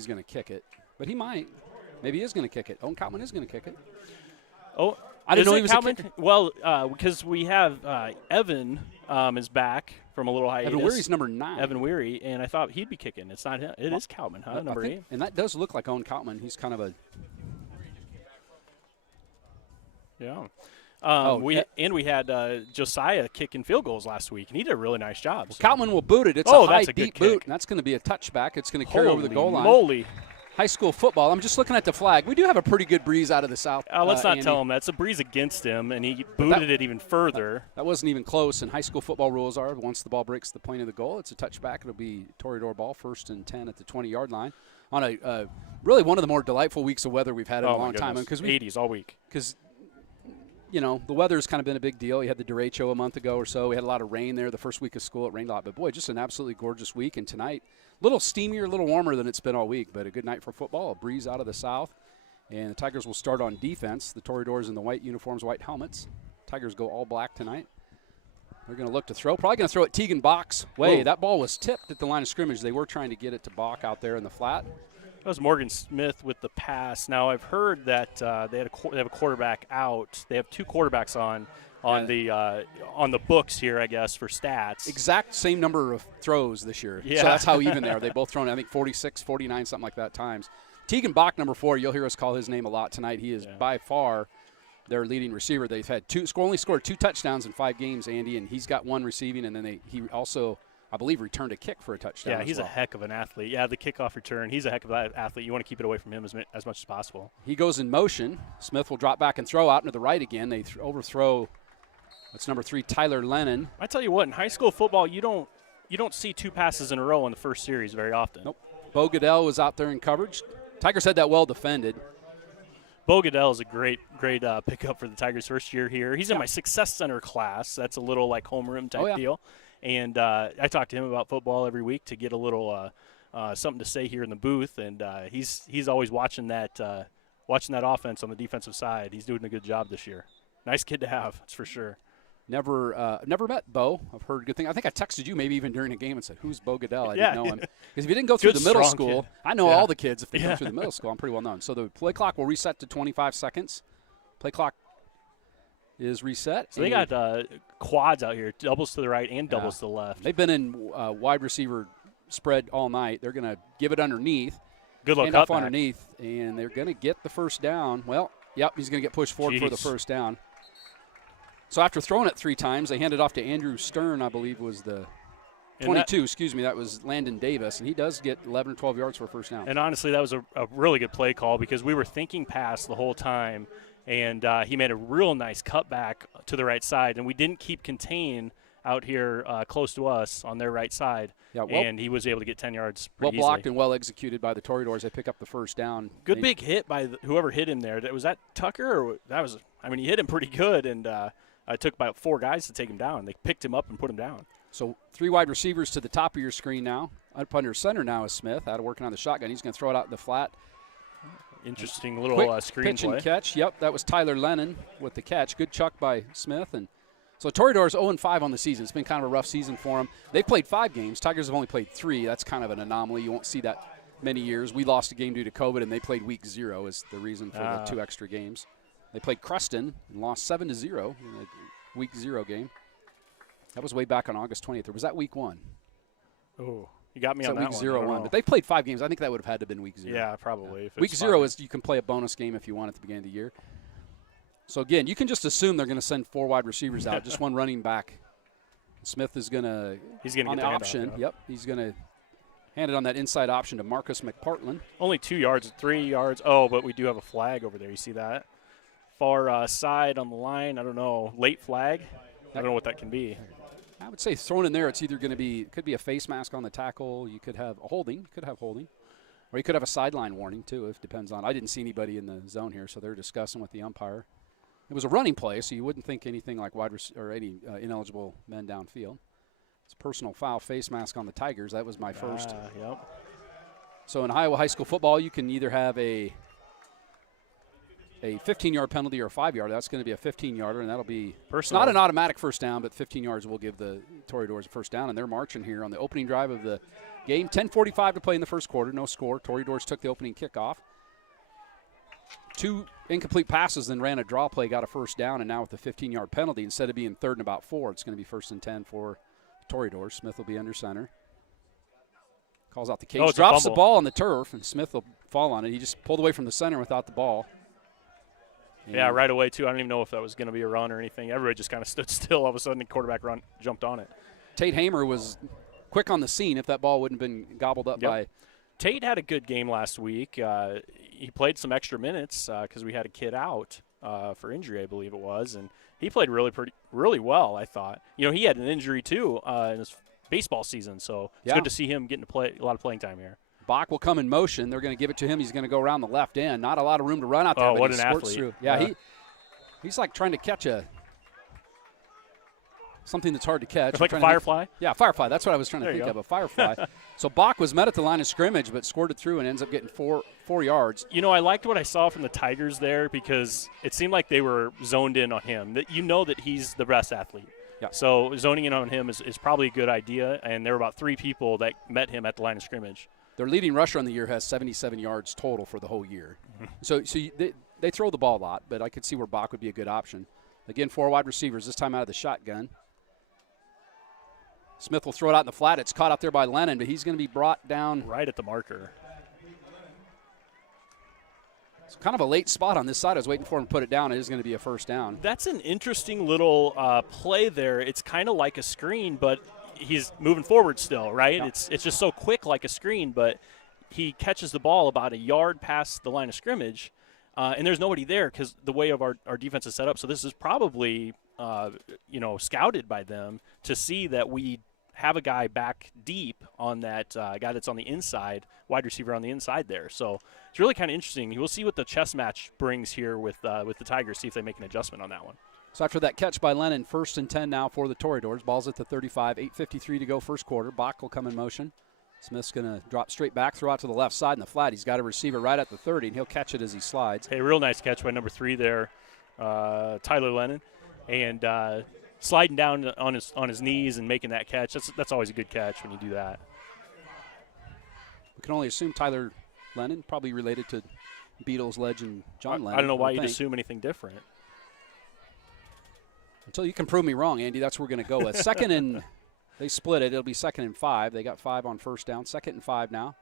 he's going to kick it, but he might. Maybe he is going to kick it. Owen Koutman is going to kick it. Oh, I didn't know he was a kicker. Well, because we have Evan is back from a little hiatus. Evan Weary's number 9. Evan Weary, and I thought he'd be kicking. It's not him. It is Koutman, huh? Number 8. And that does look like Owen Koutman. He's kind of a – yeah. We had Josiah kicking field goals last week, and he did a really nice job. Well, Koutman will boot it. It's a high, deep boot, and that's going to be a touchback. It's going to carry over the goal line. Holy moly. High school football. I'm just looking at the flag. We do have a pretty good breeze out of the south. Let's not Andy. tell him that's a breeze against him, and he booted it even further. That wasn't even close, and high school football rules are once the ball breaks the point of the goal, it's a touchback. It'll be Toreador ball, 1st and 10 at the 20-yard line. On a really one of the more delightful weeks of weather we've had in a long time. Because 80s all week. Because you know, the weather's kind of been a big deal. You had the derecho a month ago or so. We had a lot of rain there. The first week of school, it rained a lot. But, boy, just an absolutely gorgeous week. And tonight, a little steamier, a little warmer than it's been all week. But a good night for football, a breeze out of the south. And the Tigers will start on defense. The Toreadors in the white uniforms, white helmets. Tigers go all black tonight. They're going to look to throw. Probably going to throw it Tegan Bach's way. Whoa. That ball was tipped at the line of scrimmage. They were trying to get it to Bach out there in the flat. That was Morgan Smith with the pass. Now, I've heard that they have a quarterback out. They have 2 quarterbacks on the books here, I guess, for stats. Exact same number of throws this year. Yeah. So that's how even they are. They both thrown, I think, 46, 49, something like that times. Tegan Bach, number 4, you'll hear us call his name a lot tonight. He is by far their leading receiver. They've had only scored 2 touchdowns in 5 games, Andy, and he's got 1 receiving, and then he also – I believe returned a kick for a touchdown. Yeah, he's a heck of an athlete. Yeah, the kickoff return, he's a heck of an athlete. You want to keep it away from him as much as possible. He goes in motion. Smith will drop back and throw out into the right again. They overthrow. That's number 3, Tyler Lennon. I tell you what, in high school football, you don't see 2 passes in a row in the first series very often. Nope. Bo Goodell was out there in coverage. Tigers had that well defended. Bo Goodell is a great pickup for the Tigers' first year here. He's in my Success Center class. That's a little like homeroom type deal. And I talk to him about football every week to get a little something to say here in the booth. And he's always watching that offense on the defensive side. He's doing a good job this year. Nice kid to have, that's for sure. Never met Bo. I've heard good things. I think I texted you maybe even during a game and said, "Who's Bo Goodell?" I didn't know him because if you didn't go through the middle school, I know all the kids. If they go through the middle school, I'm pretty well known. So the play clock will reset to 25 seconds. Play clock is reset. So they got quads out here, doubles to the right and doubles to the left. They've been in wide receiver spread all night. They're going to give it underneath. Good luck up underneath, and they're going to get the first down. Well, yep, he's going to get pushed forward for the first down. So after throwing it 3 times, they handed off to Andrew Stern, I believe was the 22, that was Landon Davis, and he does get 11 or 12 yards for a first down. And honestly, that was a really good play call because we were thinking pass the whole time. And he made a real nice cutback to the right side. And we didn't keep contain out here close to us on their right side. Yeah, and he was able to get 10 yards pretty easily. Well blocked and well executed by the Toreadors. They pick up the first down. Good big hit by whoever hit him there. Was that Tucker? Or that was? I mean, he hit him pretty good. And it took about 4 guys to take him down. They picked him up and put him down. So 3 wide receivers to the top of your screen now. Up under center now is Smith. Out of working on the shotgun. He's going to throw it out in the flat. Interesting little screen pitch play. And catch. Yep, that was Tyler Lennon with the catch. Good chuck by Smith. And so Toreadors 0-5 on the season. It's been kind of a rough season for them. They've played 5 games. Tigers have only played 3. That's kind of an anomaly. You won't see that many years. We lost a game due to COVID, and they played week 0 is the reason for the 2 extra games. They played Creston and lost 7-0 in the week 0 game. That was way back on August 20th. Or was that week 1? Oh. You got me on that week 0-1, but they played 5 games. I think that would have had to have been week 0. Yeah, probably. If week 0 is you can play a bonus game if you want at the beginning of the year. So, again, you can just assume they're going to send 4 wide receivers out, just 1 running back. Smith is going to – He's going to get the option. Yep, he's going to hand it on that inside option to Marcus McPartland. Only 2 yards, 3 yards. Oh, but we do have a flag over there. You see that? Far side on the line. I don't know. Late flag. I don't know what that can be. I would say thrown in there, it's either going to be – could be a face mask on the tackle. You could have a holding. Or you could have a sideline warning, too, if it depends on – I didn't see anybody in the zone here, so they're discussing with the umpire. It was a running play, so you wouldn't think anything like or any ineligible men downfield. It's a personal foul, face mask on the Tigers. That was my first. Yep. So in Iowa high school football, you can either have a a 15-yard penalty or a 5-yarder. That's going to be a 15-yarder, and that'll be Personal. not an automatic first down, but 15 yards will give the Toreadors a first down, and they're marching here on the opening drive of the game. 10:45 to play in the first quarter, no score. Toreadors took the opening kickoff. 2 incomplete passes, then ran a draw play, got a first down, and now with the 15-yard penalty, instead of being 3rd and about 4, it's going to be 1st and 10 for Toreadors. Smith will be under center. Calls out the cage, drops the ball on the turf, and Smith will fall on it. He just pulled away from the center without the ball. And yeah, right away, too. I don't even know if that was going to be a run or anything. Everybody just kind of stood still. All of a sudden, the quarterback jumped on it. Tate Hamer was quick on the scene if that ball wouldn't have been gobbled up by. Tate had a good game last week. He played some extra minutes because we had a kid out for injury, I believe it was, and he played really well, I thought. You know, he had an injury, too, in his baseball season, so it's good to see him getting to play a lot of playing time here. Bach will come in motion. They're going to give it to him. He's going to go around the left end. Not a lot of room to run out there, but what he an squirts athlete. through. Yeah, he's like trying to catch something that's hard to catch. Like a firefly? Yeah, firefly. That's what I was trying to think of, a firefly. So Bach was met at the line of scrimmage but squirted through and ends up getting four yards. You know, I liked what I saw from the Tigers there because it seemed like they were zoned in on him. You know that he's the best athlete. Yeah. So zoning in on him is probably a good idea, and there were about 3 people that met him at the line of scrimmage. Their leading rusher on the year has 77 yards total for the whole year. So they throw the ball a lot, but I could see where Bach would be a good option. Again, 4 wide receivers, this time out of the shotgun. Smith will throw it out in the flat. It's caught out there by Lennon, but he's going to be brought down. Right at the marker. It's kind of a late spot on this side. I was waiting for him to put it down. It is going to be a first down. That's an interesting little play there. It's kind of like a screen, but he's moving forward still, right? Yeah. It's just so quick like a screen, but he catches the ball about a yard past the line of scrimmage, and there's nobody there because the way of our defense is set up. So this is probably, scouted by them to see that we have a guy back deep on that guy that's on the inside, wide receiver on the inside there. So it's really kind of interesting. We'll see what the chess match brings here with the Tigers, see if they make an adjustment on that one. So after that catch by Lennon, 1st and 10 now for the Toreadors. Ball's at the 35, 8:53 to go first quarter. Bach will come in motion. Smith's going to drop straight back, throw out to the left side in the flat. He's got a receiver right at the 30, and he'll catch it as he slides. Hey, real nice catch by number 3 there, Tyler Lennon. And sliding down on his knees and making that catch, that's always a good catch when you do that. We can only assume Tyler Lennon, probably related to Beatles legend John Lennon. I don't know why you'd assume anything different. Until you can prove me wrong, Andy, that's where we're going to go with. Second and they split it. It'll be 2nd and 5. They got 5 on first down. 2nd and 5 now.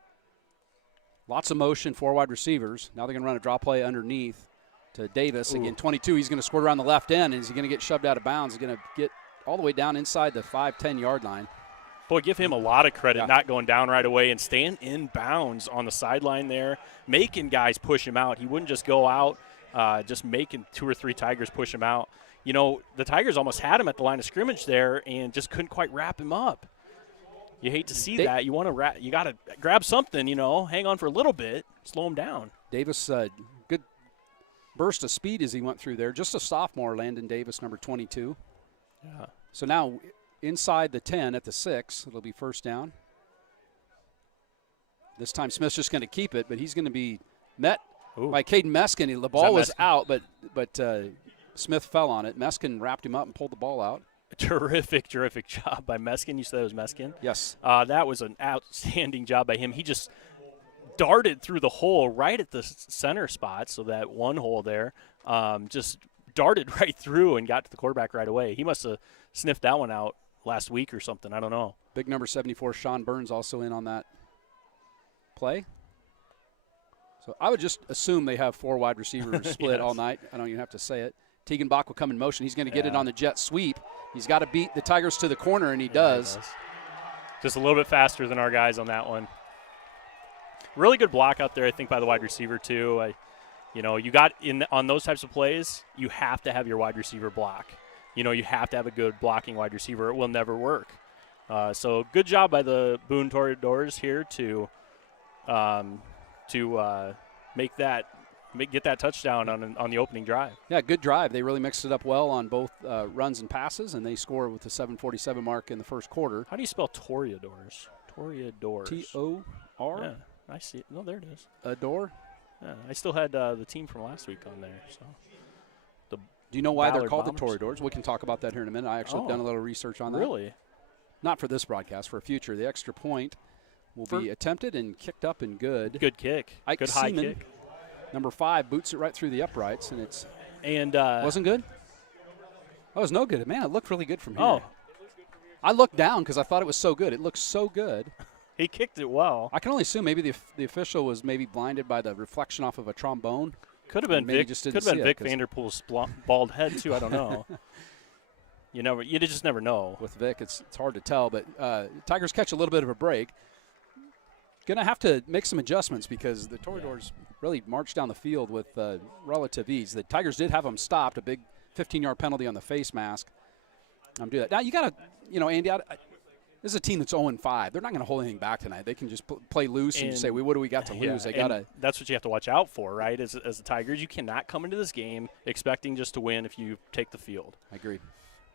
Lots of motion, 4 wide receivers. Now they're going to run a draw play underneath to Davis. Again, 22. He's going to squirt around the left end, and is he going to get shoved out of bounds? He's going to get all the way down inside the 5-10 yard line. Boy, give him a lot of credit not going down right away and staying in bounds on the sideline there, making guys push him out. He wouldn't just go out, just making 2 or 3 Tigers push him out. You know, the Tigers almost had him at the line of scrimmage there and just couldn't quite wrap him up. You hate to see that. You got to grab something, hang on for a little bit, slow him down. Davis, good burst of speed as he went through there. Just a sophomore, Landon Davis, number 22. Yeah. So now inside the 10 at the 6, it'll be first down. This time Smith's just going to keep it, but he's going to be met by Caden Meskin. The ball was out, but Smith fell on it. Meskin wrapped him up and pulled the ball out. Terrific job by Meskin. You said it was Meskin? Yes. That was an outstanding job by him. He just darted through the hole right at the center spot, so that one hole there, just darted right through and got to the quarterback right away. He must have sniffed that one out last week or something. I don't know. Big number 74, Sean Burns, also in on that play. So I would just assume they have 4 wide receivers split all night. I don't even have to say it. Tegan Bach will come in motion. He's going to get it on the jet sweep. He's got to beat the Tigers to the corner, and he does. Just a little bit faster than our guys on that one. Really good block out there, I think, by the wide receiver, too. You got on those types of plays, you have to have your wide receiver block. You have to have a good blocking wide receiver. It will never work. So good job by the Boone Toreadors here to get that touchdown on the opening drive. Yeah, good drive. They really mixed it up well on both runs and passes, and they score with the 7:47 mark in the first quarter. How do you spell Toreadors? Toreadors. T-O-R? Yeah, I see it. No, there it is. Adore? I still had the team from last week on there. So. Do you know why they're Ballard called Bombers? the Toreadors? We can talk about that here in a minute. I actually have done a little research on that. Really? Not for this broadcast, for a future. The extra point will be attempted and kicked up and good. Good kick. Ike good high Seaman, kick. number 5, boots it right through the uprights, and it's wasn't good? Oh, it was no good. Man, it looked really good from here. Oh. I looked down because I thought it was so good. It looked so good. He kicked it well. I can only assume maybe the official was maybe blinded by the reflection off of a trombone. Could have been maybe Vic. Could have been Vic Vanderpool's bald head too. I don't know. You just never know. With Vic, it's hard to tell. But Tigers catch a little bit of a break. Going to have to make some adjustments because the Toreadors really marched down the field with relative ease. The Tigers did have them stopped. A big 15-yard penalty on the face mask. Do that. Now you got to, Andy. This is a team that's 0-5. They're not going to hold anything back tonight. They can just play loose and say, what do we got to lose? They got to. That's what you have to watch out for, right? As the Tigers, you cannot come into this game expecting just to win if you take the field. I agree.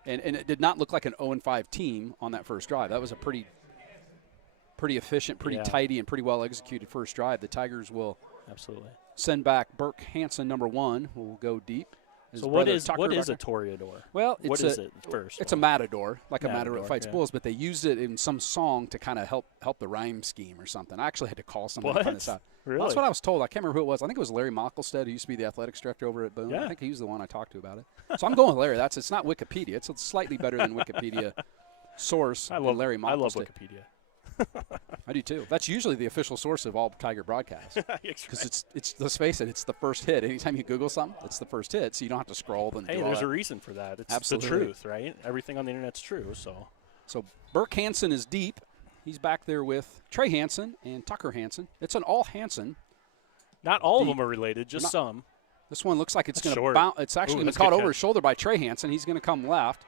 And it did not look like an 0-5 team on that first drive. That was a pretty efficient, pretty tidy, and pretty well executed first drive. The Tigers will absolutely send back Burke Hansen, number 1, who will go deep. So what is a Toreador? Well, what is it first? It's a matador, like a matador that fights bulls, but they used it in some song to kind of help the rhyme scheme or something. I actually had to call someone to find this out. Really? Well, that's what I was told. I can't remember who it was. I think it was Larry Mockelstead, who used to be the athletics director over at Boone. Yeah. I think he was the one I talked to about it. So I'm going with Larry. It's not Wikipedia. It's slightly better than Wikipedia source. Larry Mockelstead. I love Wikipedia. I do too. That's usually the official source of all Tiger broadcasts. Because it's let's face it, it's the first hit. Anytime you Google something, it's the first hit, so you don't have to scroll. And there's a reason for that. It's absolutely the truth, right? Everything on the internet's true. So Burke Hansen is deep. He's back there with Trey Hansen and Tucker Hansen. It's an all Hansen. Not all of them are related, just some. This one looks like it's going to bounce. It's actually been caught over his shoulder by Trey Hansen. He's going to come left.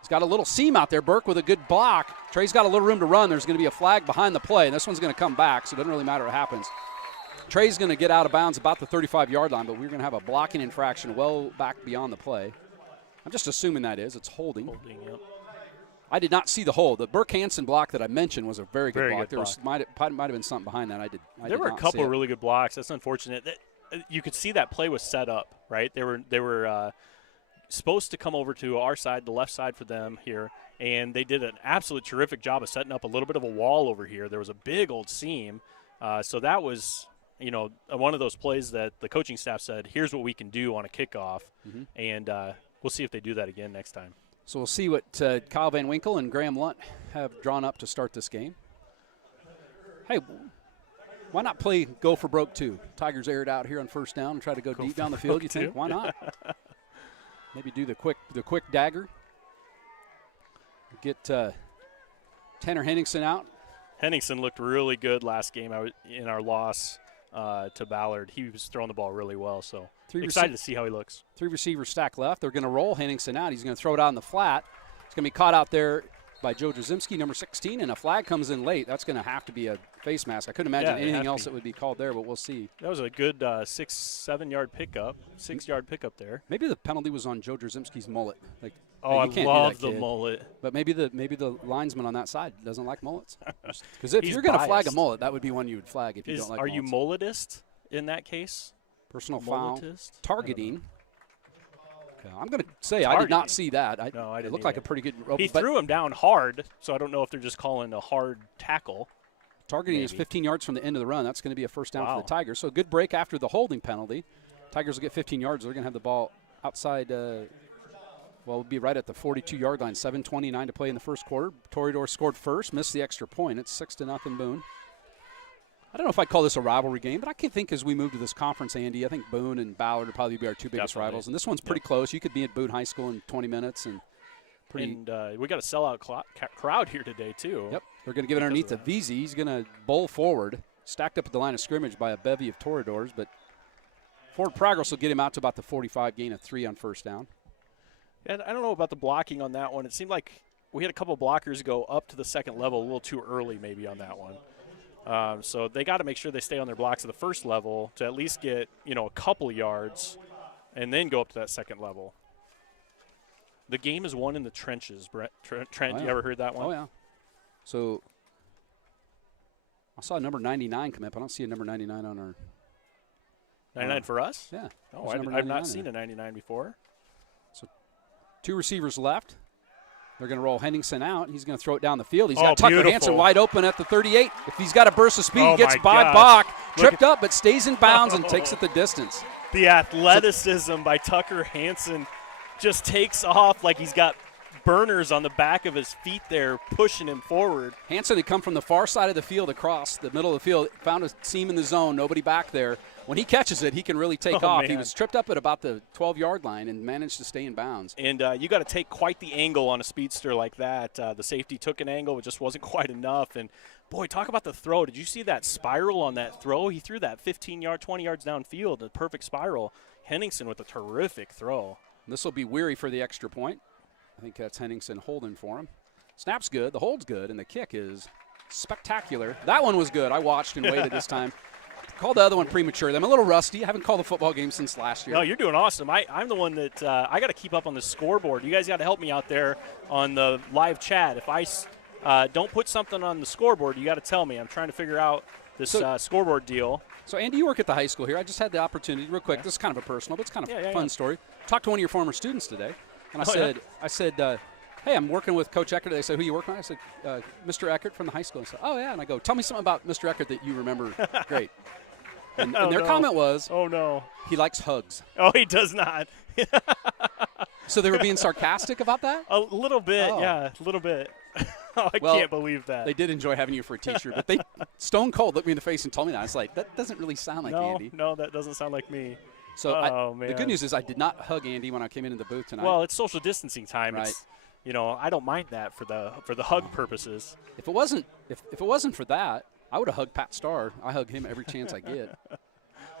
He's got a little seam out there. Burke with a good block. Trey's got a little room to run. There's going to be a flag behind the play, and this one's going to come back, so it doesn't really matter what happens. Trey's going to get out of bounds about the 35-yard line, but we're going to have a blocking infraction well back beyond the play. I'm just assuming that is. It's holding. Yep. I did not see the hold. The Burke Hansen block that I mentioned was a very good block. Good block. Might have been something behind that. There were a couple of really good blocks. That's unfortunate. You could see that play was set up, right? They were supposed to come over to our side, the left side for them here, and they did an absolute terrific job of setting up a little bit of a wall over here. There was a big old seam. So that was, one of those plays that the coaching staff said, here's what we can do on a kickoff, and we'll see if they do that again next time. So we'll see what Kyle Van Winkle and Graham Lunt have drawn up to start this game. Hey, why not play go for broke too? Tigers air it out here on first down and try to go deep down the field, you think? Why not? Maybe do the quick dagger. Get Tanner Henningsen out. Henningsen looked really good last game in our loss to Ballard. He was throwing the ball really well, so excited to see how he looks. 3 receivers stack left. They're going to roll Henningsen out. He's going to throw it out in the flat. It's going to be caught out there by Joe Drzymski, number 16, and a flag comes in late. That's going to have to be a face mask. I couldn't imagine anything else that would be called there, but we'll see. That was a good 6-7-yard pickup, 6-yard pickup there. Maybe the penalty was on Joe Drzymski's mullet. I love the mullet. But maybe the linesman on that side doesn't like mullets. Because if you're going to flag a mullet, that would be one you would flag if you don't like mullets. Are you mulletist in that case? Personal foul. Targeting. Okay, I'm going to say I did not see that. I didn't. It looked like a pretty good. He threw him down hard, so I don't know if they're just calling a hard tackle. Targeting is 15 yards from the end of the run. That's going to be a first down for the Tigers. So a good break after the holding penalty. Tigers will get 15 yards. They're going to have the ball outside. It'll be right at the 42-yard line. 7:29 to play in the first quarter. Toreador scored first, missed the extra point. It's 6-0 Boone. I don't know if I'd call this a rivalry game, but I can think as we move to this conference, Andy, I think Boone and Ballard would probably be our two biggest rivals. And this one's pretty close. You could be at Boone High School in 20 minutes. And we got a sellout crowd here today, too. Yep. They're going to give it underneath to VZ. He's going to bowl forward, stacked up at the line of scrimmage by a bevy of Toreadors. But forward progress will get him out to about the 45, gain of 3 on first down. And I don't know about the blocking on that one. It seemed like we had a couple blockers go up to the second level a little too early maybe on that one. So they got to make sure they stay on their blocks at the first level to at least get, a couple of yards and then go up to that second level. The game is won in the trenches, Brent. Trent, you ever heard that one? Oh, yeah. So I saw number 99 come up. I don't see a number 99 on our 99 for us? Yeah. Oh, I've not seen a 99 before. So 2 receivers left. They're going to roll Henningsen out. He's going to throw it down the field. He's got Tucker Hansen wide open at the 38. If he's got a burst of speed, he gets by Bach, tripped up, but stays in bounds and takes it the distance. The athleticism by Tucker Hansen just takes off like he's got burners on the back of his feet there, pushing him forward. Hansen had come from the far side of the field across the middle of the field, found a seam in the zone, nobody back there. When he catches it, he can really take off. Man. He was tripped up at about the 12-yard line and managed to stay in bounds. And you got to take quite the angle on a speedster like that. The safety took an angle, it just wasn't quite enough. And, boy, talk about the throw. Did you see that spiral on that throw? He threw that 15-yard, 20 yards downfield, a perfect spiral. Henningsen with a terrific throw. This will be Weary for the extra point. I think that's Henningsen holding for him. Snap's good, the hold's good, and the kick is spectacular. That one was good. I watched and waited this time. Called the other one premature. I'm a little rusty. I haven't called a football game since last year. No, you're doing awesome. I'm the one that I got to keep up on the scoreboard. You guys got to help me out there on the live chat. If I don't put something on the scoreboard, you got to tell me. I'm trying to figure out this scoreboard deal. So, Andy, you work at the high school here. I just had the opportunity, real quick. This is kind of a personal, but it's kind of a fun story. Talked to one of your former students today, and I said, hey, I'm working with Coach Eckert. They said, who are you working with? I said, Mr. Eckert from the high school. I said, oh, yeah. And I go, tell me something about Mr. Eckert that you remember great. And their comment was, oh, no, he likes hugs. Oh, he does not. So they were being sarcastic about that? A little bit, yeah, a little bit. I can't believe that. They did enjoy having you for a teacher, but they stone cold looked me in the face and told me that. I was like, that doesn't really sound like Andy. No, that doesn't sound like me. So the good news is I did not hug Andy when I came into the booth tonight. Well, it's social distancing time. Right. It's, I don't mind that for the hug purposes. If it wasn't for that, I would have hugged Pat Starr. I hug him every chance I get.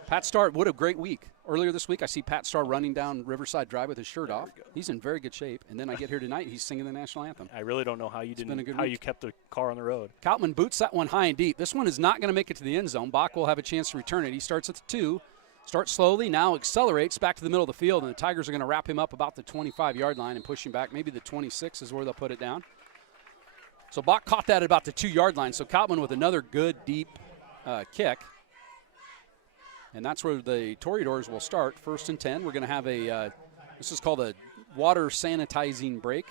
Pat Starr, what a great week. Earlier this week, I see Pat Starr running down Riverside Drive with his shirt off. He's in very good shape. And then I get here tonight, he's singing the national anthem. I really don't know how you you kept the car on the road. Kautman boots that one high and deep. This one is not going to make it to the end zone. Bach will have a chance to return it. He starts at the 2, starts slowly, now accelerates back to the middle of the field, and the Tigers are going to wrap him up about the 25-yard line and push him back. Maybe the 26 is where they'll put it down. So Bach caught that at about the 2-yard line. So Kautman with another good, deep kick. And that's where the Toreadors will start. 1st and 10. We're going to have this is called a water sanitizing break.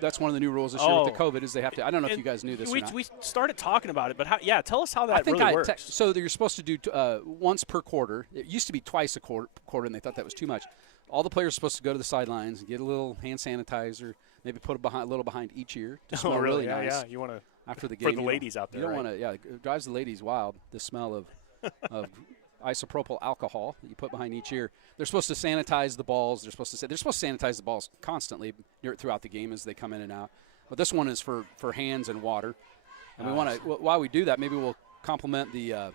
That's one of the new rules this year with the COVID is they have to. I don't know if you guys knew this or not. We started talking about it, but tell us how that really works. So you're supposed to do once per quarter. It used to be twice a quarter, and they thought that was too much. All the players are supposed to go to the sidelines and get a little hand sanitizer, maybe put a little behind each ear to smell really nice. Yeah, you want to after the game for the ladies out there. You don't want to. Yeah, it drives the ladies wild. The smell of isopropyl alcohol that you put behind each ear. They're supposed to sanitize the balls. They're supposed to sanitize the balls constantly throughout the game as they come in and out. But this one is for hands and water. And we want to, while we do that, maybe we'll compliment the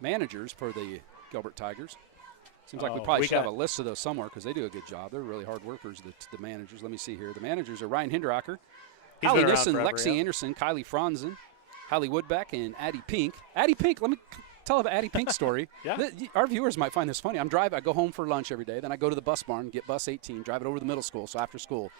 managers for the Gilbert Tigers. Seems like we probably should have a list of those somewhere because they do a good job. They're really hard workers, the managers. Let me see here. The managers are Ryan Hinderacker, Hallie Nissen, Lexi Anderson, Kylie Franzen, Hallie Woodbeck, and Addie Pink. Addie Pink, let me tell an Addie Pink story. Our viewers might find this funny. I go home for lunch every day. Then I go to the bus barn, get bus 18, drive it over to the middle school. So after school,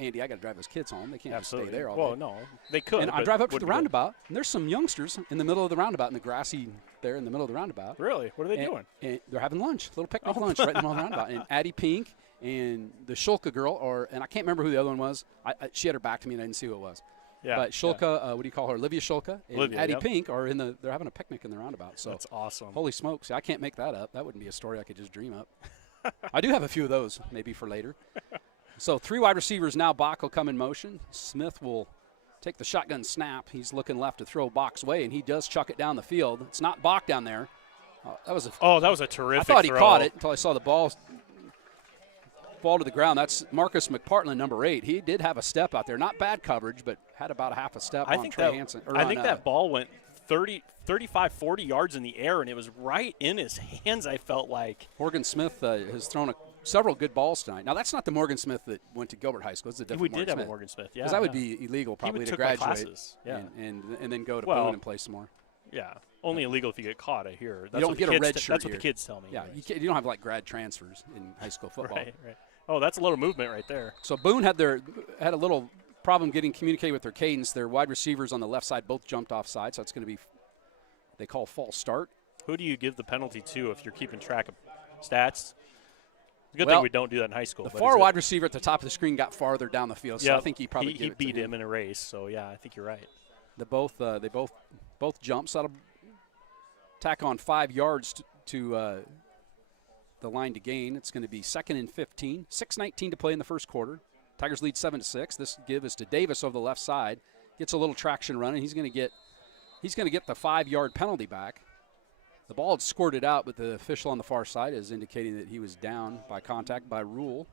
Andy, I got to drive those kids home. They can't just stay there all day. Well, no, they could. And I drive up to the roundabout, and there's some youngsters in the middle of the roundabout, in the grassy there in the middle of the roundabout. Really? What are they doing? And they're having lunch, a little picnic lunch right in the middle of the roundabout. And Addie Pink and the Shulka girl, and I can't remember who the other one was. She had her back to me, and I didn't see who it was. Yeah, but Shulka, what do you call her? Olivia Shulka and Addie Pink are they're having a picnic in the roundabout. So that's awesome. Holy smokes. I can't make that up. That wouldn't be a story I could just dream up. I do have a few of those maybe for later. So 3 wide receivers now. Bach will come in motion. Smith will take the shotgun snap. He's looking left to throw Bach's way, and he does chuck it down the field. It's not Bach down there. That was a terrific throw. I thought he throw. Caught it until I saw the ball fall to the ground. That's Marcus McPartland, number 8. He did have a step out there. Not bad coverage, but had about a half a step on Trey Hansen. I think that ball went 35, 40 yards in the air, and it was right in his hands, I felt like. Morgan Smith has thrown several good balls tonight. Now, that's not the Morgan Smith that went to Gilbert High School. It's a different We did have a Morgan Smith, yeah. Because that would be illegal probably to graduate and then go to Boone and play some more. Yeah, only illegal if you get caught, I hear. You don't get a red shirt That's what the kids tell me. Yeah, you don't have grad transfers in high school football. Right. Oh, that's a little movement right there. So Boone had a little problem getting communicated with their cadence. Their wide receivers on the left side both jumped offside, so it's going to be they call false start. who do you give the penalty to if you're keeping track of stats? Good Well, thing we don't do that in high school. The far wide receiver at the top of the screen got farther down the field, so I think he probably he beat him in a race. So yeah, I think you're right. They both jumps. That'll tack on 5 yards to the line to gain. It's going to be 2nd and 15. 6:19 to play in the first quarter. Tigers lead 7-6. This give is to Davis over the left side. Gets a little traction running. He's going to get the 5-yard penalty back. The ball had squirted out, but the official on the far side is indicating that he was down by contact by rule.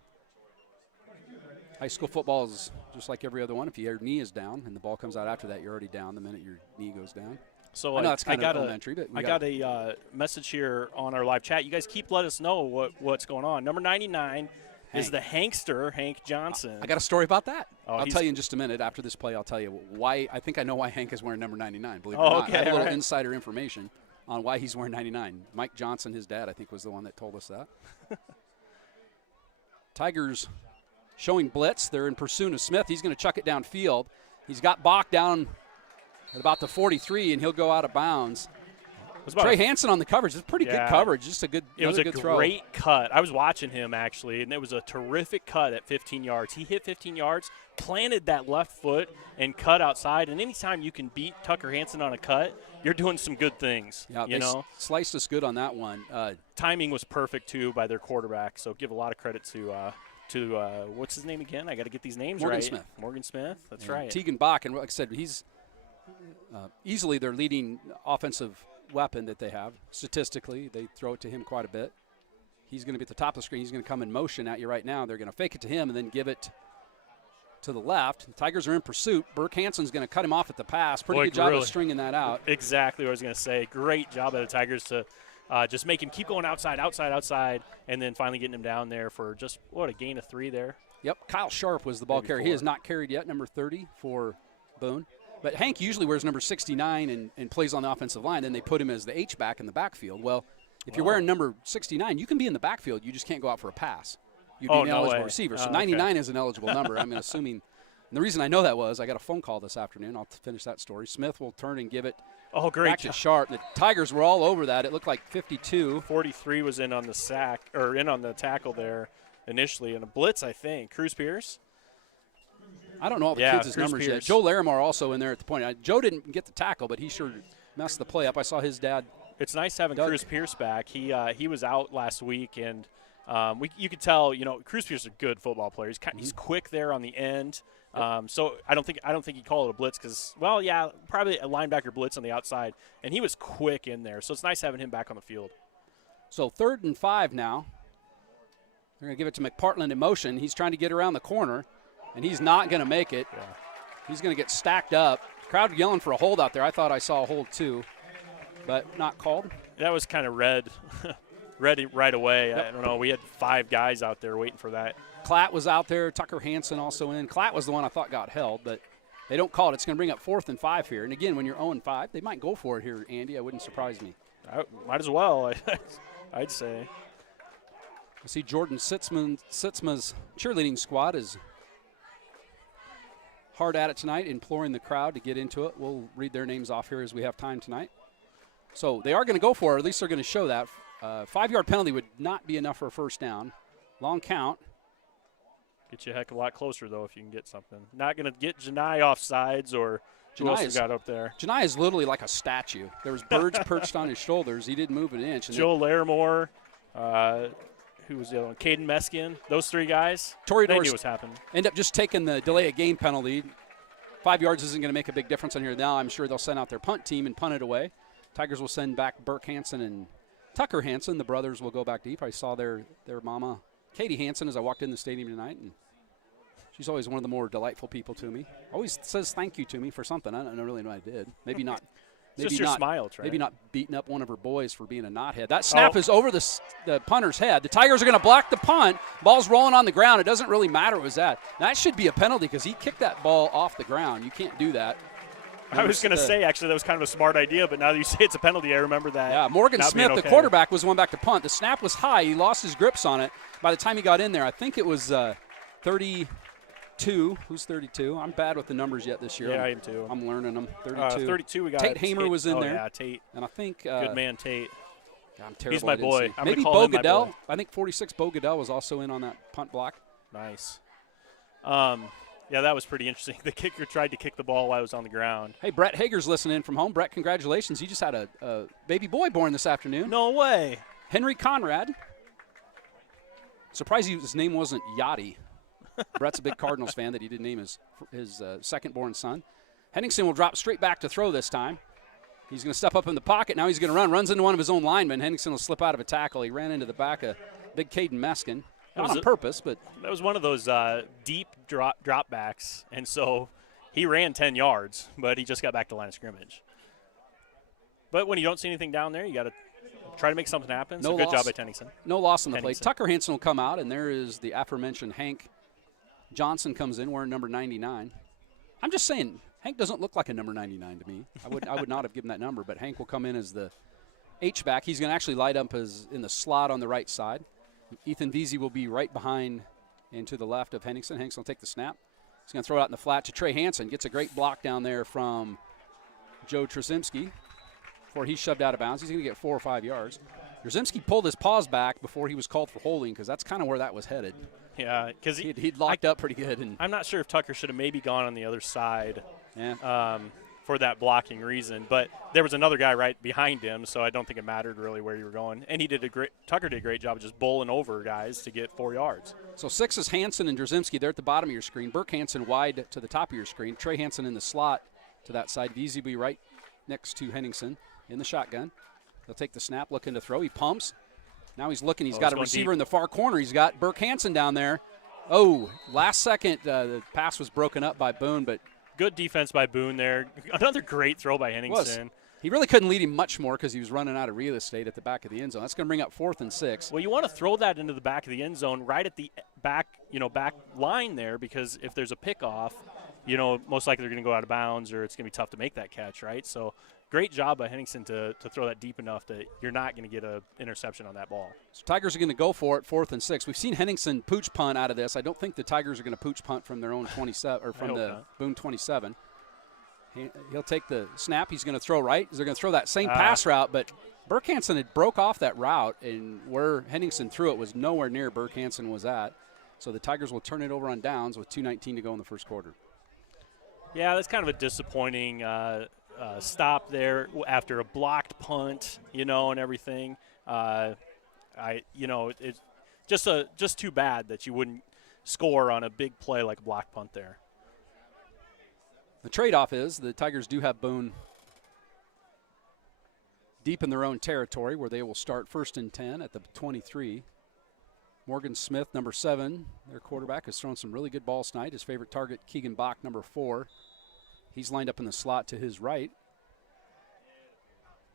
High school football is just like every other one. If your knee is down and the ball comes out after that, you're already down the minute your knee goes down. So I know that's kind of elementary, but I got a message here on our live chat. You guys keep letting us know what's going on. Number 99 is the Hankster, Hank Johnson. I got a story about that. Oh, I'll tell you in just a minute. After this play, I'll tell you why. I think I know why Hank is wearing number 99. Believe it or not. Okay, I have a little insider information on why he's wearing 99. Mike Johnson, his dad, I think, was the one that told us that. Tigers showing blitz. They're in pursuit of Smith. He's going to chuck it downfield. He's got Bach down at about the 43, and he'll go out of bounds. Trey Hansen on the coverage. It's pretty good coverage. Just a good throw. It was a great cut. I was watching him, actually, and it was a terrific cut at 15 yards. He hit 15 yards, planted that left foot, and cut outside. And anytime you can beat Tucker Hansen on a cut, you're doing some good things. Yeah, they sliced us good on that one. Timing was perfect, too, by their quarterback. So give a lot of credit to what's his name again? I got to get these names right. Morgan Smith. That's right. Tegan Bach, and like I said, he's easily their leading offensive weapon that they have. Statistically, they throw it to him quite a bit. He's going to be at the top of the screen. He's going to come in motion at you right now. They're going to fake it to him and then give it to the left. The Tigers are in pursuit. Burke Hansen's going to cut him off at the pass. Pretty good job of stringing that out. Exactly what I was going to say. Great job by the Tigers to just make him keep going outside, and then finally getting him down there for just, a gain of 3 there. Yep, Kyle Sharp was the ball carrier. He has not carried yet, number 30 for Boone. But Hank usually wears number 69 and plays on the offensive line. Then they put him as the H-back in the backfield. Well, if you're wearing number 69, you can be in the backfield. You just can't go out for a pass. You'd be an eligible receiver. So 99 is an eligible number. I'm assuming. And the reason I know that was I got a phone call this afternoon. I'll finish that story. Smith will turn and give it back to Sharp. The Tigers were all over that. It looked like 52. 43 was in on the sack, or in on the tackle there initially. And a blitz, I think. Cruz Pierce? I don't know all the kids' numbers Pierce. yet. Joe Larimore also in there at the point. Joe didn't get the tackle, but he sure messed the play up. I saw his dad. It's nice having Cruz Pierce back. He was out last week, and you could tell. Cruz Pierce is a good football player. He's quick there on the end. So I don't think he'd call it a blitz because, probably a linebacker blitz on the outside, and he was quick in there. So it's nice having him back on the field. So 3rd and 5 now. They're going to give it to McPartland in motion. He's trying to get around the corner. And he's not going to make it. Yeah. He's going to get stacked up. Crowd yelling for a hold out there. I thought I saw a hold too, but not called. That was kind of read right away. Yep. I don't know. We had 5 guys out there waiting for that. Klatt was out there. Tucker Hansen also in. Klatt was the one I thought got held, but they don't call it. It's going to bring up 4th and 5 here. And again, when you're 0-5, they might go for it here, Andy. I wouldn't surprise me. Might as well, I'd say. I see Jordan Sitzma's cheerleading squad is hard at it tonight, imploring the crowd to get into it. We'll read their names off here as we have time tonight. So they are going to go for it, or at least they're going to show that. 5-yard penalty would not be enough for a first down. Long count. Get you a heck of a lot closer, though, if you can get something. Not going to get Janai off sides or who else got up there. Janai is literally like a statue. There was birds perched on his shoulders. He didn't move an inch. Joe Larimore, who was the other one? Caden Meskin. Those 3 guys, Torrey they knew what was happening. End up just taking the delay of game penalty. 5 yards isn't going to make a big difference on here. Now I'm sure they'll send out their punt team and punt it away. Tigers will send back Burke Hansen and Tucker Hansen. The brothers will go back deep. I saw their mama, Katie Hansen, as I walked in the stadium tonight, and she's always one of the more delightful people to me. Always says thank you to me for something. I don't really know what I did. Maybe not. Maybe just your smile, Trey. Maybe not beating up one of her boys for being a knothead. That snap is over the punter's head. The Tigers are going to block the punt. Ball's rolling on the ground. It doesn't really matter what was that. That should be a penalty because he kicked that ball off the ground. You can't do that. I was going to say, actually, that was kind of a smart idea, but now that you say it's a penalty, I remember that. Yeah, Morgan Smith, the quarterback, was one back to punt. The snap was high. He lost his grips on it. By the time he got in there, I think it was 32. Who's 32? I'm bad with the numbers yet this year. Yeah, I am too. I'm learning them. 32. 32, we got Tate Hamer was in there. Yeah, Tate. And I think good man, Tate. God, I'm terrible. He's my boy. Maybe Bo Goodell. I think 46 Bo Goodell was also in on that punt block. Nice. Yeah, that was pretty interesting. The kicker tried to kick the ball while I was on the ground. Hey, Brett Hager's listening in from home. Brett, congratulations. You just had a baby boy born this afternoon. No way. Henry Conrad. Surprised his name wasn't Yachty. Brett's a big Cardinals fan that he didn't name his second-born son. Henningsen will drop straight back to throw this time. He's going to step up in the pocket. Now he's going to runs into one of his own linemen. Henningsen will slip out of a tackle. He ran into the back of big Caden Meskin. Not on purpose, but that was one of those deep drop backs, and so he ran 10 yards, but he just got back to line of scrimmage. But when you don't see anything down there, you got to try to make something happen. So good job by Henningsen. No loss on the play. Tucker Hansen will come out, and there is the aforementioned Hank Johnson comes in wearing number 99. I'm just saying, Hank doesn't look like a number 99 to me. I would not have given that number, but Hank will come in as the H-back. He's going to actually light up in the slot on the right side. Ethan Veazey will be right behind and to the left of Henningsen. Henningsen will take the snap. He's going to throw it out in the flat to Trey Hansen. Gets a great block down there from Joe Trzymski before he's shoved out of bounds. He's going to get 4 or 5 yards. Trzymski pulled his paws back before he was called for holding because that's kind of where that was headed. Yeah, because he'd locked up pretty good. And I'm not sure if Tucker should have maybe gone on the other side. Yeah. For that blocking reason, but there was another guy right behind him, so I don't think it mattered really where you were going. And Tucker did a great job of just bowling over guys to get 4 yards. So 6 is Hansen and Trzymski. They're at the bottom of your screen. Burke Hansen wide to the top of your screen. Trey Hansen in the slot to that side. Veazey will be right next to Henningsen in the shotgun. They'll take the snap, looking to throw. He pumps. Now he's looking. He's got a receiver in the far corner. He's got Burke Hansen down there. Oh, last second, the pass was broken up by Boone, but good defense by Boone there. Another great throw by Henningsen. He really couldn't lead him much more because he was running out of real estate at the back of the end zone. That's going to bring up 4th and 6. Well, you want to throw that into the back of the end zone right at the back line there, because if there's a pickoff, most likely they're going to go out of bounds or it's going to be tough to make that catch, right? So great job by Henningsen to throw that deep enough that you're not going to get an interception on that ball. So Tigers are going to go for it, 4th and 6. We've seen Henningsen pooch punt out of this. I don't think the Tigers are going to pooch punt from their own 27 or from the Boone 27. He'll take the snap. He's going to throw right. They're going to throw that same pass route, but Burke Hansen had broke off that route, and where Henningsen threw it was nowhere near Burke Hansen was at. So the Tigers will turn it over on downs with 2:19 to go in the first quarter. Yeah, that's kind of a disappointing stop there after a blocked punt, and everything. It's just too bad that you wouldn't score on a big play like a blocked punt there. The trade-off is the Tigers do have Boone deep in their own territory where they will start 1st and 10 at the 23. Morgan Smith, number 7, their quarterback, has thrown some really good balls tonight. His favorite target, Keegan Bach, number 4. He's lined up in the slot to his right.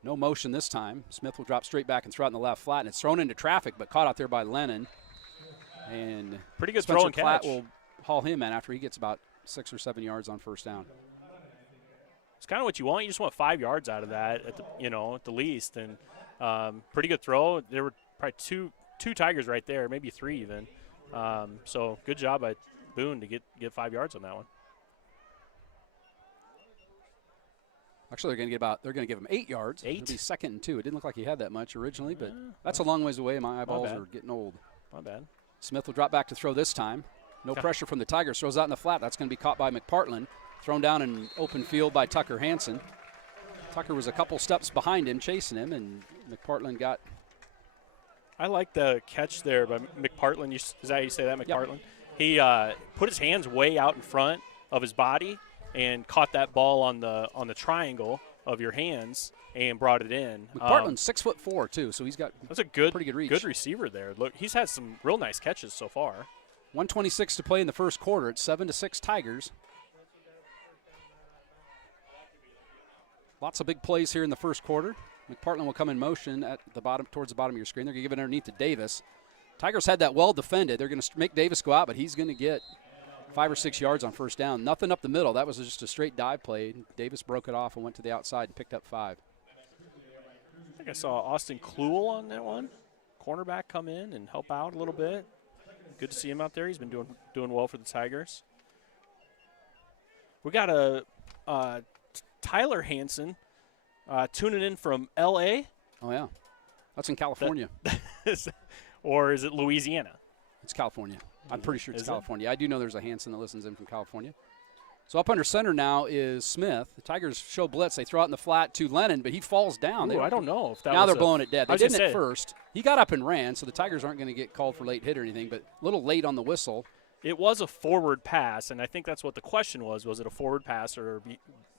No motion this time. Smith will drop straight back and throw it in the left flat, and it's thrown into traffic but caught out there by Lennon. And pretty good Spencer throw and Platt catch. Will haul him in after he gets about 6 or 7 yards on first down. It's kind of what you want. You just want 5 yards out of that at the least. And pretty good throw. There were probably two Tigers right there, maybe 3 even. So good job by Boone to get 5 yards on that one. Actually, they're going to give him 8 yards. 8? It'll be 2nd and 2. It didn't look like he had that much originally, but that's a long ways away. My eyeballs are getting old. Not bad. Smith will drop back to throw this time. No pressure from the Tigers. Throws out in the flat. That's going to be caught by McPartland. Thrown down in open field by Tucker Hansen. Tucker was a couple steps behind him, chasing him, and McPartland got. I like the catch there by McPartland. Is that how you say that, McPartland? Yep. He put his hands way out in front of his body and caught that ball on the triangle of your hands and brought it in. McPartland's 6'4" too, so he's got pretty good reach. Good receiver there. Look, he's had some real nice catches so far. 1:26 to play in the first quarter. It's 7-6 Tigers. Lots of big plays here in the first quarter. McPartland will come in motion at the bottom, towards the bottom of your screen. They're going to give it underneath to Davis. Tigers had that well defended. They're going to make Davis go out, but he's going to get 5 or 6 yards on first down. Nothing up the middle. That was just a straight dive play. Davis broke it off and went to the outside and picked up 5. I think I saw Austin Kluel on that one. Cornerback come in and help out a little bit. Good to see him out there. He's been doing well for the Tigers. We got a Tyler Hansen tuning in from L.A. Oh, yeah. That's in California. Or is it Louisiana? It's California. I'm pretty sure it's Is California. I do know there's a Hanson that listens in from California. So up under center now is Smith. The Tigers show blitz. They throw it in the flat to Lennon, but he falls down. Ooh, I don't know if that now was they're blowing it dead. They didn't at first. He got up and ran, so the Tigers aren't going to get called for late hit or anything, but a little late on the whistle. It was a forward pass, and I think that's what the question was. Was it a forward pass or a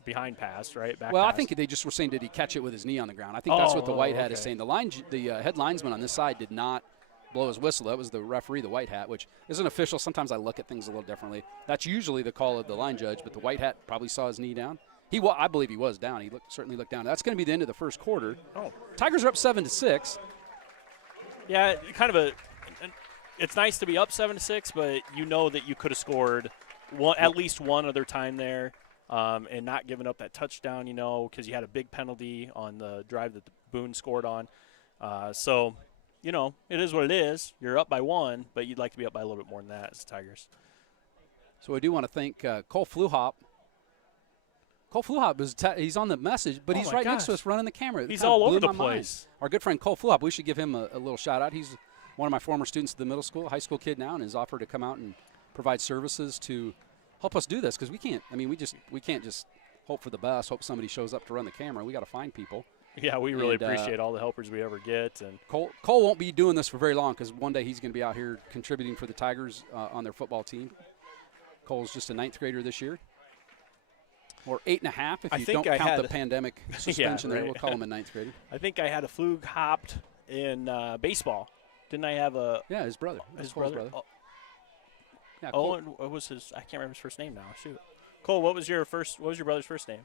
behind pass, right? Back well, pass? I think they just were saying, did he catch it with his knee on the ground? I think that's what the white hat is saying. The head linesman on this side did not blow his whistle. That was the referee, the white hat, which isn't official. Sometimes I look at things a little differently. That's usually the call of the line judge, but the white hat probably saw his knee down. I believe he was down. He certainly looked down. That's going to be the end of the first quarter. Oh. Tigers are up 7-6. Yeah, it's nice to be up 7-6, but you know that you could have scored at least one other time there, and not giving up that touchdown, because you had a big penalty on the drive that Boone scored on. So, it is what it is. You're up by one, but you'd like to be up by a little bit more than that as the Tigers. So I do want to thank Cole Fluhop. Cole Fluhop, he's on the message, but he's right next to us running the camera. He's all over the place. Our good friend Cole Fluhop, we should give him a little shout-out. He's one of my former students at the middle school, high school kid now, and has offered to come out and provide services to help us do this, because we can't just hope for the best, hope somebody shows up to run the camera. We got to find people. Yeah, we really appreciate all the helpers we ever get. And Cole won't be doing this for very long, because one day he's going to be out here contributing for the Tigers on their football team. Cole's just a 9th grader this year. Or 8.5 if you don't count the pandemic suspension there. We'll call him a 9th grader. I think I had a flug hopped in baseball. Didn't I have a – Yeah, his brother. His brother. Oh, yeah, Cole. And what was his – I can't remember his first name now. Shoot. Cole, what was your brother's first name?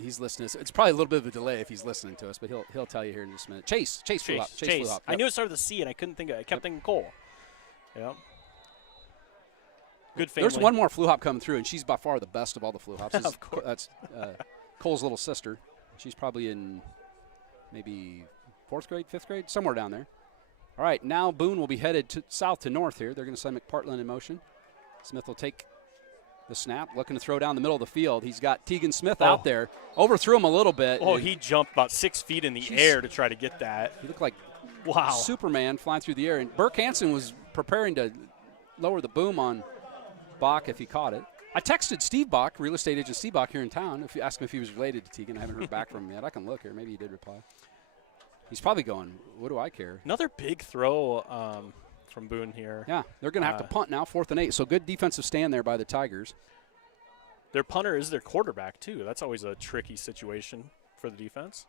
He's listening. It's probably a little bit of a delay if he's listening to us, but he'll tell you here in just a minute. Chase Fluhop. Chase. I knew it started with a C, and I couldn't think of it. I kept thinking Cole. Yeah. Good family. There's one more Fluhop coming through, and she's by far the best of all the Fluhops. Of course. That's Cole's little sister. She's probably in maybe 4th grade, 5th grade, somewhere down there. All right, now Boone will be headed south to north here. They're going to send McPartland in motion. Smith will take the snap, looking to throw down the middle of the field. He's got Tegan Smith out there. Overthrew him a little bit. Oh, he jumped about 6 feet in the air to try to get that. He looked like Superman flying through the air. And Burke Hansen was preparing to lower the boom on Bach if he caught it. I texted Steve Bach, real estate agent Steve Bach here in town, if you asked him if he was related to Tegan. I haven't heard back from him yet. I can look here. Maybe he did reply. He's probably going, what do I care? Another big throw from Boone here. Yeah, they're going to have to punt now, 4th and 8. So good defensive stand there by the Tigers. Their punter is their quarterback, too. That's always a tricky situation for the defense.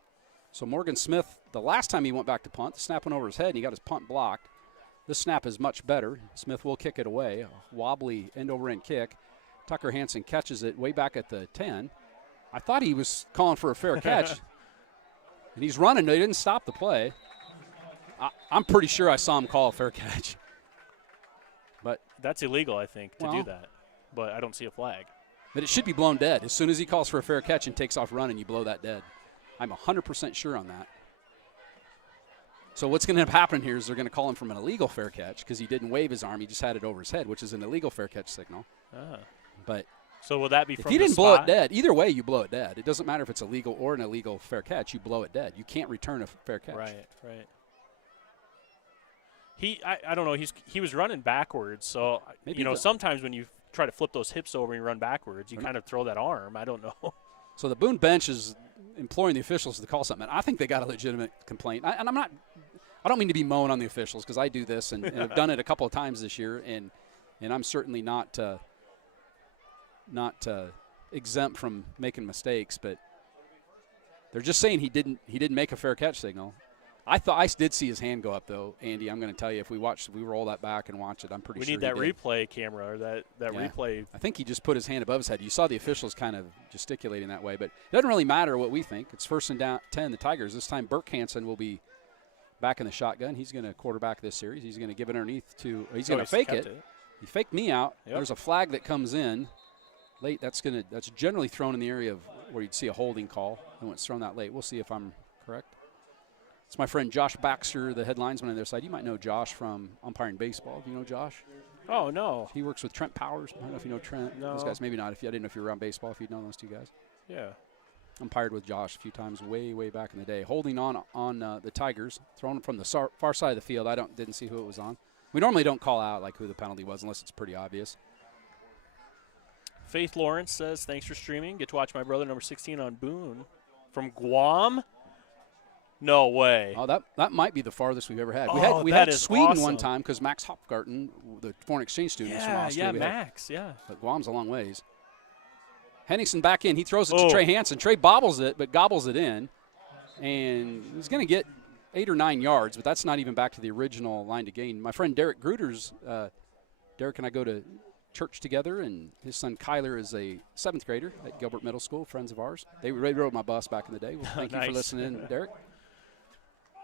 So Morgan Smith, the last time he went back to punt, the snap went over his head, and he got his punt blocked. This snap is much better. Smith will kick it away. A wobbly end-over-end kick. Tucker Hansen catches it way back at the 10. I thought he was calling for a fair catch. And he's running. They didn't stop the play. I'm pretty sure I saw him call a fair catch. But that's illegal, I think, to do that. But I don't see a flag. But it should be blown dead. As soon as he calls for a fair catch and takes off running, you blow that dead. I'm 100% sure on that. So what's going to happen here is they're going to call him from an illegal fair catch because he didn't wave his arm. He just had it over his head, which is an illegal fair catch signal. But so will that be from if you didn't blow it dead, either way you blow it dead. It doesn't matter if it's illegal or an illegal fair catch. You blow it dead. You can't return a fair catch. Right. I don't know. He was running backwards, so maybe sometimes when you try to flip those hips over and you run backwards, you kind of throw that arm. I don't know. So the Boone bench is imploring the officials to call something. I think they got a legitimate complaint. I don't mean to be mowing on the officials because I do this and I've done it a couple of times this year, and I'm certainly not exempt from making mistakes. But they're just saying he didn't make a fair catch signal. I did see his hand go up, though, Andy. I'm going to tell you, if we roll that back and watch it, I'm pretty sure we need that replay camera or that replay. I think he just put his hand above his head. You saw the officials kind of gesticulating that way, but it doesn't really matter what we think. It's 1st and down 10, the Tigers. This time Burke Hansen will be back in the shotgun. He's going to quarterback this series. He's going to give it underneath to – he's going to fake it. He faked me out. Yep. There's a flag that comes in late. That's generally thrown in the area of where you'd see a holding call. And when it's thrown that late, we'll see if I'm correct. It's my friend Josh Baxter, the head linesman on their side. You might know Josh from umpiring baseball. Do you know Josh? Oh, no. He works with Trent Powers. I don't know if you know Trent. No. Those guys, maybe not. I didn't know if you were around baseball, if you'd know those two guys. Yeah. umpired with Josh a few times way back in the day. Holding on the Tigers, thrown from the far side of the field. Didn't see who it was on. We normally don't call out like who the penalty was unless it's pretty obvious. Faith Lawrence says, thanks for streaming. Get to watch my brother, number 16, on Boone. From Guam? No way. Oh, that might be the farthest we've ever had. Oh, we had is Sweden awesome. one time because Max Hopgarten, the foreign exchange student, was from Austria. Yeah, Max, yeah. But Guam's a long ways. Henningsen back in. He throws it to Trey Hansen. Trey bobbles it, but gobbles it in. And he's going to get 8 or 9 yards, but that's not even back to the original line to gain. My friend Derek Gruters, Derek and I go to church together, and his son Kyler is a 7th grader at Gilbert Middle School, friends of ours. They rode my bus back in the day. Well, thank you for listening, Derek.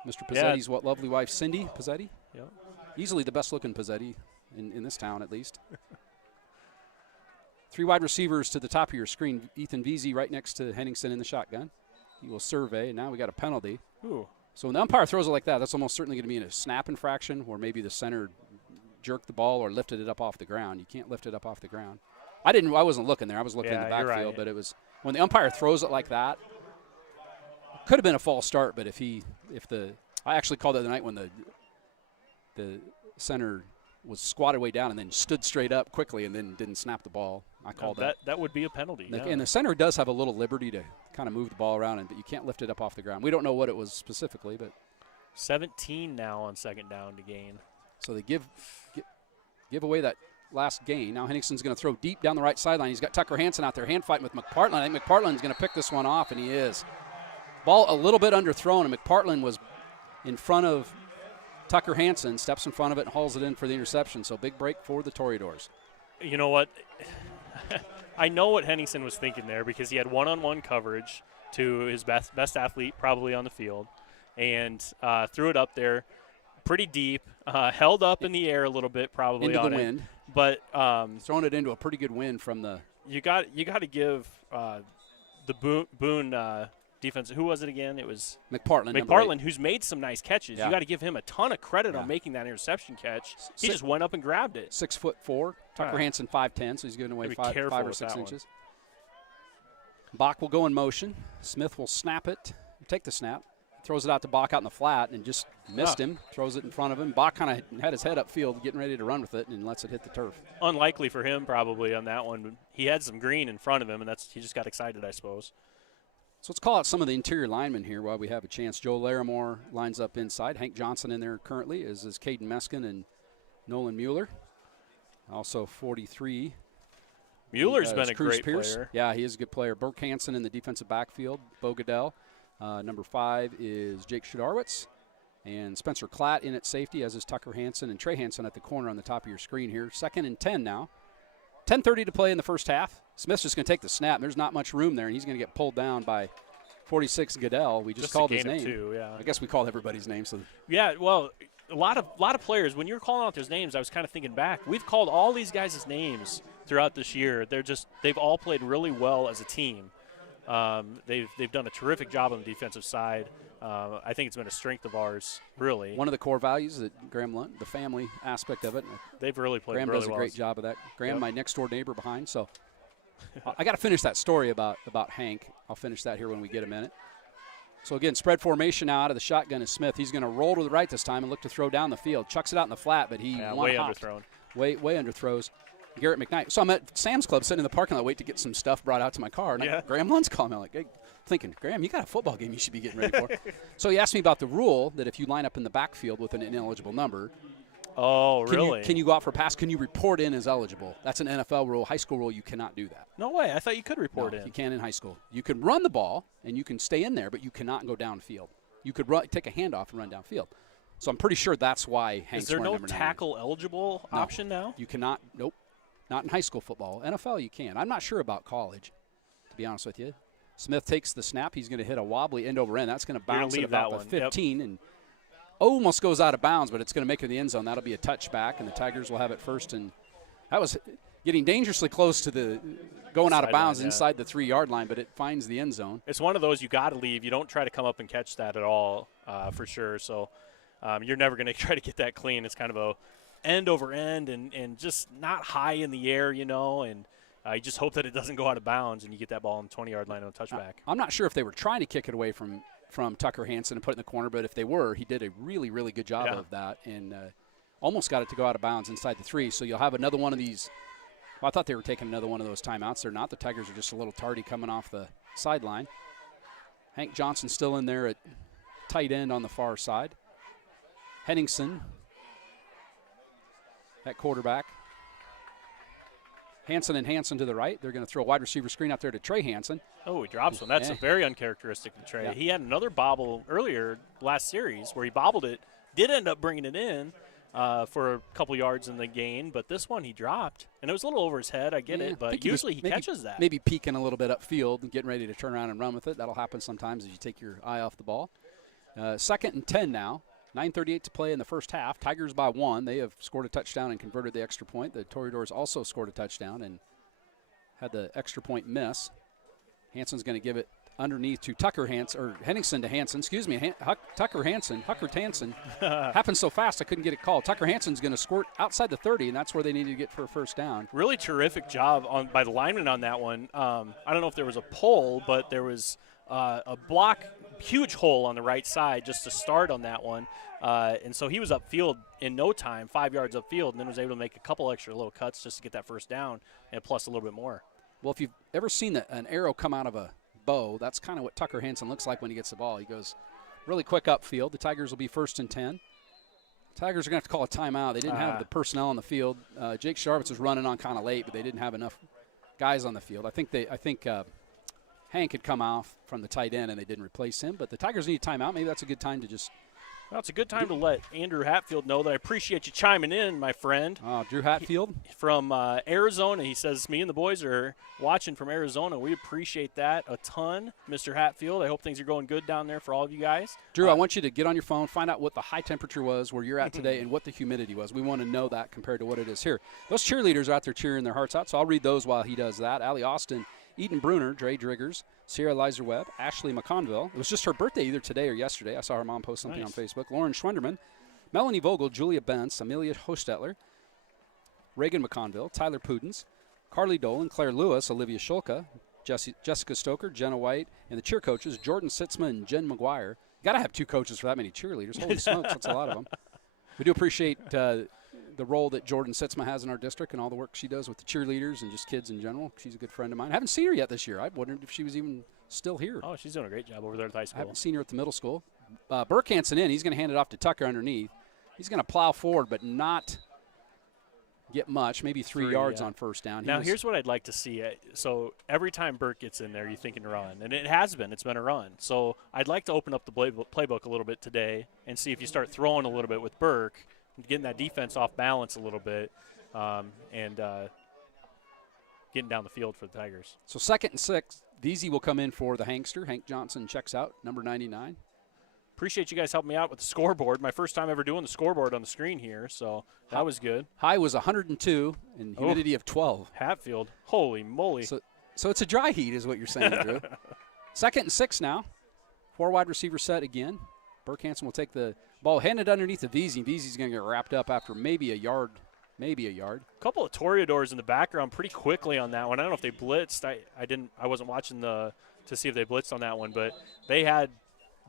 Mr. Pizzetti's lovely wife, Cindy Pizzetti. Yep. Easily the best-looking Pizzetti in this town, at least. 3 wide receivers to the top of your screen. Ethan Veazey right next to Henningsen in the shotgun. He will survey, and now we got a penalty. Ooh. So when the umpire throws it like that, that's almost certainly going to be in a snap infraction where maybe the center jerked the ball or lifted it up off the ground. You can't lift it up off the ground. I wasn't looking there. I was looking in the backfield, right. But it was when the umpire throws it like that, it could have been a false start, but I actually called it the night when the center was squatted way down and then stood straight up quickly and then didn't snap the ball. I called that. That would be a penalty. And the center does have a little liberty to kind of move the ball around, but you can't lift it up off the ground. We don't know what it was specifically, but 17 now on 2nd down to gain. So they give away that last gain. Now Henningsen's going to throw deep down the right sideline. He's got Tucker Hansen out there hand fighting with McPartland. I think McPartland's going to pick this one off, and he is. Ball a little bit underthrown, and McPartland was in front of Tucker Hansen, steps in front of it and hauls it in for the interception. So big break for the Toreadors. You know what? I know what Henningsen was thinking there because he had one-on-one coverage to his best athlete probably on the field and threw it up there pretty deep, held up in the air a little bit probably into on the it. wind. But throwing it into a pretty good wind from the – You got to give the Boone defense. Who was it again? It was McPartland, who's made some nice catches. Yeah. You got to give him a ton of credit on making that interception catch. He just went up and grabbed it. 6'4". Tucker Hansen 5'10", so he's giving away 5 or 6 inches. Bach will go in motion. Smith will snap it, take the snap, throws it out to Bach out in the flat and just missed him. Throws it in front of him. Bach kind of had his head upfield, getting ready to run with it, and lets it hit the turf. Unlikely for him probably on that one. He had some green in front of him, and he just got excited, I suppose. So let's call out some of the interior linemen here while we have a chance. Joe Larimore lines up inside. Hank Johnson in there currently, as is Caden Meskin and Nolan Mueller. Also 43. Mueller's been a Cruz great Pierce. player. Yeah, he is a good player. Burke Hansen in the defensive backfield. Bo Goodell. Number 5 is Jake Schudarwitz. And Spencer Klatt in at safety, as is Tucker Hansen and Trey Hansen at the corner on the top of your screen here. 2nd and 10 now. 10:30 to play in the first half. Smith's just going to take the snap. There's not much room there, and he's going to get pulled down by 46 Goodell. We just called his name. 2, yeah. I guess we called everybody's name. So yeah, well, a lot of players. When you were calling out their names, I was kind of thinking back. We've called all these guys' names throughout this year. They've all played really well as a team. They've done a terrific job on the defensive side. I think it's been a strength of ours, really. One of the core values that Graham Lunt, the family aspect of it. They've really played Graham really does a well. great job of that. Graham, my next door neighbor behind. So I got to finish that story about Hank. I'll finish that here when we get a minute. So again, spread formation now out of the shotgun is Smith. He's going to roll to the right this time and look to throw down the field. Chucks it out in the flat, but he way underthrown. Way underthrows. Garrett McKnight. So I'm at Sam's Club sitting in the parking lot waiting to get some stuff brought out to my car. And Graham Lunt's calling me like, hey, thinking, Graham, you got a football game you should be getting ready for. So he asked me about the rule that if you line up in the backfield with an ineligible number. Oh, really? Can you go out for a pass? Can you report in as eligible? That's an NFL rule. High school rule, you cannot do that. No way. I thought you could report in. You can in high school. You can run the ball, and you can stay in there, but you cannot go downfield. You could take a handoff and run downfield. So I'm pretty sure that's why Hank's wearing number 9. Is there no tackle-eligible option now? You cannot. Nope. Not in high school football. NFL, you can. I'm not sure about college, to be honest with you. Smith takes the snap. He's going to hit a wobbly end over end. That's going to bounce at about the 15 and almost goes out of bounds, but it's going to make it in the end zone. That'll be a touchback, and the Tigers will have it first. And that was getting dangerously close to the going out of bounds inside the 3-yard line, but it finds the end zone. It's one of those you got to leave. You don't try to come up and catch that at all, for sure. So you're never going to try to get that clean. It's kind of a end over end and just not high in the air, and You just hope that it doesn't go out of bounds and you get that ball on the 20-yard line on a touchback. I'm not sure if they were trying to kick it away from Tucker Hansen and put it in the corner, but if they were, he did a really, really good job of that and almost got it to go out of bounds inside the 3. So you'll have another one of these. Well, I thought they were taking another one of those timeouts. They're not. The Tigers are just a little tardy coming off the sideline. Hank Johnson still in there at tight end on the far side. Henningsen at quarterback. Hansen and Hansen to the right. They're going to throw a wide receiver screen out there to Trey Hansen. Oh, he drops one. That's a very uncharacteristic of Trey. Yeah. He had another bobble earlier last series where he bobbled it, did end up bringing it in for a couple yards in the gain, but this one he dropped. And it was a little over his head, I get it, but usually he catches that. Maybe peeking a little bit upfield and getting ready to turn around and run with it. That'll happen sometimes as you take your eye off the ball. 2nd and 10 now. 9:38 to play in the first half. Tigers by 1. They have scored a touchdown and converted the extra point. The Toreadors also scored a touchdown and had the extra point miss. Hansen's going to give it underneath to Tucker Hansen, or Henningsen to Hansen. Excuse me, Tucker Hansen. Happened so fast I couldn't get it called. Tucker Hansen's going to squirt outside the 30, and that's where they needed to get for a first down. Really terrific job by the lineman on that one. I don't know if there was a pull, but there was a block, huge hole on the right side just to start on that one. And so he was upfield in no time, 5 yards upfield, and then was able to make a couple extra little cuts just to get that first down and plus a little bit more. Well, if you've ever seen an arrow come out of a bow, that's kind of what Tucker Hansen looks like when he gets the ball. He goes really quick upfield. The Tigers will be 1st and 10. Tigers are going to have to call a timeout. They didn't have the personnel on the field. Jake Sharvitz was running on kind of late, but they didn't have enough guys on the field. I think Hank had come off from the tight end, and they didn't replace him. But the Tigers need a timeout. Maybe that's a good time to just – well, it's a good time to let Andrew Hatfield know that I appreciate you chiming in, my friend. Drew Hatfield? From Arizona. He says, me and the boys are watching from Arizona. We appreciate that a ton, Mr. Hatfield. I hope things are going good down there for all of you guys. Drew, I want you to get on your phone, find out what the high temperature was where you're at today and what the humidity was. We want to know that compared to what it is here. Those cheerleaders are out there cheering their hearts out, so I'll read those while he does that. Allie Austin, Eden Bruner, Dre Driggers, Sierra Lizer Webb, Ashley McConville. It was just her birthday either today or yesterday. I saw her mom post something on Facebook. Lauren Schwenderman, Melanie Vogel, Julia Bentz, Amelia Hostetler, Reagan McConville, Tyler Pudens, Carly Dolan, Claire Lewis, Olivia Shulka, Jessica Stoker, Jenna White, and the cheer coaches, Jordan Sitzma and Jen McGuire. You got to have 2 coaches for that many cheerleaders. Holy smokes, that's a lot of them. We do appreciate the role that Jordan Sitzma has in our district and all the work she does with the cheerleaders and just kids in general. She's a good friend of mine. I haven't seen her yet this year. I wondered if she was even still here. Oh, she's doing a great job over there at the high school. I haven't seen her at the middle school. Burke Hansen in. He's going to hand it off to Tucker underneath. He's going to plow forward but not get much, maybe 3 yards on first down. Now, here's what I'd like to see. So every time Burke gets in there, you think can run, and it has been. It's been a run. So I'd like to open up the playbook a little bit today and see if you start throwing a little bit with Burke, getting that defense off balance a little bit, and getting down the field for the Tigers. So 2nd and 6. Veazey will come in for the Hankster. Hank Johnson checks out, number 99. Appreciate you guys helping me out with the scoreboard. My first time ever doing the scoreboard on the screen here, so that was good. High was 102 and humidity of 12. Hatfield, holy moly. So it's a dry heat is what you're saying, Drew. 2nd and 6 now. 4 wide receiver set again. Burke Hansen will take the ball, hand it underneath to Veazey. Veazey's going to get wrapped up after maybe a yard. A couple of Toreadors in the background pretty quickly on that one. I don't know if they blitzed. I wasn't watching to see if they blitzed on that one, but they had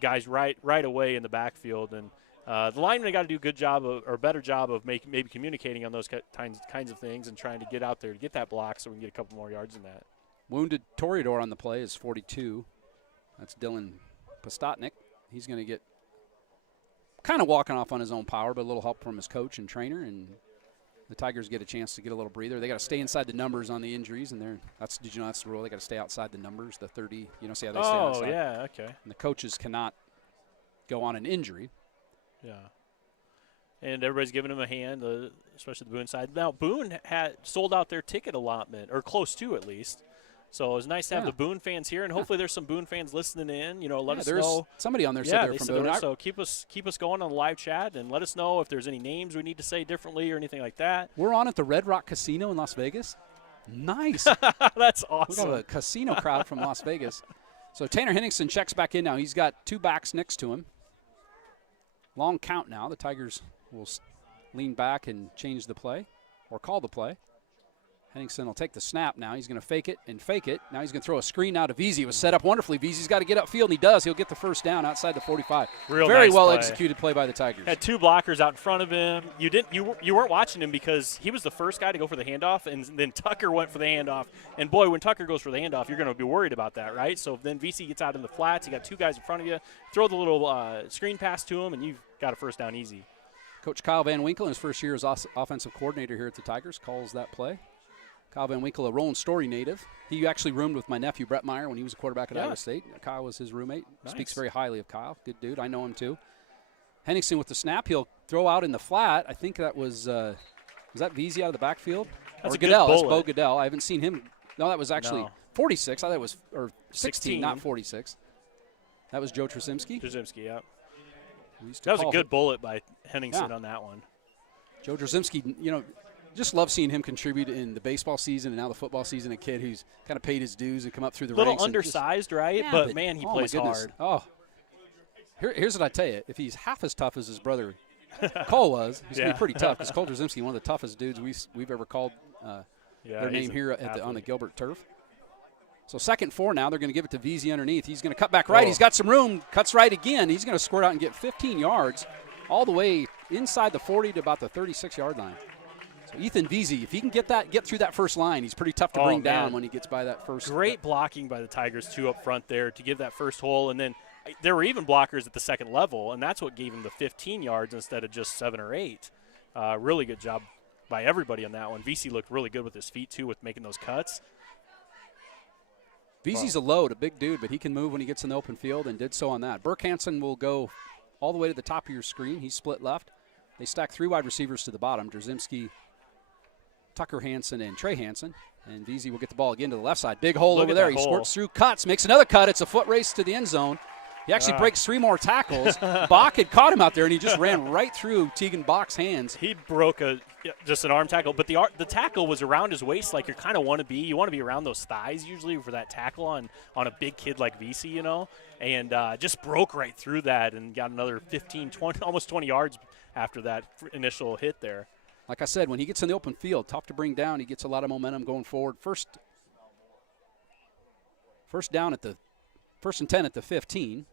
guys right away in the backfield, and the linemen got to do a good job or better job of maybe communicating on those kinds of things and trying to get out there to get that block so we can get a couple more yards in that. Wounded Toreador on the play is 42. That's Dylan Postotnik. He's going to get kind of walking off on his own power, but a little help from his coach and trainer, and the Tigers get a chance to get a little breather. They got to stay inside the numbers on the injuries, and did you know that's the rule? They got to stay outside the numbers, the 30. You know, see how they stay outside. Oh yeah, okay. And the coaches cannot go on an injury. Yeah. And everybody's giving him a hand, especially the Boone side. Now Boone had sold out their ticket allotment, or close to at least. So it was nice to have the Boone fans here, and hopefully there's some Boone fans listening in. You know, let us know. Somebody on there said they're from Boone. So keep us going on the live chat, and let us know if there's any names we need to say differently or anything like that. We're on at the Red Rock Casino in Las Vegas. Nice. That's awesome. We got a casino crowd from Las Vegas. So Tanner Henningsen checks back in now. He's got 2 backs next to him. Long count now. The Tigers will lean back and change the play or call the play. Henningsen will take the snap now. He's going to fake it and fake it. Now he's going to throw a screen now to Veazey. It was set up wonderfully. Veazey's got to get upfield, and he does. He'll get the first down outside the 45. Very nice well play. Executed play by the Tigers. Had 2 blockers out in front of him. You weren't watching him because he was the first guy to go for the handoff, and then Tucker went for the handoff. And, boy, when Tucker goes for the handoff, you're going to be worried about that, right? So then Veazey gets out in the flats. You got 2 guys in front of you. Throw the little screen pass to him, and you've got a first down easy. Coach Kyle Van Winkle, in his first year as offensive coordinator here at the Tigers, calls that play. Kyle Van Winkle, a Rolling Story native. He actually roomed with my nephew, Brett Meyer, when he was a quarterback at Iowa State. Kyle was his roommate. Nice. Speaks very highly of Kyle. Good dude. I know him, too. Henningsen with the snap. He'll throw out in the flat. I think that was that Veazey out of the backfield? That's or a good Goodell. bullet. That's Bo Goodell. I haven't seen him. No, that was actually 46. I thought it was 16, not 46. That was Joe Trzymski. Trzymski, yeah. That was a good bullet by Henningsen on that one. Joe Trzymski, just love seeing him contribute in the baseball season and now the football season. A kid who's kind of paid his dues and come up through the ranks. A little undersized, right? Yeah, but, man, he plays hard. Oh, here's what I tell you. If he's half as tough as his brother Cole was, he's going to be pretty tough because Cole Trzymski, one of the toughest dudes we've ever called their name here on the Gilbert turf. So 2nd and 4 now. They're going to give it to Veazey underneath. He's going to cut back right. He's got some room. Cuts right again. He's going to squirt out and get 15 yards all the way inside the 40 to about the 36-yard line. So Ethan Veazey, if he can get through that first line, he's pretty tough to bring down when he gets by that first. Great blocking by the Tigers, 2 up front there to give that first hole. And then there were even blockers at the second level, and that's what gave him the 15 yards instead of just 7 or 8. Really good job by everybody on that one. Veazey looked really good with his feet, too, with making those cuts. Veazey's a load, a big dude, but he can move when he gets in the open field and did so on that. Burke Hansen will go all the way to the top of your screen. He's split left. They stack 3 wide receivers to the bottom. Trzymski, Tucker Hansen, and Trey Hansen. And Veazey will get the ball again to the left side. Big hole over there. He squirts through, cuts, makes another cut. It's a foot race to the end zone. He actually breaks 3 more tackles. Bach had caught him out there, and he just ran right through Tegan Bach's hands. He broke just an arm tackle, but the tackle was around his waist like you kind of want to be. You want to be around those thighs usually for that tackle on a big kid like Veazey, and just broke right through that and got another 15, 20, almost 20 yards after that initial hit there. Like I said, when he gets in the open field, tough to bring down. He gets a lot of momentum going forward. First down at the 1st and 10 at the 15.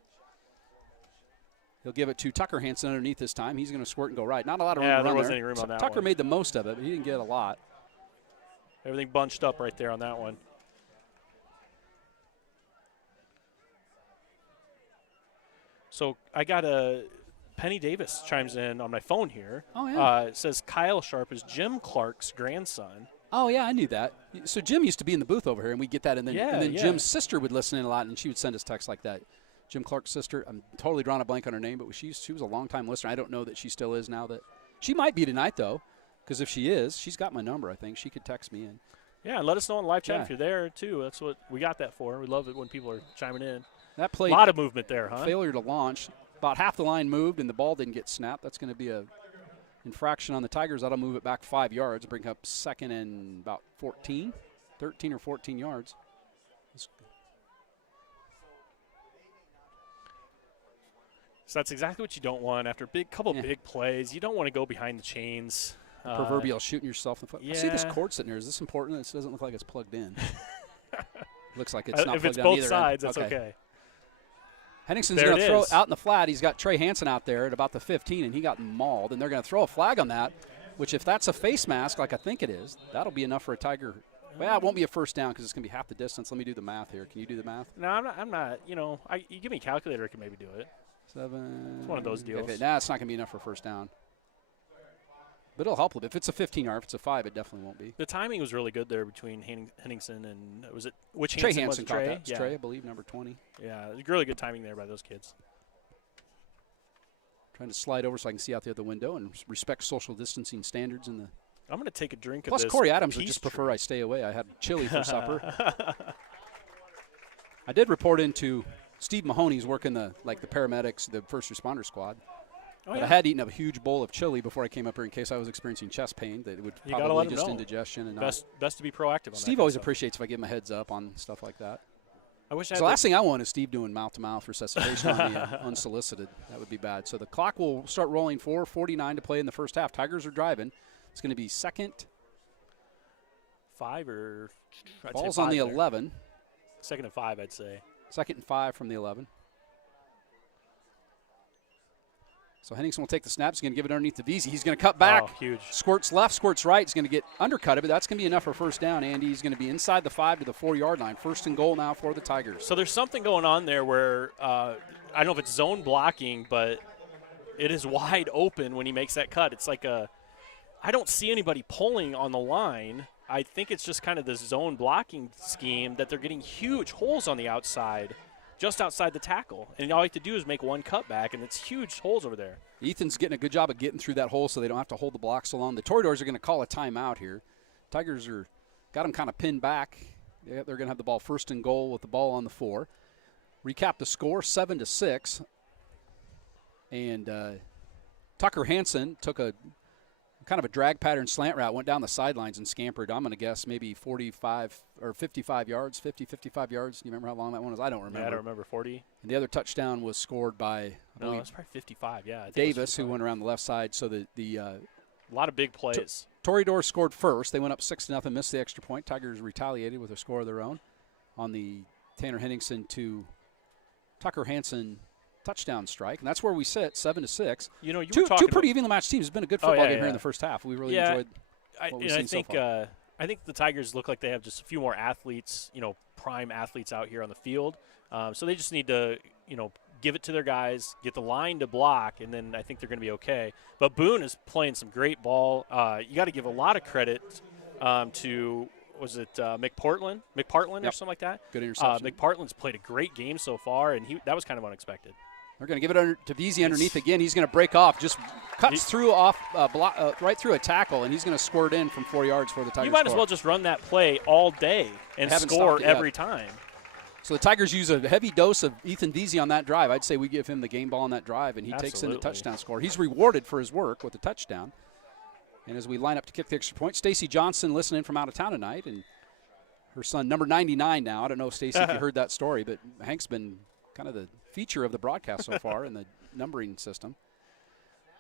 He'll give it to Tucker Hansen underneath this time. He's going to squirt and go right. Not a lot of room to run there wasn't any room on that Tucker one. made the most of it, but he didn't get a lot. Everything bunched up right there on that one. So I got Penny Davis chimes in on my phone here. Oh, yeah. It says Kyle Sharp is Jim Clark's grandson. Oh, yeah, I knew that. So Jim used to be in the booth over here, and we'd get that. And then Jim's sister would listen in a lot, and she would send us texts like that. Jim Clark's sister, I'm totally drawing a blank on her name, but she was a long-time listener. I don't know that she still is now. That she might be tonight, though, because if she is, she's got my number, I think. She could text me in. Yeah, and let us know on live chat if you're there, too. That's what we got that for. We love it when people are chiming in. That play, a lot of movement there, huh? Failure to launch. About half the line moved, and the ball didn't get snapped. That's going to be a infraction on the Tigers. That'll move it back 5 yards, bring up 2nd and about 13 or 14 yards. So that's exactly what you don't want after big plays. You don't want to go behind the chains. Proverbial shooting yourself in the foot. Yeah. I see this cord sitting there. Is this important? This doesn't look like it's plugged in. Looks like it's not if plugged it's in both either sides, end. that's okay. Henningsen's going to throw out in the flat. He's got Trey Hansen out there at about the 15, and he got mauled. And they're going to throw a flag on that, which if that's a face mask like I think it is, that'll be enough for a Tiger. Well, it won't be a first down because it's going to be half the distance. Let me do the math here. Can you do the math? No, I'm not. You give me a calculator, I can maybe do it. 7. It's one of those deals. It's not going to be enough for a first down. But it'll help a little bit. If it's a 15-yard, if it's a 5, it definitely won't be. The timing was really good there between Henningsen and was it which Trey Hansen was Hansen it? Trey? Caught that. Trey, I believe, number 20. Yeah, really good timing there by those kids. Trying to slide over so I can see out the other window and respect social distancing standards in the. I'm going to take a drink Plus, of this. Corey Adams would just prefer I stay away. I had chili for supper. I did report into Steve Mahoney's working the paramedics, the first responder squad. Oh, but I had eaten a huge bowl of chili before I came up here in case I was experiencing chest pain. That it would probably just indigestion and best to be proactive on that. Steve always appreciates if I give him a heads up on stuff like that. I wish. The last thing I want is Steve doing mouth-to-mouth resuscitation on me unsolicited. That would be bad. So the clock will start rolling. 4:49 to play in the first half. Tigers are driving. It's going to be 2nd 5 or I'd Ball's say on the 5 there. 11. 2nd and 5, I'd say. 2nd and 5 from the 11. So Henningsen will take the snap. He's going to give it underneath to Veazey. He's going to cut back. Oh, huge. Squirts left, squirts right. He's going to get undercutted, but that's going to be enough for first down. Andy, he's going to be inside the 5 to the 4-yard line. 1st and goal now for the Tigers. So there's something going on there where I don't know if it's zone blocking, but it is wide open when he makes that cut. It's like I don't see anybody pulling on the line. I think it's just kind of this zone blocking scheme that they're getting huge holes on the outside, just outside the tackle. And all you have to do is make one cutback, and it's huge holes over there. Ethan's getting a good job of getting through that hole so they don't have to hold the block so long. The Toreadors are going to call a timeout here. Tigers got them kind of pinned back. They're going to have the ball 1st and goal with the ball on the 4. Recap the score, 7-6. And Tucker Hansen took a kind of a drag pattern slant route, went down the sidelines and scampered, I'm going to guess, maybe 45 or 55 yards, 50, 55 yards. Do you remember how long that one was? I don't remember. Yeah, I don't remember. 40? And the other touchdown was scored by, No, it's probably 55, yeah. I think Davis, who went around the left side. So the a lot of big plays. Toreadors scored first. They went up 6-0, missed the extra point. Tigers retaliated with a score of their own on the Tanner Henningsen to Tucker Hansen touchdown strike, and that's where we sit, 7-6. You know, you two were talking pretty evenly matched teams. It's been a good football game here in the first half. We really enjoyed what we've seen so far. I think the Tigers look like they have just a few more athletes, prime athletes out here on the field. So they just need to, give it to their guys, get the line to block, and then I think they're going to be okay. But Boone is playing some great ball. You got to give a lot of credit to, was it McPartland or something like that? Good interception. McPartland's played a great game so far, and that was kind of unexpected. They're going to give it to Veazey underneath again. He's going to break off, just cuts through off right through a tackle, and he's going to squirt in from 4 yards for the Tigers. You might as well just run that play all day and score every time. So the Tigers use a heavy dose of Ethan Veazey on that drive. I'd say we give him the game ball on that drive, and he takes in the touchdown score. He's rewarded for his work with the touchdown. And as we line up to kick the extra point, Stacy Johnson listening from out of town tonight, and her son, number 99 now. I don't know, Stacy, if you heard that story, but Hank's been kind of the feature of the broadcast so far in the numbering system.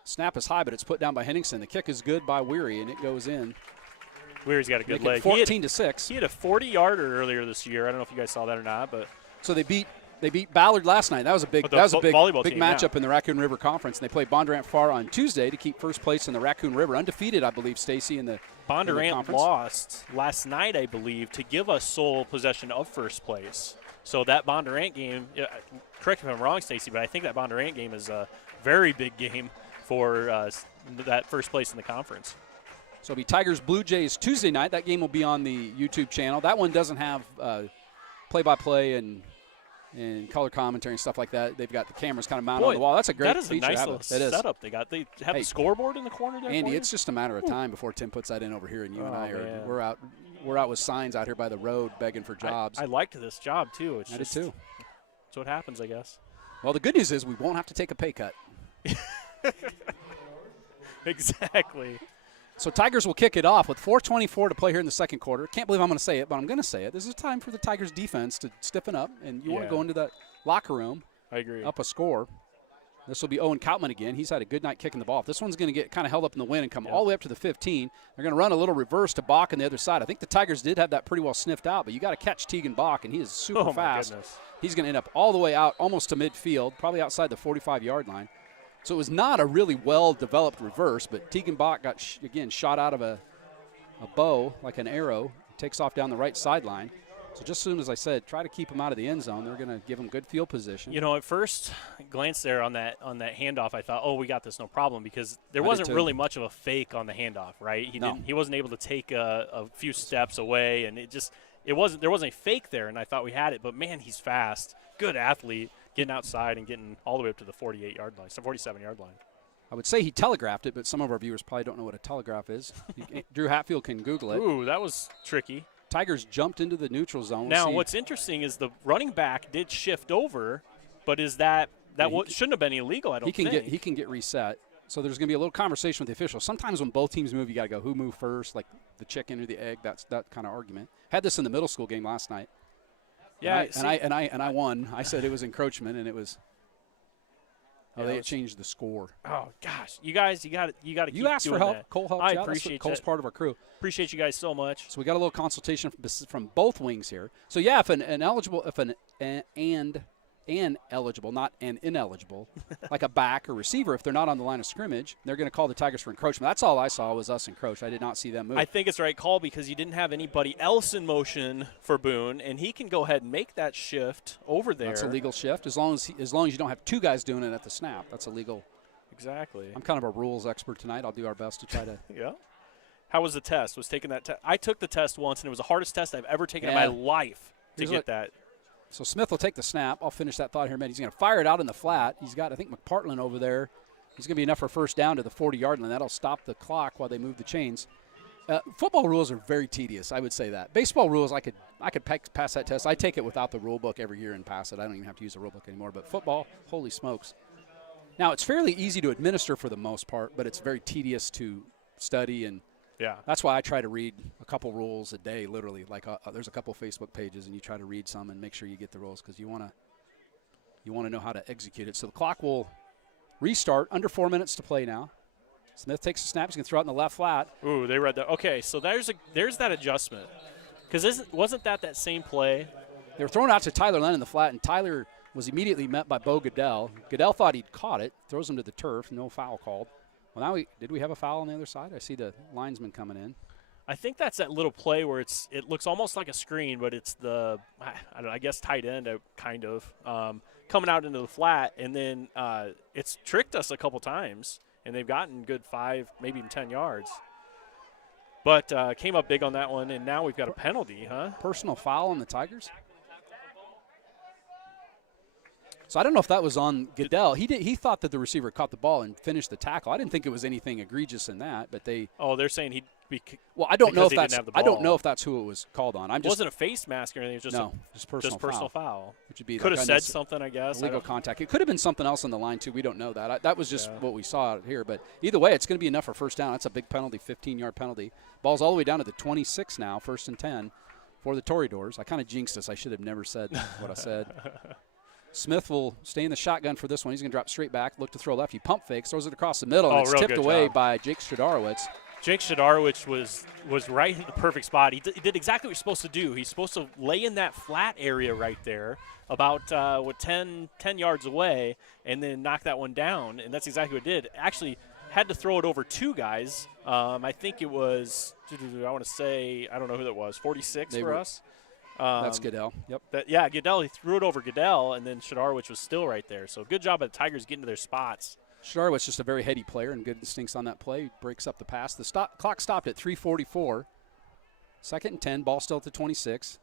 Snap is high, but it's put down by Henningsen. The kick is good by Weary, and it goes in. Weary's got a good leg. 14-6. He had a 40-yarder earlier this year. I don't know if you guys saw that or not, but so they beat Ballard last night. That was a big matchup in the Raccoon River Conference. And they played Bondurant Farr on Tuesday to keep first place in the Raccoon River, undefeated, I believe, Stacy, in the Bondurant lost last night, I believe, to give us sole possession of first place. So that Bondurant game, correct me if I'm wrong, Stacy, but I think that Bondurant game is a very big game for that first place in the conference. So it'll be Tigers Blue Jays Tuesday night. That game will be on the YouTube channel. That one doesn't have play-by-play and color commentary and stuff like that. They've got the cameras kind of mounted on the wall. That's a great feature. That is a nice little setup they got. They have the scoreboard in the corner there. Andy, it's just a matter of time before Tim puts that in over here, and you and I are we're out with signs out here by the road begging for jobs. I liked this job too. I did too. That's what happens, I guess. Well, the good news is we won't have to take a pay cut. Exactly. So Tigers will kick it off with 4:24 to play here in the second quarter. Can't believe I'm going to say it, but I'm going to say it. This is time for the Tigers defense to stiffen up, and you want to go into that locker room. I agree. Up a score. This will be Owen Koutman again. He's had a good night kicking the ball. If this one's going to get kind of held up in the wind and come all the way up to the 15, they're going to run a little reverse to Bach on the other side. I think the Tigers did have that pretty well sniffed out, but you got to catch Tegan Bach, and he is super fast. He's going to end up all the way out, almost to midfield, probably outside the 45-yard line. So it was not a really well-developed reverse, but Tegan Bach got, shot out of a bow like an arrow. Takes off down the right sideline. So just as soon as I said, try to keep him out of the end zone, they're going to give him good field position. At first glance there on that handoff, I thought, we got this, no problem, because there wasn't really much of a fake on the handoff, right? He wasn't able to take a few steps away, and there wasn't a fake there, and I thought we had it. But man, he's fast, good athlete, getting outside and getting all the way up to the 47-yard line. I would say he telegraphed it, but some of our viewers probably don't know what a telegraph is. Drew Hatfield can Google it. Ooh, that was tricky. Tigers jumped into the neutral zone. Now, what's interesting is the running back did shift over, but is that shouldn't have been illegal, I don't think. He can get reset. So there's going to be a little conversation with the officials. Sometimes when both teams move, you got to go who moved first, like the chicken or the egg. That's that kind of argument. Had this in the middle school game last night. Yeah, and I won. I said it was encroachment, and it was. Oh, they changed the score. Oh gosh, you guys, you got to keep doing You asked for help. that. Cole helped I you out. appreciate Cole's that. part of our crew. Appreciate you guys so much. So we got a little consultation from both wings here. So yeah, if an eligible, not an ineligible, like a back or receiver, if they're not on the line of scrimmage, they're going to call the Tigers for encroachment. That's all I saw was us encroach. I did not see them move. I think it's the right call because you didn't have anybody else in motion for Boone, and he can go ahead and make that shift over there. That's a legal shift as long as you don't have two guys doing it at the snap. That's illegal. Exactly. I'm kind of a rules expert tonight. I'll do our best to try to. Yeah. How was the test? Was taking that test? I took the test once, and it was the hardest test I've ever taken in my life to get that. So Smith will take the snap. I'll finish that thought here in a minute. He's going to fire it out in the flat. He's got, I think, McPartland over there. He's going to be enough for first down to the 40-yard line. That'll stop the clock while they move the chains. Football rules are very tedious, I would say that. Baseball rules, I could pass that test. I take it without the rule book every year and pass it. I don't even have to use the rule book anymore. But football, holy smokes. Now, it's fairly easy to administer for the most part, but it's very tedious to study, and that's why I try to read a couple rules a day, literally. Like there's a couple Facebook pages, and you try to read some and make sure you get the rules because you want to know how to execute it. So the clock will restart. Under 4 minutes to play now. Smith takes a snap. He's going to throw it in the left flat. Ooh, they read that. Okay, so there's that adjustment. Because wasn't that same play? They were throwing out to Tyler Lennon in the flat, and Tyler was immediately met by Bo Goodell. Goodell thought he'd caught it, throws him to the turf, no foul called. Well, now did we have a foul on the other side? I see the linesman coming in. I think that's that little play where it looks almost like a screen, but it's the, I don't know, I guess tight end kind of, coming out into the flat, and then it's tricked us a couple times, and they've gotten good 5, maybe even 10 yards. But came up big on that one, and now we've got a penalty, huh? Personal foul on the Tigers? So I don't know if that was on Goodell. He thought that the receiver caught the ball and finished the tackle. I didn't think it was anything egregious in that, but they. Oh, they're saying he'd be. Well, I don't know if that's who it was called on. It wasn't a face mask or anything. It was just personal foul. Which would be could have said something, I guess. Illegal contact. It could have been something else on the line too. We don't know that. That was just what we saw out here. But either way, it's going to be enough for first down. That's a big penalty, 15-yard penalty. Ball's all the way down to the 26 now, 1st and 10 for the Toreadors. I kind of jinxed us. I should have never said what I said. Smith will stay in the shotgun for this one. He's going to drop straight back, look to throw left. He pump fakes, throws it across the middle, and it's tipped away by Jake Stodarowicz. Jake Stodarowicz was right in the perfect spot. He did exactly what he's supposed to do. He's supposed to lay in that flat area right there, about 10 yards away, and then knock that one down, and that's exactly what he did. Actually had to throw it over 2 guys. I think it was, I want to say, I don't know who that was, 46 for us. That's Goodell. Yep. Goodell. He threw it over Goodell, and then Stodarowicz was still right there. So good job by the Tigers getting to their spots. Stodarowicz just a very heady player and good instincts on that play. He breaks up the pass. The clock stopped at 3:44. 2nd and 10. Ball still at the 26.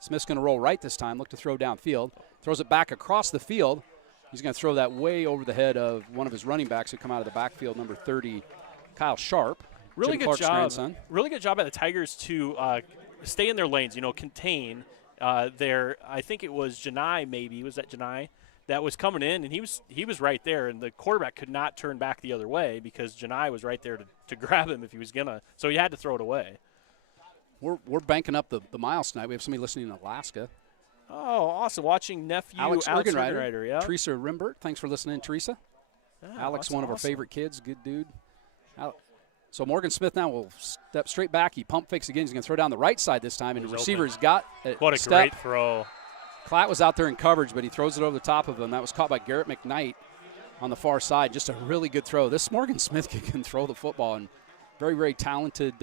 Smith's going to roll right this time. Look to throw downfield. Throws it back across the field. He's going to throw that way over the head of one of his running backs who come out of the backfield, number 30, Kyle Sharp. Really Jim good Clark's job. grandson. Really good job by the Tigers to stay in their lanes, contain I think it was Janai, maybe. Was that Janai? That was coming in, and he was right there, and the quarterback could not turn back the other way because Janai was right there to grab him if he was going to. So he had to throw it away. We're banking up the miles tonight. We have somebody listening in Alaska. Oh, awesome. Watching nephew Alex Ergenreiter. Yeah. Teresa Rimbert. Thanks for listening, Teresa. Yeah, Alex, one of our favorite kids. Good dude. So Morgan Smith now will step straight back. He pump fakes again. He's going to throw down the right side this time, and the receiver's got it. What a great throw. Klatt was out there in coverage, but he throws it over the top of him. That was caught by Garrett McKnight on the far side. Just a really good throw. This Morgan Smith can throw the football, and very, very talented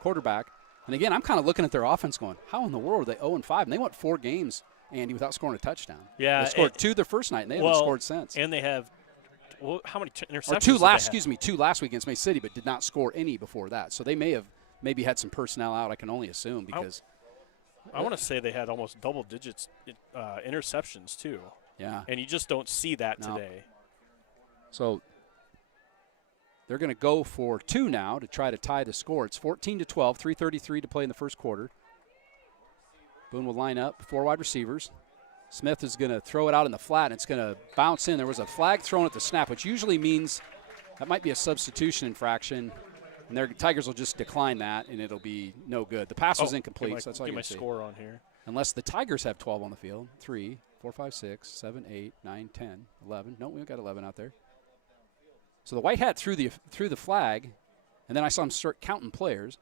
quarterback. And, again, I'm kind of looking at their offense going, how in the world are they 0-5? And they went 4 games, Andy, without scoring a touchdown. Yeah. They scored 2 the first night, and they haven't scored since. And they have how many interceptions? Or 2 last week against May City, but did not score any before that. So they may have maybe had some personnel out. I can only assume because I want to say they had almost double digits interceptions too. Yeah, and you just don't see that today. So they're going to go for 2 now to try to tie the score. It's 14-12, 3:33 to play in the first quarter. Boone will line up 4 wide receivers. Smith is going to throw it out in the flat, and it's going to bounce in. There was a flag thrown at the snap, which usually means that might be a substitution infraction, and their Tigers will just decline that, and it'll be no good. The pass was incomplete, so that's all you can see. Get my score on here. Unless the Tigers have 12 on the field, 3, 4, 5, 6, 7, 8, 9, 10, 11. No, we got 11 out there. So the white hat threw the flag, and then I saw him start counting players.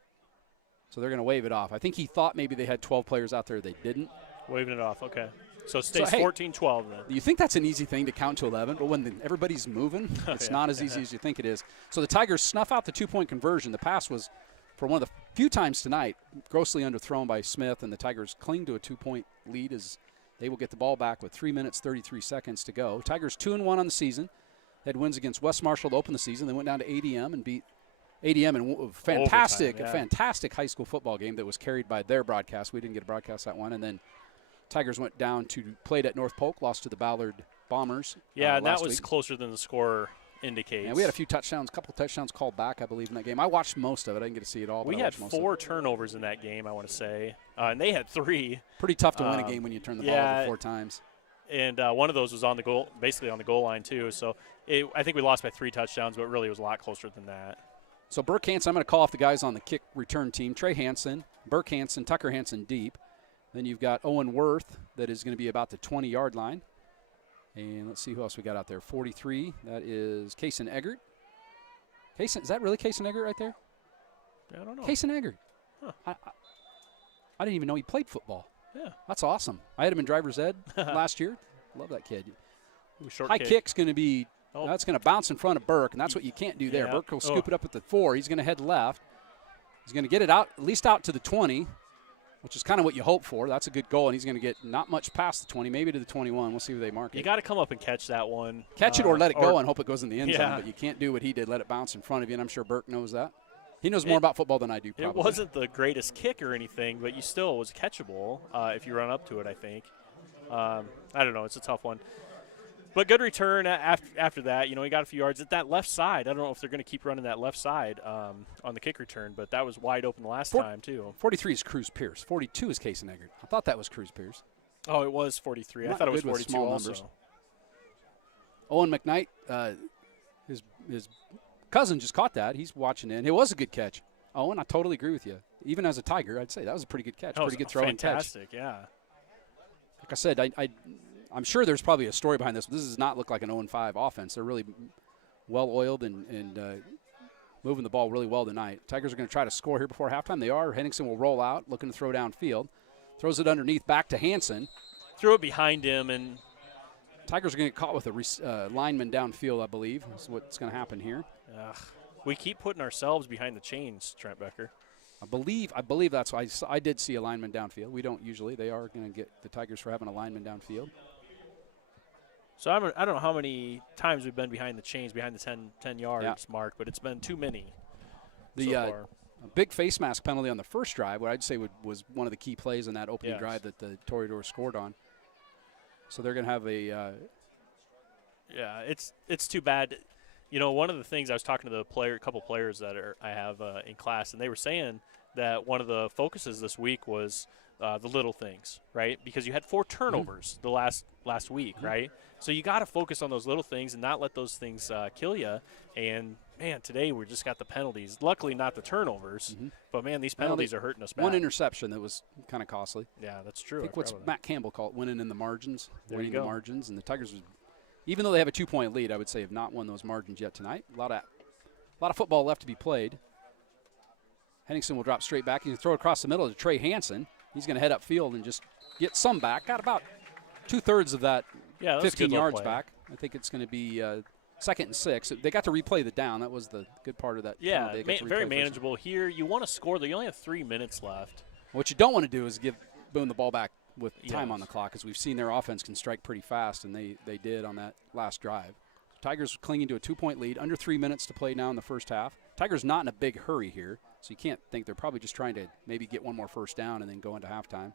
So they're going to wave it off. I think he thought maybe they had 12 players out there. They didn't. Waving it off, okay. So it stays hey, 14-12 then. You think that's an easy thing to count to 11, but when everybody's moving, it's not as easy as you think it is. So the Tigers snuff out the 2-point conversion. The pass was, for one of the few times tonight, grossly underthrown by Smith, and the Tigers cling to a 2-point lead as they will get the ball back with 3 minutes, 33 seconds to go. Tigers 2-1 on the season. Had wins against West Marshall to open the season. They went down to ADM and beat ADM in a fantastic high school football game that was carried by their broadcast. We didn't get a broadcast that one. And then Tigers went down to played at North Polk, lost to the Ballard Bombers. Yeah, and that was week. Closer than the score indicates. And we had a couple touchdowns called back, I believe, in that game. I watched most of it. I didn't get to see it all. We had 4 turnovers in that game, I want to say, and they had 3. Pretty tough to win a game when you turn the ball over 4 times. And one of those was on the goal, basically on the goal line too. So I think we lost by 3 touchdowns, but really it was a lot closer than that. So Burke Hansen, I'm going to call off the guys on the kick return team. Trey Hansen, Burke Hansen, Tucker Hansen deep. Then you've got Owen Worth that is going to be about the 20-yard line. And let's see who else we got out there. 43, that is Kaysen Eggert. Is that really Kaysen Eggert right there? I don't know. Kaysen Eggert. Huh. I didn't even know he played football. Yeah. That's awesome. I had him in driver's ed last year. Love that kid. Short High kick. kick's going to be that's going to bounce in front of Burke, and that's what you can't do there. Yeah. Burke will scoop it up at the 4. He's going to head left. He's going to get it out, at least out to the 20, which is kind of what you hope for. That's a good goal, and he's going to get not much past the 20, maybe to the 21. We'll see who they mark it. You got to come up and catch that one. Catch it or let it go and hope it goes in the end zone, Yeah. but you can't do what he did, let it bounce in front of you, and I'm sure Burke knows that. He knows more about football than I do, probably. It wasn't the greatest kick or anything, but you still was catchable if you run up to it, I think. I don't know. It's a tough one. But good return after that. He got a few yards at that left side. I don't know if they're going to keep running that left side on the kick return, but that was wide open the last time, too. 43 is Cruz Pierce. 42 is Kaysen Eggert. I thought that was Cruz Pierce. Oh, it was 43. I thought it was 42 also. Numbers. Owen McKnight, his cousin just caught that. He's watching in. It was a good catch. Owen, I totally agree with you. Even as a Tiger, I'd say that was a pretty good catch. Pretty good throw and catch. Fantastic, yeah. Like I said, I'm sure there's probably a story behind this, but this does not look like an 0-5 offense. They're really well-oiled and moving the ball really well tonight. Tigers are going to try to score here before halftime. They are. Henningsen will roll out, looking to throw downfield. Throws it underneath back to Hansen. Threw it behind him, and Tigers are going to get caught with a lineman downfield, I believe. That's what's going to happen here. We keep putting ourselves behind the chains, Trent Becker. I believe that's why I did see a lineman downfield. We don't usually. They are going to get the Tigers for having a lineman downfield. So I don't know how many times we've been behind the chains, behind the 10 yards mark, but it's been too many so far. A big face mask penalty on the first drive, what I'd say was one of the key plays in that opening drive that the Toreadors scored on. So they're going to have a it's too bad. One of the things I was talking to a couple players that I have in class, and they were saying that one of the focuses this week was the little things, right? Because you had 4 turnovers the last week, right? So you got to focus on those little things and not let those things kill you. And man, today we just got the penalties. Luckily, not the turnovers, but man, these penalties are hurting us bad. One interception that was kind of costly. Yeah, that's true. I think what's Matt Campbell called winning in the margins. Winning the margins, and the Tigers, even though they have a 2-point lead, I would say have not won those margins yet tonight. A lot of football left to be played. Henningsen will drop straight back. He can throw it across the middle to Trey Hansen. He's going to head upfield and just get some back. Got about 2/3 of that 15 yards back. I think it's going to be 2nd and 6. They got to replay the down. That was the good part of that. Yeah, very manageable here. You want to score. You only have 3 minutes left. What you don't want to do is give Boone the ball back with time on the clock, as we've seen their offense can strike pretty fast, and they did on that last drive. Tigers clinging to a 2-point lead. Under 3 minutes to play now in the first half. Tigers not in a big hurry here, so you can't think they're probably just trying to maybe get one more first down and then go into halftime.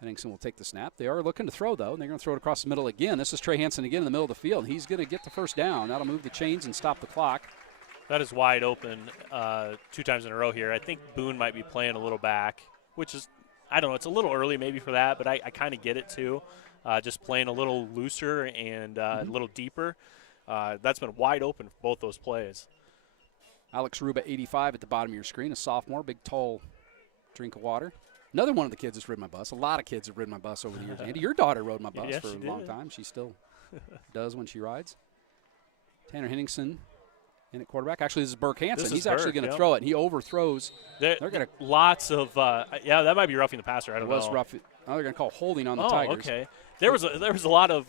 Henningsen will take the snap. They are looking to throw, though, and they're going to throw it across the middle again. This is Trey Hansen again in the middle of the field. He's going to get the first down. That'll move the chains and stop the clock. That is wide open 2 times in a row here. I think Boone might be playing a little back, which is, I don't know, it's a little early maybe for that, but I kind of get it too. Just playing a little looser and a little deeper. That's been wide open for both those plays. Alex Ruba, 85 at the bottom of your screen, a sophomore, big, tall drink of water. Another one of the kids has ridden my bus. A lot of kids have ridden my bus over the years. Andy, your daughter rode my bus for a long time. She still does when she rides. Tanner Henningsen in at quarterback. Actually, this is Burke Hansen. He's actually going to throw it, and he overthrows. They're going to lots of that might be roughing the passer. I don't know. Was rough. Oh, they're going to call holding on the Tigers. Okay. There was a lot of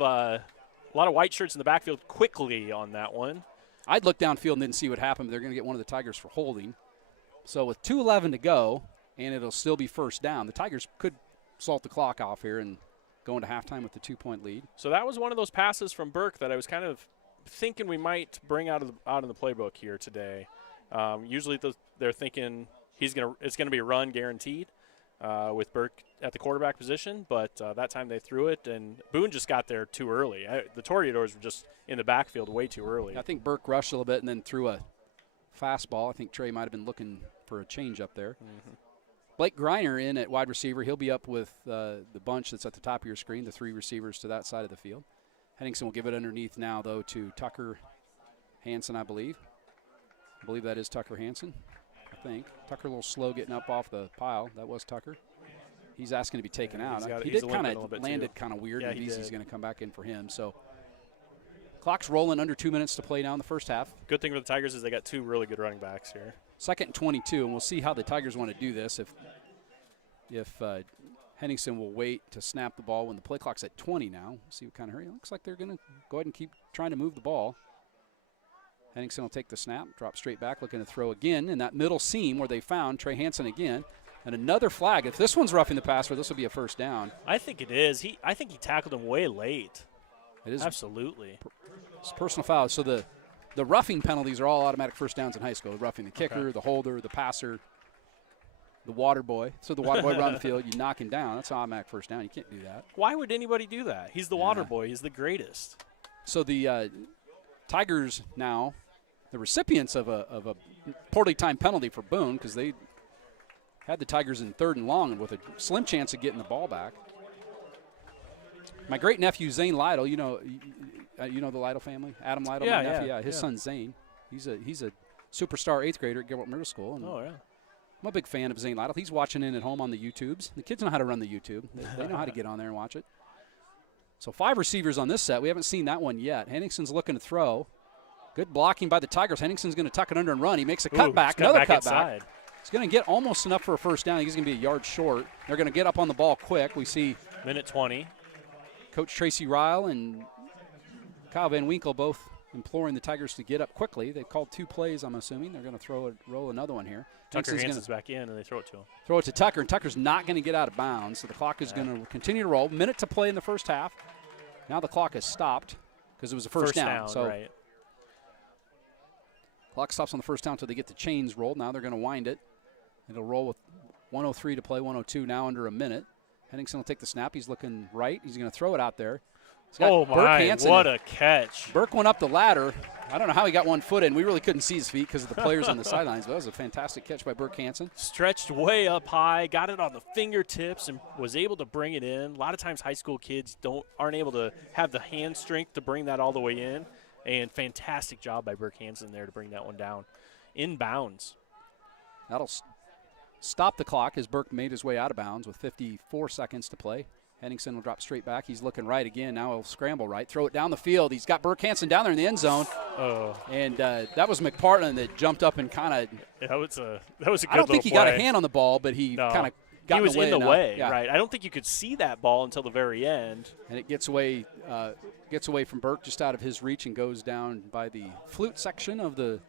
white shirts in the backfield quickly on that one. I'd look downfield and didn't see what happened. But they're going to get one of the Tigers for holding. So with 2:11 to go, and it'll still be first down, the Tigers could salt the clock off here and go into halftime with the 2-point lead. So that was one of those passes from Burke that I was kind of thinking we might bring out of the playbook here today. Usually they're thinking it's going to be a run guaranteed with Burke at the quarterback position, but that time they threw it, and Boone just got there too early. The Toreadors were just in the backfield way too early. I think Burke rushed a little bit and then threw a fastball. I think Trey might have been looking for a change up there. Mm-hmm. Blake Greiner in at wide receiver. He'll be up with the bunch that's at the top of your screen, the 3 receivers to that side of the field. Henningsen will give it underneath now, though, to Tucker Hansen, I believe. I believe that is Tucker Hansen, I think. Tucker a little slow getting up off the pile. That was Tucker. He's asking to be taken out. He did kind of landed kind of weird, and Veazey's going to come back in for him. So clock's rolling, under 2 minutes to play now in the first half. Good thing for the Tigers is they got 2 really good running backs here. 2nd and 22, and we'll see how the Tigers want to do this. If Henningsen will wait to snap the ball when the play clock's at 20 now. We'll see what kind of hurry. It looks like they're going to go ahead and keep trying to move the ball. Henningsen will take the snap, drop straight back, looking to throw again in that middle seam where they found Trey Hansen again. And another flag. If this one's roughing the passer, this will be a first down. I think it is. I think he tackled him way late. It is. Absolutely. It's personal foul. So the roughing penalties are all automatic first downs in high school. Roughing the kicker, the holder, the passer, the water boy. So the water boy run the field, you knock him down. That's an automatic first down. You can't do that. Why would anybody do that? He's the water boy. He's the greatest. So the Tigers now, the recipients of a poorly timed penalty for Boone, because they had the Tigers in 3rd and long with a slim chance of getting the ball back. My great nephew Zane Lytle, you know the Lytle family, Adam Lytle, my nephew. His son Zane, he's a superstar 8th grader at Gilbert Middle School. And I'm a big fan of Zane Lytle. He's watching in at home on the YouTubes. The kids know how to run the YouTube. They know how to get on there and watch it. So 5 receivers on this set. We haven't seen that one yet. Henningsen's looking to throw. Good blocking by the Tigers. Henningsen's going to tuck it under and run. He makes a cutback, another cutback. He's going to get almost enough for a first down. He's going to be a yard short. They're going to get up on the ball quick. We see minute 20. Coach Tracy Ryle and Kyle Van Winkle both imploring the Tigers to get up quickly. They called 2 plays, I'm assuming. They're going to roll another one here. Tucker Hansen's back in, and they throw it to him. Throw it to Tucker, and Tucker's not going to get out of bounds, so the clock is going to continue to roll. Minute to play in the first half. Now the clock has stopped because it was a first down. So right. Clock stops on the first down until they get the chains rolled. Now they're going to wind it. It'll roll with 1:03 to play, 1:02 now, under a minute. Henningsen will take the snap. He's looking right. He's going to throw it out there. Oh, my, what a catch. Burke went up the ladder. I don't know how he got 1 foot in. We really couldn't see his feet because of the players on the sidelines, but that was a fantastic catch by Burke Hansen. Stretched way up high, got it on the fingertips, and was able to bring it in. A lot of times high school kids aren't able to have the hand strength to bring that all the way in, and fantastic job by Burke Hansen there to bring that one down. In bounds. That'll stop the clock as Burke made his way out of bounds with 54 seconds to play. Henningsen will drop straight back. He's looking right again. Now he'll scramble right, throw it down the field. He's got Burke Hansen down there in the end zone. Oh. And that was McPartland that jumped up and kind of. That was a good I don't think he play. got a hand on the ball, but he kind of got in the way. He was in the way, yeah. Right. I don't think you could see that ball until the very end. And it gets away from Burke, just out of his reach, and goes down by the flute section of the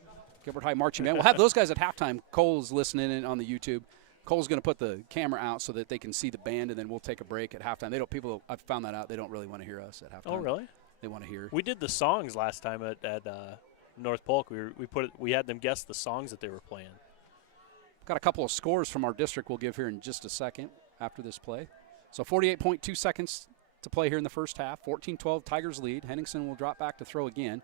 Gilbert High Marching Band. We'll have those guys at halftime. Cole's listening in on the YouTube. Cole's going to put the camera out so that they can see the band, and then we'll take a break at halftime. I've found that out. They don't really want to hear us at halftime. Oh, really? They want to hear. We did the songs last time at North Polk. We had them guess the songs that they were playing. Got a couple of scores from our district we'll give here in just a second after this play. So 48.2 seconds to play here in the first half. 14-12 Tigers lead. Henningsen will drop back to throw again.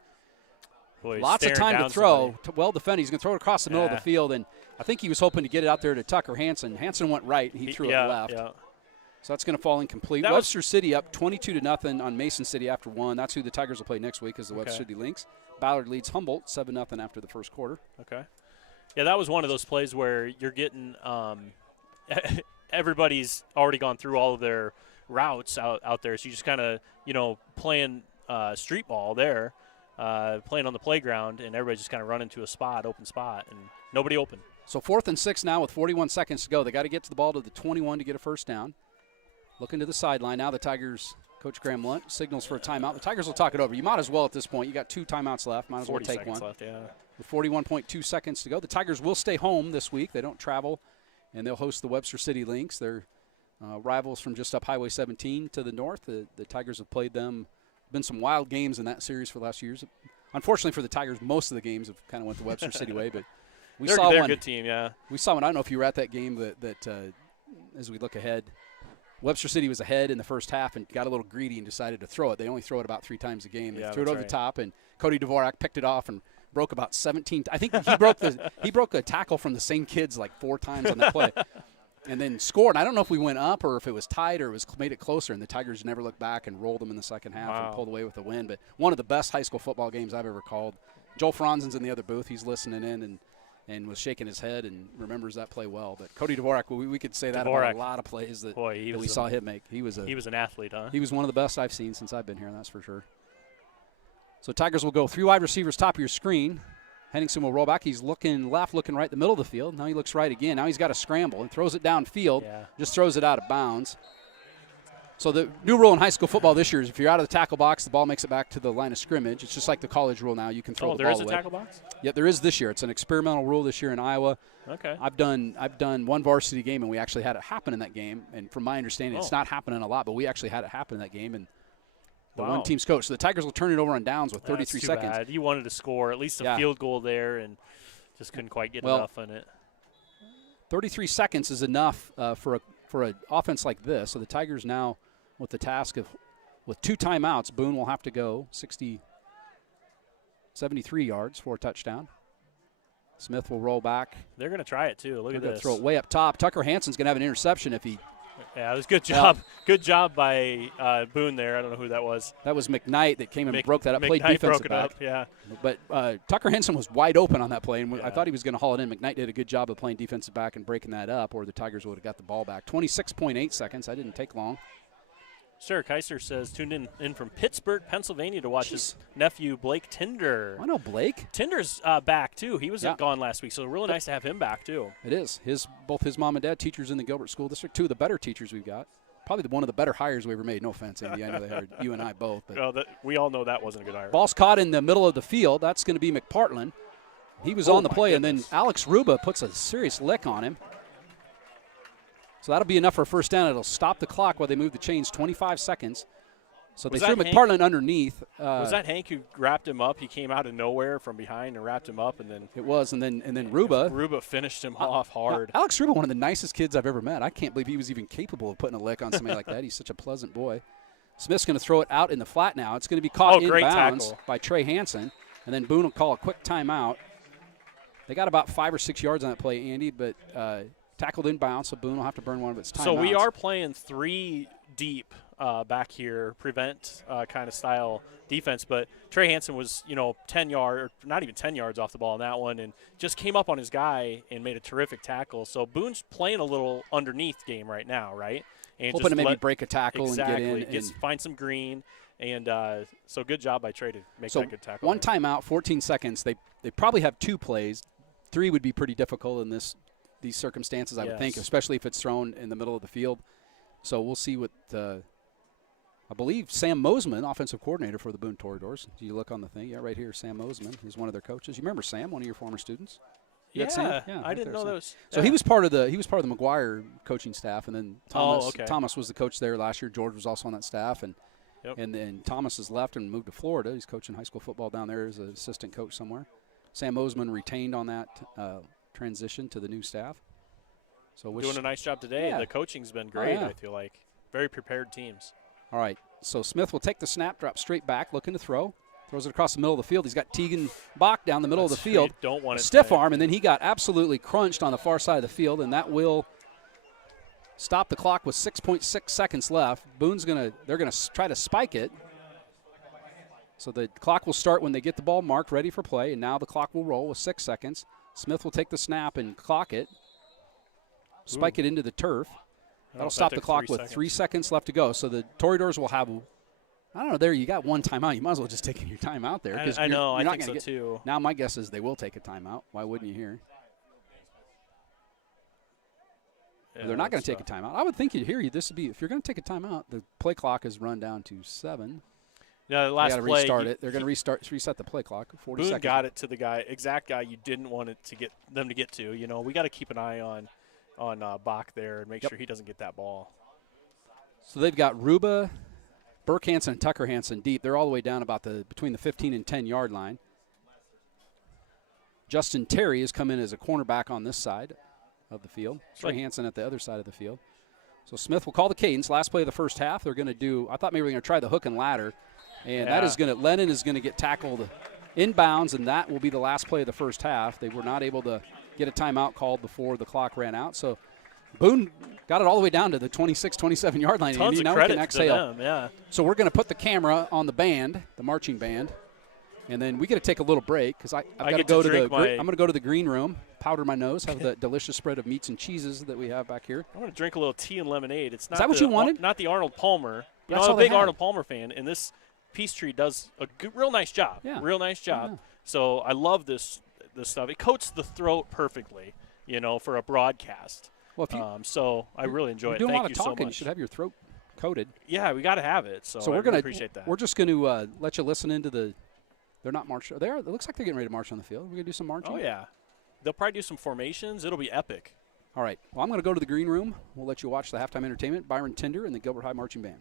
Boy, lots of time to throw. Well defended. He's going to throw it across the middle of the field, and I think he was hoping to get it out there to Tucker Hansen. Hansen went right, and he threw it left. Yeah. So that's going to fall incomplete. Webster City up 22-0 on Mason City after 1. That's who the Tigers will play next week, is the Webster City Lynx. Ballard leads Humboldt 7-0 after the first quarter. Okay. Yeah, that was one of those plays where you're getting everybody's already gone through all of their routes out there, so you just kind of, playing street ball there, playing on the playground, and everybody's just kind of running to a spot, open spot, and nobody open. So 4th and 6 now with 41 seconds to go. They got to get to the ball to the 21 to get a first down. Looking to the sideline now. The Tigers, Coach Graham Lunt, signals for a timeout. The Tigers will talk it over. You might as well at this point. You got 2 timeouts left. Might as well take one. 40 seconds left, yeah. With 41.2 seconds to go. The Tigers will stay home this week. They don't travel, and they'll host the Webster City Lynx. They're rivals from just up Highway 17 to the north. The Tigers have played them. Been some wild games in that series for the last years. Unfortunately for the Tigers, most of the games have kind of went the Webster City way, but they're a good team, yeah. We saw one. I don't know if you were at that game that as we look ahead, Webster City was ahead in the first half and got a little greedy and decided to throw it. They only throw it about 3 times a game. They threw it over the top, and Cody Dvorak picked it off and broke about 17. I think he broke a tackle from the same kids like 4 times on the play, and then scored. I don't know if we went up or if it was tied or it was made it closer, and the Tigers never looked back and rolled them in the second half and pulled away with the win. But one of the best high school football games I've ever called. Joel Franzen's in the other booth. He's listening in and was shaking his head and remembers that play well. But Cody Dvorak, we could say that about a lot of plays that we saw him make. He was an athlete, huh? He was one of the best I've seen since I've been here, that's for sure. So Tigers will go 3 wide receivers top of your screen. Henningsen will roll back. He's looking left, looking right, the middle of the field. Now he looks right again. Now he's got to scramble and throws it downfield. Yeah. Just throws it out of bounds. So the new rule in high school football this year is if you're out of the tackle box, the ball makes it back to the line of scrimmage. It's just like the college rule now. You can throw the ball away. Oh, there is a tackle box? Yeah, there is this year. It's an experimental rule this year in Iowa. Okay. I've done one varsity game, and we actually had it happen in that game. And from my understanding, it's not happening a lot, but we actually had it happen in that game. And the one team's coach. So the Tigers will turn it over on downs with 33 seconds. Bad. You wanted to score at least a field goal there and just couldn't quite get enough on it. 33 seconds is enough for an offense like this. So the Tigers now with the task of, with 2 timeouts, Boone will have to go 73 yards for a touchdown. Smith will roll back. They're going to try it, too. Look at this. Throw it way up top. Tucker Hansen's going to have an interception if he – yeah, it was a good job. Good job by Boone there. I don't know who that was. That was McKnight that came and broke that up. Played McKnight defensive broke it back. up, yeah. But Tucker Hansen was wide open on that play, and I thought he was going to haul it in. McKnight did a good job of playing defensive back and breaking that up, or the Tigers would have got the ball back. 26.8 seconds. That didn't take long. Sarah Kaiser says tuned in from Pittsburgh, Pennsylvania to watch his nephew Blake Tinder. I know Blake. Tinder's back, too. He was gone last week, so really nice to have him back, too. It is. Both his mom and dad, teachers in the Gilbert School District, 2 of the better teachers we've got. Probably one of the better hires we ever made. No offense, Andy. I know they hired you and I both. But we all know that wasn't a good hire. Ball's caught in the middle of the field. That's going to be McPartland. He was on the play, and then Alex Ruba puts a serious lick on him. So that'll be enough for a first down. It'll stop the clock while they move the chains 25 seconds. So they threw McPartland underneath. Was that Hank who wrapped him up? He came out of nowhere from behind and wrapped him up, and then it was, and then Ruba. Ruba finished him off hard. Alex Ruba, one of the nicest kids I've ever met. I can't believe he was even capable of putting a lick on somebody like that. He's such a pleasant boy. Smith's going to throw it out in the flat now. It's going to be caught in bounds by Trey Hansen, and then Boone will call a quick timeout. They got about 5 or 6 yards on that play, Andy, but tackled in bounds, so Boone will have to burn one of its timeouts. So we are playing 3 deep. Back here, prevent kind of style defense. But Trey Hansen was, 10 yards, not even 10 yards off the ball on that one, and just came up on his guy and made a terrific tackle. So Boone's playing a little underneath game right now, right? And hoping to maybe break a tackle and get in. Find some green. And so good job by Trey to make that good tackle. One timeout, 14 seconds. They probably have 2 plays. 3 would be pretty difficult in these circumstances, I would think, especially if it's thrown in the middle of the field. So we'll see what I believe Sam Mosman, offensive coordinator for the Boone Toreadors. Do you look on the thing? Yeah, right here, Sam Mosman. He's one of their coaches. You remember Sam, one of your former students? Yeah, I didn't know those. So he was part of the McGuire coaching staff, and then Thomas was the coach there last year. George was also on that staff, and then Thomas has left and moved to Florida. He's coaching high school football down there as an assistant coach somewhere. Sam Mosman retained on that transition to the new staff. So doing a nice job today. The coaching's been great. I feel like very prepared teams. All right, so Smith will take the snap, drop straight back, looking to throw. Throws it across the middle of the field. He's got Tegan Bach down the middle of the field. Don't want it stiff arm, and then he got absolutely crunched on the far side of the field, and that will stop the clock with 6.6 seconds left. They're gonna try to spike it. So the clock will start when they get the ball marked, ready for play, and now the clock will roll with 6 seconds. Smith will take the snap and clock it, spike it into the turf. That'll stop the clock with 3 seconds left to go. So the Toreadors will have, I don't know, there you got one timeout. You might as well just take your time out there. I know, I think so too. Now my guess is they will take a timeout. Why wouldn't you here? Yeah, they're not going to take a timeout. I would think you'd hear this would be, if you're going to take a timeout, the play clock is run down to 7. Yeah, the last play. Restart it. They're going to reset the play clock. 40 Boone seconds. Got it to the exact guy you didn't want it to get them to get to. You know, we got to keep an eye on Bach there and make sure he doesn't get that ball. So they've got Ruba, Burke Hansen, and Tucker Hansen deep. They're all the way down about between the 15 and 10 yard line. Justin Terry has come in as a cornerback on this side of the field. Trey Hansen at the other side of the field. So Smith will call the cadence. Last play of the first half. They're going to do. I thought maybe we were going to try the hook and ladder. And that is going to, Lennon is going to get tackled inbounds, and that will be the last play of the first half. They were not able to get a timeout called before the clock ran out. So Boone got it all the way down to the 26, 27-yard line. Tons of credit to them, yeah. So we're going to put the camera on the band, the marching band, and then we got to take a little break because I've got to go to I'm going to go to the green room, powder my nose, have the delicious spread of meats and cheeses that we have back here. I want to drink a little tea and lemonade. It's not is that what you wanted? Not the Arnold Palmer. I'm a big Arnold Palmer fan, and this Peachtree does a real nice job. Yeah. Real nice job. Yeah. So I love this stuff. It coats the throat perfectly, for a broadcast. Well, if you, so I really enjoy it. Thank you so much. Doing a lot of talking. You should have your throat coated. Yeah, we got to have it. So we're going to appreciate that. We're just going to let you listen into the. They're not marching. They are. It looks like they're getting ready to march on the field. We're going to do some marching. Oh yeah, they'll probably do some formations. It'll be epic. All right. Well, I'm going to go to the green room. We'll let you watch the halftime entertainment. Byron Tinder and the Gilbert High Marching Band.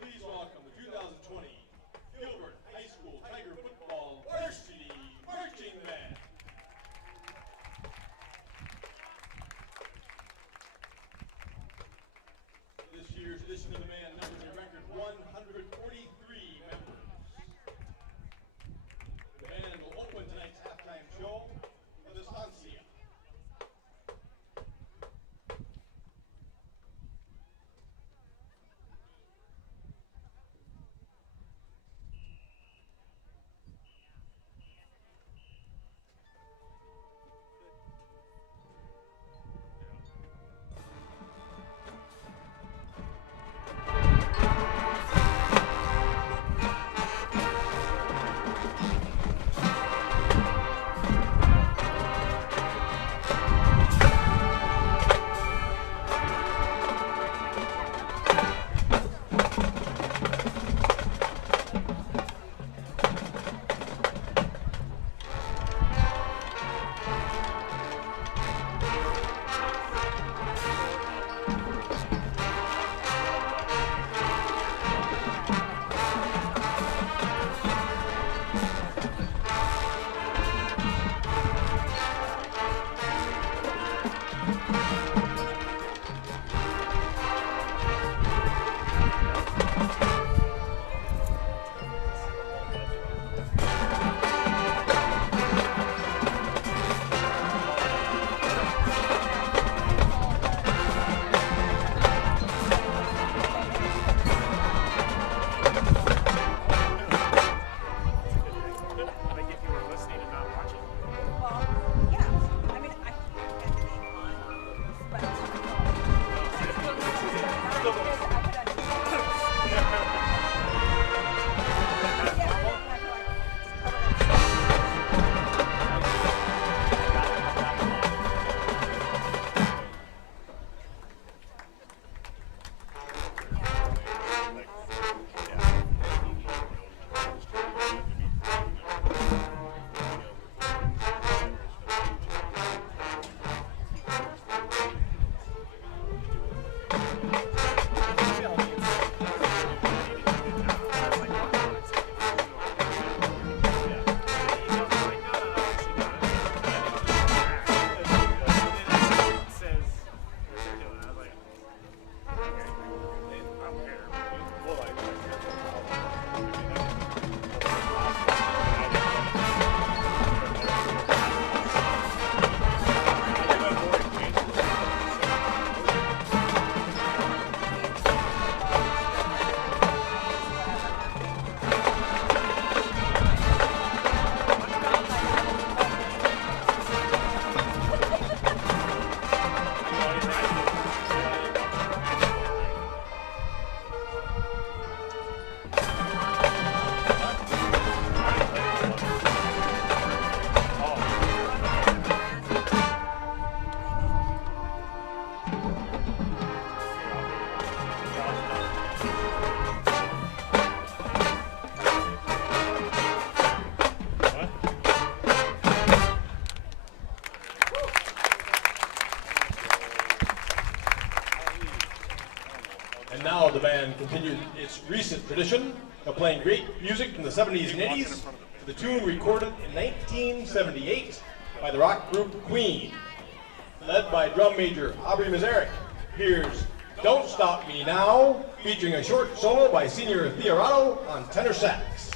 Please welcome the 2020 Gilbert High School Tiger Football Varsity Marching Band. This year's edition of the band numbers a record 143 members. The band will open tonight's halftime show with Estancia. band continued its recent tradition of playing great music from the 70s and 80s to the tune recorded in 1978 by the rock group Queen. Led by drum major Aubrey Mazarek, here's Don't Stop Me Now, featuring a short solo by senior Theorato on tenor sax.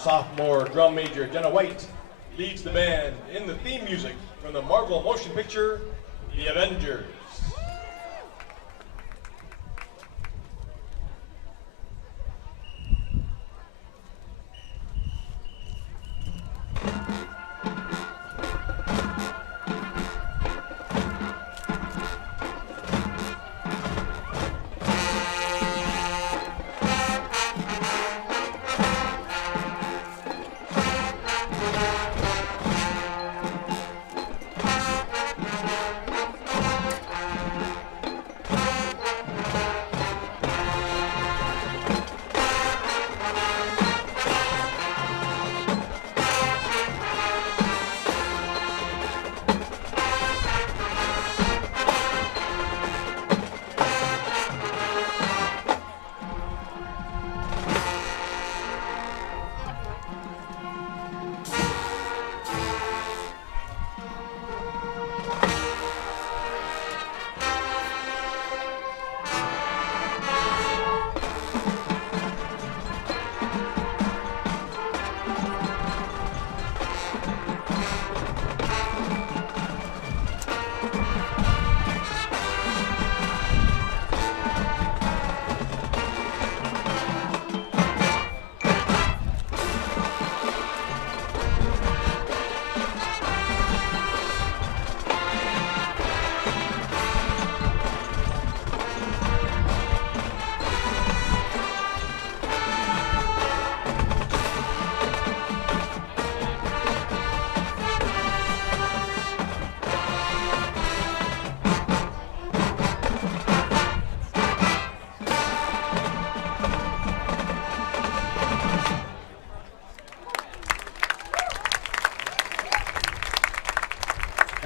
Sophomore drum major Jenna White leads the band in the theme music from the Marvel motion picture, The Avengers.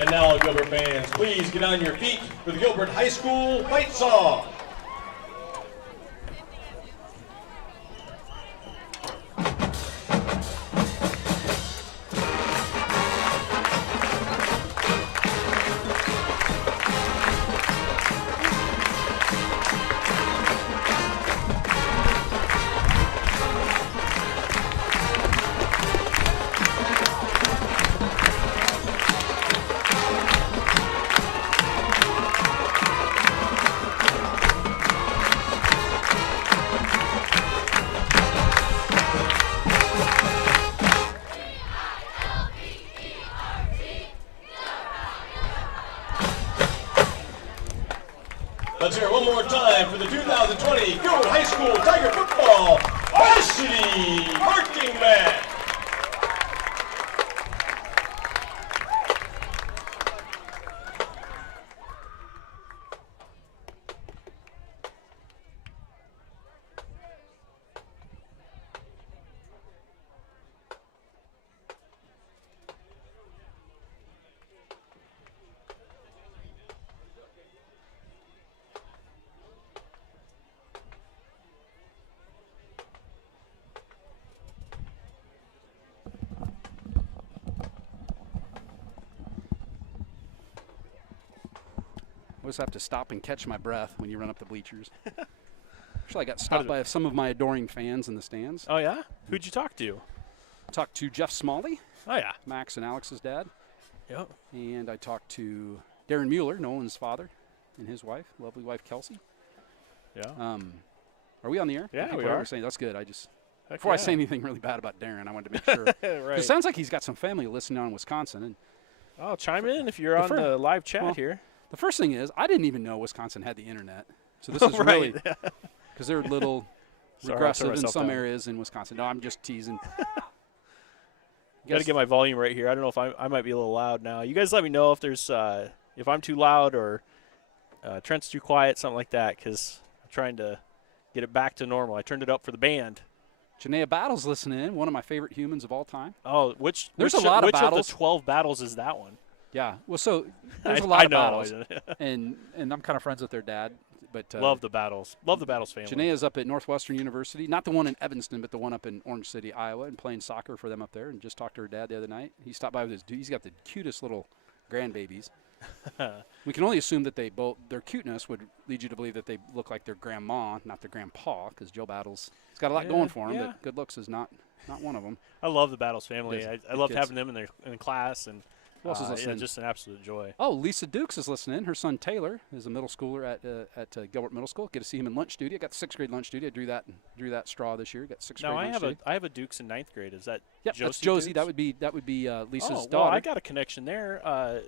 And now, Gilbert fans, please get on your feet for the Gilbert High School fight song. Let's hear it one more time for the 2020 Gilbert High School Tiger Football Varsity Marching Band. I always have to stop and catch my breath when you run up the bleachers. Actually, I got stopped by some of my adoring fans in the stands. Oh, yeah? Who'd you talk to? Talked to Jeff Smalley. Oh, yeah. Max and Alex's dad. Yep. And I talked to Darren Mueller, Nolan's father, and his wife, lovely wife Kelsey. Yeah. Are we on the air? Yeah, People we are. Saying that's good. Heck Before I yeah. say anything really bad about Darren, I wanted to make sure. Right. It sounds like he's got some family listening on in Wisconsin. And Oh, chime in if you're on the live chat here. the first thing is, I didn't even know Wisconsin had the internet. So this is Right. really because they're a little Sorry, regressive I'll turn in myself some down. areas in Wisconsin. No, I'm just teasing. Got to get my volume right here. I don't know if I might be a little loud now. You guys let me know if there's if I'm too loud or Trent's too quiet, something like that, because I'm trying to get it back to normal. I turned it up for the band. Janaea Battle's listening in, one of my favorite humans of all time. Oh, There's a lot of which battles. of the 12 battles is that one? Yeah, well, so there's a I lot of know. battles, and I'm kind of friends with their dad. But Love the battles. Love the battles family. Janaea's up at Northwestern University, not the one in Evanston, but the one up in Orange City, Iowa, and playing soccer for them up there. And just talked to her dad the other night. He stopped by with he's got the cutest little grandbabies. We can only assume that their cuteness would lead you to believe that they look like their grandma, not their grandpa, because Joe Battles has got a lot going for him, but good looks is not one of them. I love the battles family. Yes, I loved kids. having them in class, and Who else is listening? just an absolute joy. Oh, Lisa Dukes is listening. Her son Taylor is a middle schooler at Gilbert Middle School. Get to see him in lunch duty. I got the 6th grade lunch duty. I drew that straw this year. Got 6th Now grade lunch duty. I have a Dukes in 9th grade. Is that Yep, Josie? that's Josie. Dukes? That would be Lisa's Well, daughter. I got a connection there.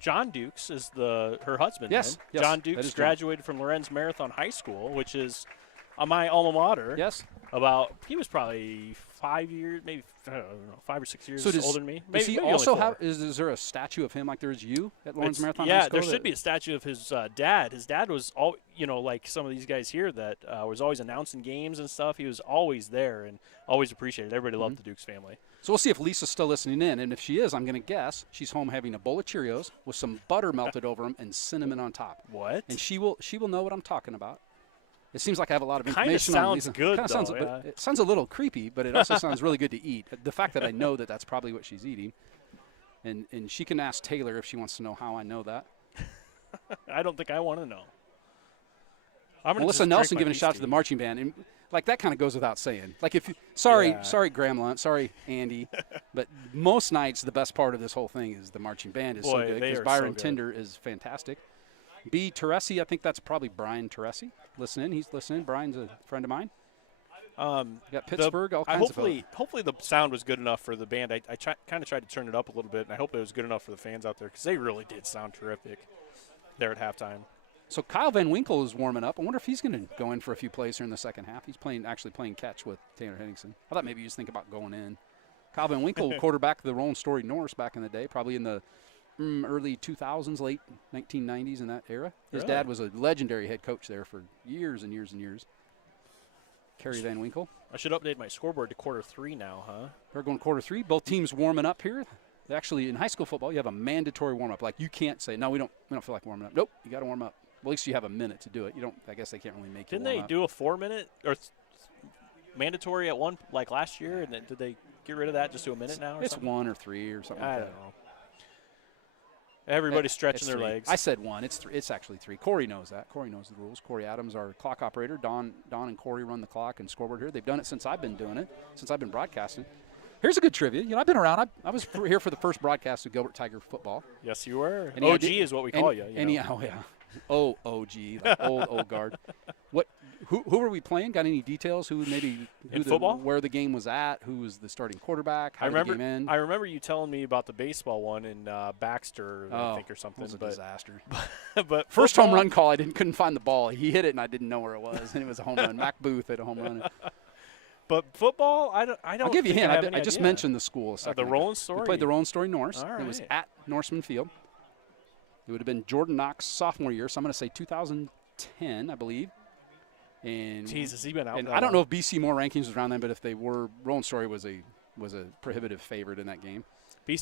John Dukes is her husband. Yes, then. yes, John that Dukes is John. graduated from Lorenz Marathon High School, which is my alma mater. Yes. He was probably 5 years, maybe I don't know, 5 or 6 years So older than me. Does he maybe also only 4. have? Is there a statue of him like there is you at Lawrence Marathon High Yeah, School? there should be a statue of his dad. His dad was like some of these guys here that was always announcing games and stuff. He was always there and always appreciated. Everybody loved the Dukes family. So we'll see if Lisa's still listening in, and if she is, I'm going to guess she's home having a bowl of Cheerios with some butter melted over them and cinnamon on top. What? And she will know what I'm talking about. It seems like I have a lot of Kinda information on sounds Lisa. good, Kinda sounds, though, but yeah. it sounds a little creepy, but it also sounds really good to eat. The fact that I know that that's probably what she's eating, and she can ask Taylor if she wants to know how I know that. I don't think I want to know. I'm gonna Melissa just Nelson drink my giving a peace shout out to tea. the marching band, and like that kind of goes without saying. Like if you, sorry Graham Lunt, sorry Andy, but most nights the best part of this whole thing is the marching band is so Boy, good they because are Byron so good. Tinder is fantastic. B. Teresi, I think that's probably Brian Teresi. Listening, he's listening. Brian's a friend of mine. You got Pittsburgh, all kinds of folks. Hopefully the sound was good enough for the band. I kind of tried to turn it up a little bit, and I hope it was good enough for the fans out there because they really did sound terrific there at halftime. So Kyle Van Winkle is warming up. I wonder if he's going to go in for a few plays here in the second half. He's actually playing catch with Tanner Henningsen. I thought maybe he was thinking about going in. Kyle Van Winkle, quarterback of the Rolling Story Norse back in the day, probably in the early 2000s, late 1990s in that era. His Really? dad was a legendary head coach there for years and years and years. Kerry Van Winkle. I should update my scoreboard to quarter 3 now, huh? They're going quarter 3. Both teams warming up here. Actually, in high school football, you have a mandatory warm-up. Like, you can't say, no, we don't feel like warming up. Nope, you got to warm up. Well, at least you have a minute to do it. You don't. I guess they can't really make you Didn't warm they up. do a 4-minute or mandatory at one like last year? And then did they get rid of that just to a minute now? Or It's something? 1 or 3 or something I like don't that. know. Everybody's stretching It's their 3. legs. I said 1. It's 3. It's actually 3. Corey knows that. Corey knows the rules. Corey Adams, our clock operator. Don and Corey run the clock and scoreboard here. They've done it since I've been doing it, since I've been broadcasting. Here's a good trivia. You know, I've been around. I was here for the first broadcast of Gilbert Tiger football. Yes, you were. And OG is what we call you. Oh, yeah. OG, the old guard. Who were we playing? Got any details? Football? Where the game was at? Who was the starting quarterback? How did the game end? I remember you telling me about the baseball one in Baxter, I think, or something. It was a disaster. But first home run call, I couldn't find the ball. He hit it, and I didn't know where it was, and it was a home run. Mac Booth hit a home run. But football, I don't. I'll give you a hint. I just mentioned the school a second the ago. Rolling Story. We played the Rolling Story Norse. All right. It was at Norseman Field. It would have been Jordan Knox's sophomore year, so I'm going to say 2010, I believe. And Jesus, he's been out. And I don't know if BC Moore rankings was around then, but if they were, Rolling Story was a prohibitive favorite in that game.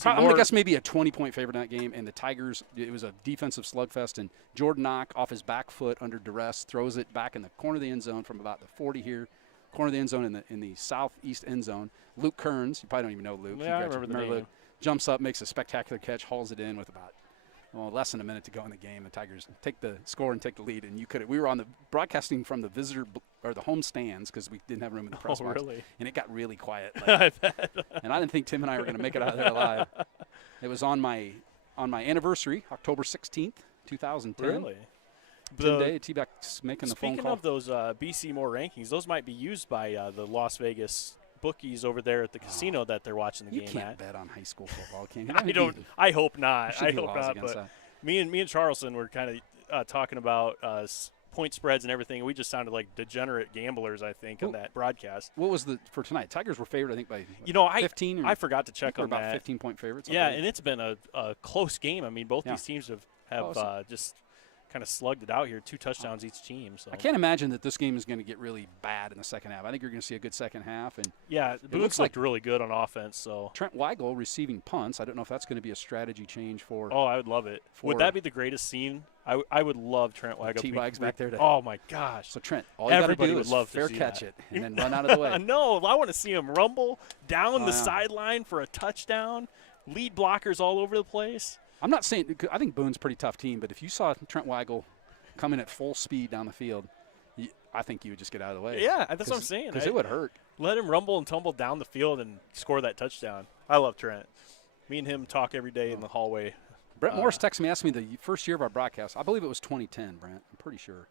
I'm going to guess maybe a 20-point favorite in that game. And the Tigers, it was a defensive slugfest. And Jordan Knox, off his back foot under duress, throws it back in the corner of the end zone from about the 40 here. Corner of the end zone in the southeast end zone. Luke Kearns, you probably don't even know Luke. Yeah, I remember the name. Luke, jumps up, makes a spectacular catch, hauls it in with about less than a minute to go in the game. The Tigers take the score and take the lead. And we were on the broadcasting from the visitor or the home stands because we didn't have room in the press box. Really? And it got really quiet. I bet. And I didn't think Tim and I were going to make it out of there alive. It was on my anniversary, October 16th, 2010. Really? Tim Day, T-Back's making the phone call. Speaking of those BC Moore rankings, those might be used by the Las Vegas bookies over there at the casino that they're watching the game at. You can't bet on high school football, can you? I hope not. I hope not. But that. me and Charleston were kind of talking about point spreads and everything. We just sounded like degenerate gamblers, I think, on that broadcast. What was for tonight? Tigers were favored, I think, by 15. I forgot to check on about that. 15-point favorites. Yeah, and it's been a close game. I mean, both these teams have just kind of slugged it out here, 2 touchdowns each team. So I can't imagine that this game is going to get really bad in the second half. I think you're going to see a good second half. And yeah, Boone's looked really good on offense. So Trent Weigel receiving punts. I don't know if that's going to be a strategy change for. Oh, I would love it. Would that be the greatest scene? I would love Trent Weigel. T-Wags back there. Oh my gosh! So Trent, all you got to do is fair catch it and then run out of the way. No, I want to see him rumble down the sideline for a touchdown. Lead blockers all over the place. I'm not saying – I think Boone's a pretty tough team, but if you saw Trent Weigel coming at full speed down the field, I think you would just get out of the way. Yeah, that's what I'm saying. Because it would hurt. Let him rumble and tumble down the field and score that touchdown. I love Trent. Me and him talk every day in the hallway. Brent Morris texted me, asked me the first year of our broadcast. I believe it was 2010, Brent. I'm pretty sure.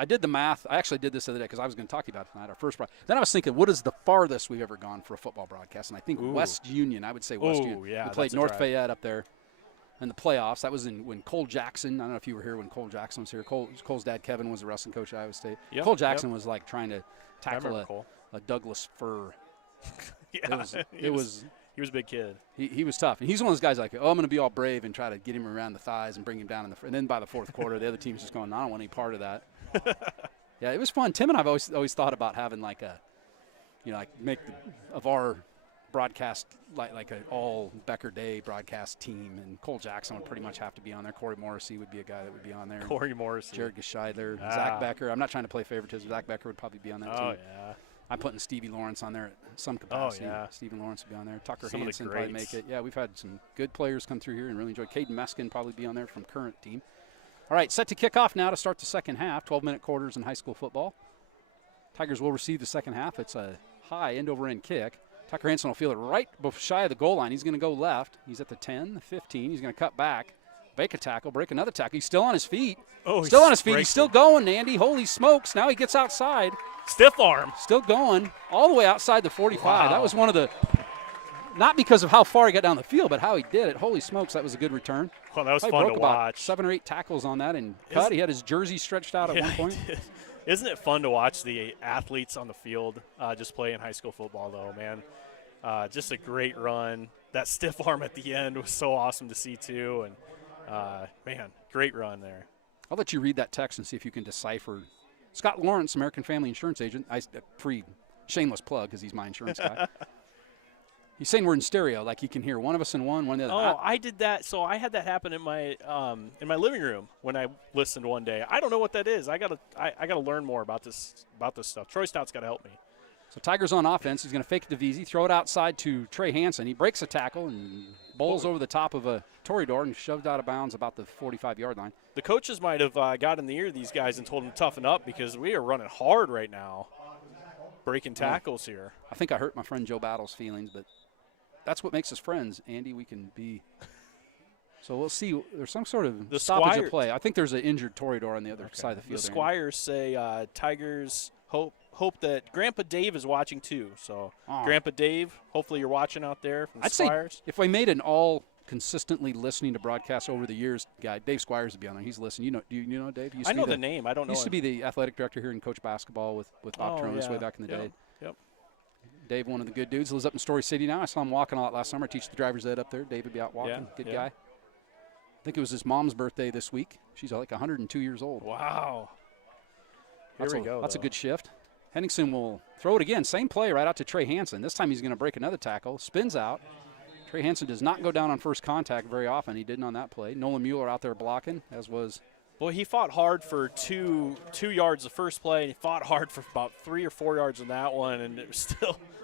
I did the math. I actually did this the other day because I was going to talk to you about it tonight, our first broadcast. Then I was thinking, what is the farthest we've ever gone for a football broadcast? And I think West Union. I would say West Union. Yeah, we played North Fayette up there in the playoffs. That was when Cole Jackson – I don't know if you were here when Cole Jackson was here. Cole's dad, Kevin, was the wrestling coach at Iowa State. Yep, Cole Jackson was like trying to tackle a Douglas fir. Yeah, he was a big kid. He was tough. And he's one of those guys like, I'm going to be all brave and try to get him around the thighs and bring him down. And then by the fourth quarter, the other team's just going, I don't want any part of that. Yeah, it was fun. Tim and I have always thought about having like make of our broadcast like an all Becker Day broadcast team. And Cole Jackson would pretty much have to be on there. Corey Morrissey would be a guy that would be on there. Corey Morrissey. Jared Gescheidler. Zach Becker. I'm not trying to play favoritism. Zach Becker would probably be on that team. Oh, yeah. I'm putting Stevie Lawrence on there at some capacity. Oh, yeah. Stephen Lawrence would be on there. Tucker Some Hansen probably make it. Yeah, we've had some good players come through here and really enjoy. Caden Meskin probably be on there from current team. All right, set to kick off now to start the second half. 12-minute quarters in high school football. Tigers will receive the second half. It's a high end-over-end kick. Tucker Hansen will field it right shy of the goal line. He's going to go left. He's at the 10, the 15. He's going to cut back, break a tackle, break another tackle. He's still on his feet. Oh, still on his feet. He's still going, Andy. Holy smokes. Now he gets outside. Stiff arm. Still going all the way outside the 45. Wow. That was one of the – not because of how far he got down the field, but how he did it. Holy smokes, that was a good return. Well, that was Probably fun broke to about watch. 7 or 8 tackles on that and cut. He had his jersey stretched out at one point. Isn't it fun to watch the athletes on the field just play in high school football, though, man? Just a great run. That stiff arm at the end was so awesome to see, too. And, man, great run there. I'll let you read that text and see if you can decipher. Scott Lawrence, American Family Insurance Agent. Free shameless plug because he's my insurance guy. He's saying we're in stereo, like you can hear one of us in one the other. Oh, I did that. So I had that happen in my living room when I listened one day. I don't know what that is. I gotta learn more about this stuff. Troy Stout's got to help me. So Tigers on offense. He's going to fake it to VZ, throw it outside to Trey Hansen. He breaks a tackle and bowls over the top of a Toreador and shoved out of bounds about the 45-yard line. The coaches might have got in the ear of these guys and told them to toughen up because we are running hard right now, breaking tackles here. I think I hurt my friend Joe Battle's feelings, but that's what makes us friends, Andy. We can be So we'll see. There's some sort of The stoppage of play. I think there's an injured Toreador on the other side of the field. The Squires say Tigers hope that Grandpa Dave is watching too. So Grandpa Dave, hopefully you're watching out there from the Squires. Say if I made an all consistently listening to broadcasts over the years guy, Dave Squires would be on there. He's listening. Do you know Dave? I know the name. I don't know. He used to be the athletic director here and coach basketball with Bob Tronis way back in the day. Yep. Dave, one of the good dudes, lives up in Story City now. I saw him walking a lot last summer. I teach the driver's ed up there. Dave would be out walking. Good guy. I think it was his mom's birthday this week. She's like 102 years old. Wow. Here we go. That's a good shift. Henningsen will throw it again. Same play right out to Trey Hansen. This time he's going to break another tackle. Spins out. Trey Hansen does not go down on first contact very often. He didn't on that play. Nolan Mueller out there blocking, as was. Well, he fought hard for two yards the first play, and he fought hard for about 3 or 4 yards on that one, and it was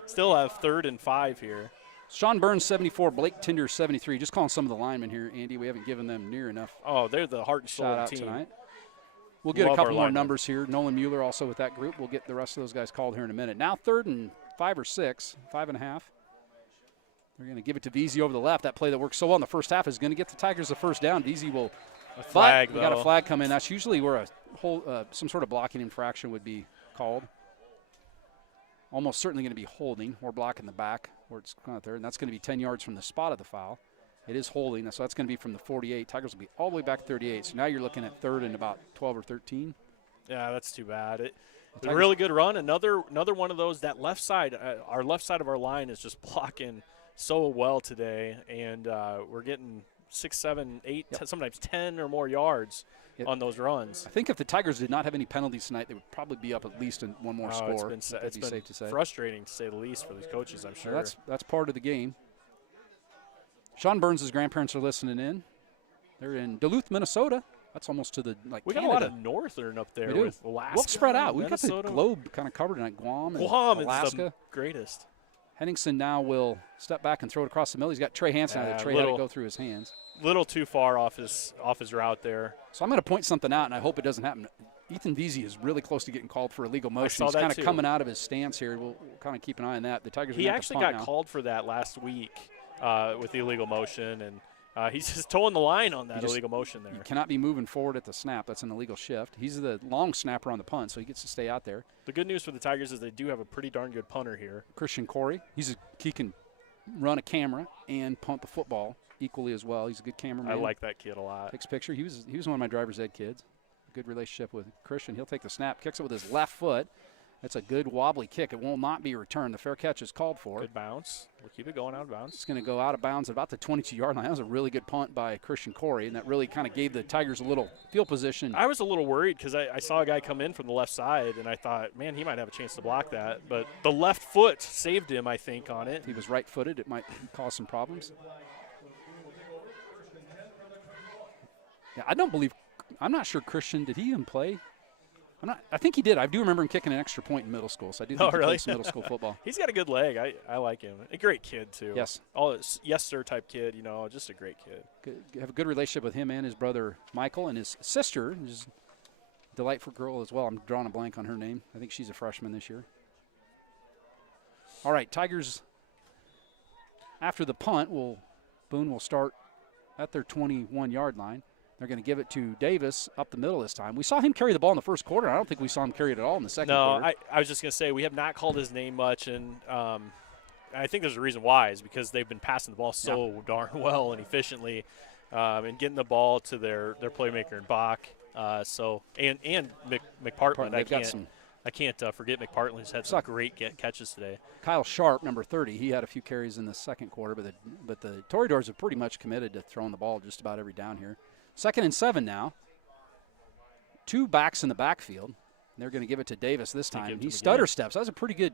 still have 3rd and 5 here. Sean Burns, 74, Blake Tinder, 73. Just calling some of the linemen here, Andy. We haven't given them near enough. Oh, they're the heart and soul of the team tonight. We'll get a couple more numbers here. Nolan Mueller also with that group. We'll get the rest of those guys called here in a minute. Now 3rd and 5 or 6, 5.5. They're going to give it to Veazey over the left. That play that worked so well in the first half is going to get the Tigers the first down. Veazey will flag. We got a flag come in. That's usually where a whole some sort of blocking infraction would be called. Almost certainly going to be holding or blocking the back where it's out there, and that's going to be 10 yards from the spot of the foul. It is holding, so that's going to be from the 48. Tigers will be all the way back 38. So now you're looking at 3rd and about 12 or 13. Yeah, that's too bad. It's a really good run. Another one of those. That left side, our left side of our line is just blocking so well today, and we're getting 6, 7, 8, 10, sometimes 10 or more yards on those runs. I think if the Tigers did not have any penalties tonight, they would probably be up at least in one more score. It's been safe to say. Frustrating to say the least for these coaches, I'm sure. So that's part of the game. Sean Burns' grandparents are listening in. They're in Duluth, Minnesota. That's almost to the we Canada. got a lot of northern up there with Alaska. Well spread out. We've got Minnesota. the globe kind of covered tonight. Guam and Alaska. Is the greatest. Henningsen now will step back and throw it across the middle. He's got Trey Hansen out there. Trey had to go through his hands. Little too far off his route there. So I'm going to point something out, and I hope it doesn't happen. Ethan Veazey is really close to getting called for illegal motion. He's kind of coming out of his stance here. We'll kind of keep an eye on that. The Tigers. He actually got called for that last week with the illegal motion, and he's just towing the line on that illegal motion there. You cannot be moving forward at the snap. That's an illegal shift. He's the long snapper on the punt, so he gets to stay out there. The good news for the Tigers is they do have a pretty darn good punter here. Christian Corey. He can run a camera and punt the football equally as well. He's a good cameraman. I like that kid a lot. Takes picture. He was one of my driver's ed kids. Good relationship with Christian. He'll take the snap, kicks it with his left foot. That's a good wobbly kick. It will not be returned. The fair catch is called for. Good bounce. We'll keep it going out of bounds. It's going to go out of bounds at about the 22-yard line. That was a really good punt by Christian Corey, and that really kind of gave the Tigers a little field position. I was a little worried because I saw a guy come in from the left side, and I thought, man, he might have a chance to block that. But the left foot saved him, I think, on it. If he was right-footed, it might cause some problems. Yeah, I'm not sure Christian, did he even play? I think he did. I do remember him kicking an extra point in middle school, so I do think he played some middle school football. He's got a good leg. I like him. A great kid, too. Yes. Yes, sir type kid, just a great kid. Have a good relationship with him and his brother Michael, and his sister is a delightful girl as well. I'm drawing a blank on her name. I think she's a freshman this year. All right, Tigers, after the punt, Boone will start at their 21-yard line. They're going to give it to Davis up the middle this time. We saw him carry the ball in the first quarter. I don't think we saw him carry it at all in the second quarter. No, I was just going to say we have not called his name much, and I think there's a reason why is because they've been passing the ball so darn well and efficiently and getting the ball to their playmaker in Bach. And McPartland. I can't forget McPartland. He's had some great catches today. Kyle Sharp, number 30, he had a few carries in the second quarter, but the Toreadors have pretty much committed to throwing the ball just about every down here. 2nd and 7 now. 2 backs in the backfield. They're going to give it to Davis this time. He stutter steps. That was a pretty good.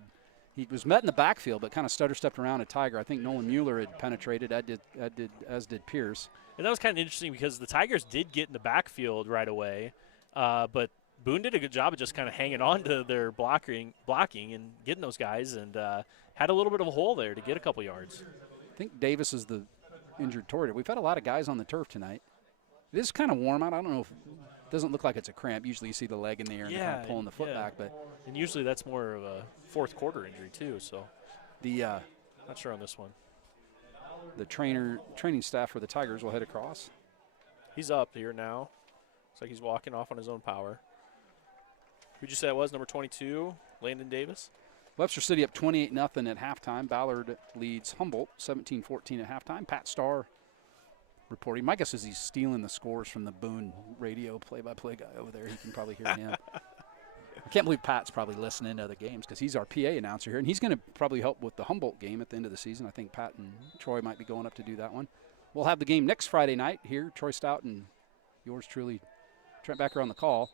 He was met in the backfield, but kind of stutter stepped around a Tiger. I think Nolan Mueller had penetrated, as did Pierce. And that was kind of interesting because the Tigers did get in the backfield right away, but Boone did a good job of just kind of hanging on to their blocking and getting those guys, and had a little bit of a hole there to get a couple yards. I think Davis is the injured Toreador. We've had a lot of guys on the turf tonight. It is kind of warm out. I don't know if it doesn't look like it's a cramp. Usually you see the leg in the air and kind of pulling the foot back. And usually that's more of a fourth quarter injury too. So not sure on this one. The training staff for the Tigers will head across. He's up here now. Looks like he's walking off on his own power. Who'd you say it was, number 22, Landon Davis? Webster City up 28-0 at halftime. Ballard leads Humboldt 17-14 at halftime. Pat Starr reporting. My guess is he's stealing the scores from the Boone radio play-by-play guy over there. He can probably hear him. I can't believe Pat's probably listening to other games because he's our PA announcer here, and he's going to probably help with the Humboldt game at the end of the season. I think Pat and Troy might be going up to do that one. We'll have the game next Friday night here. Troy Stout and yours truly, Trent Becker on the call.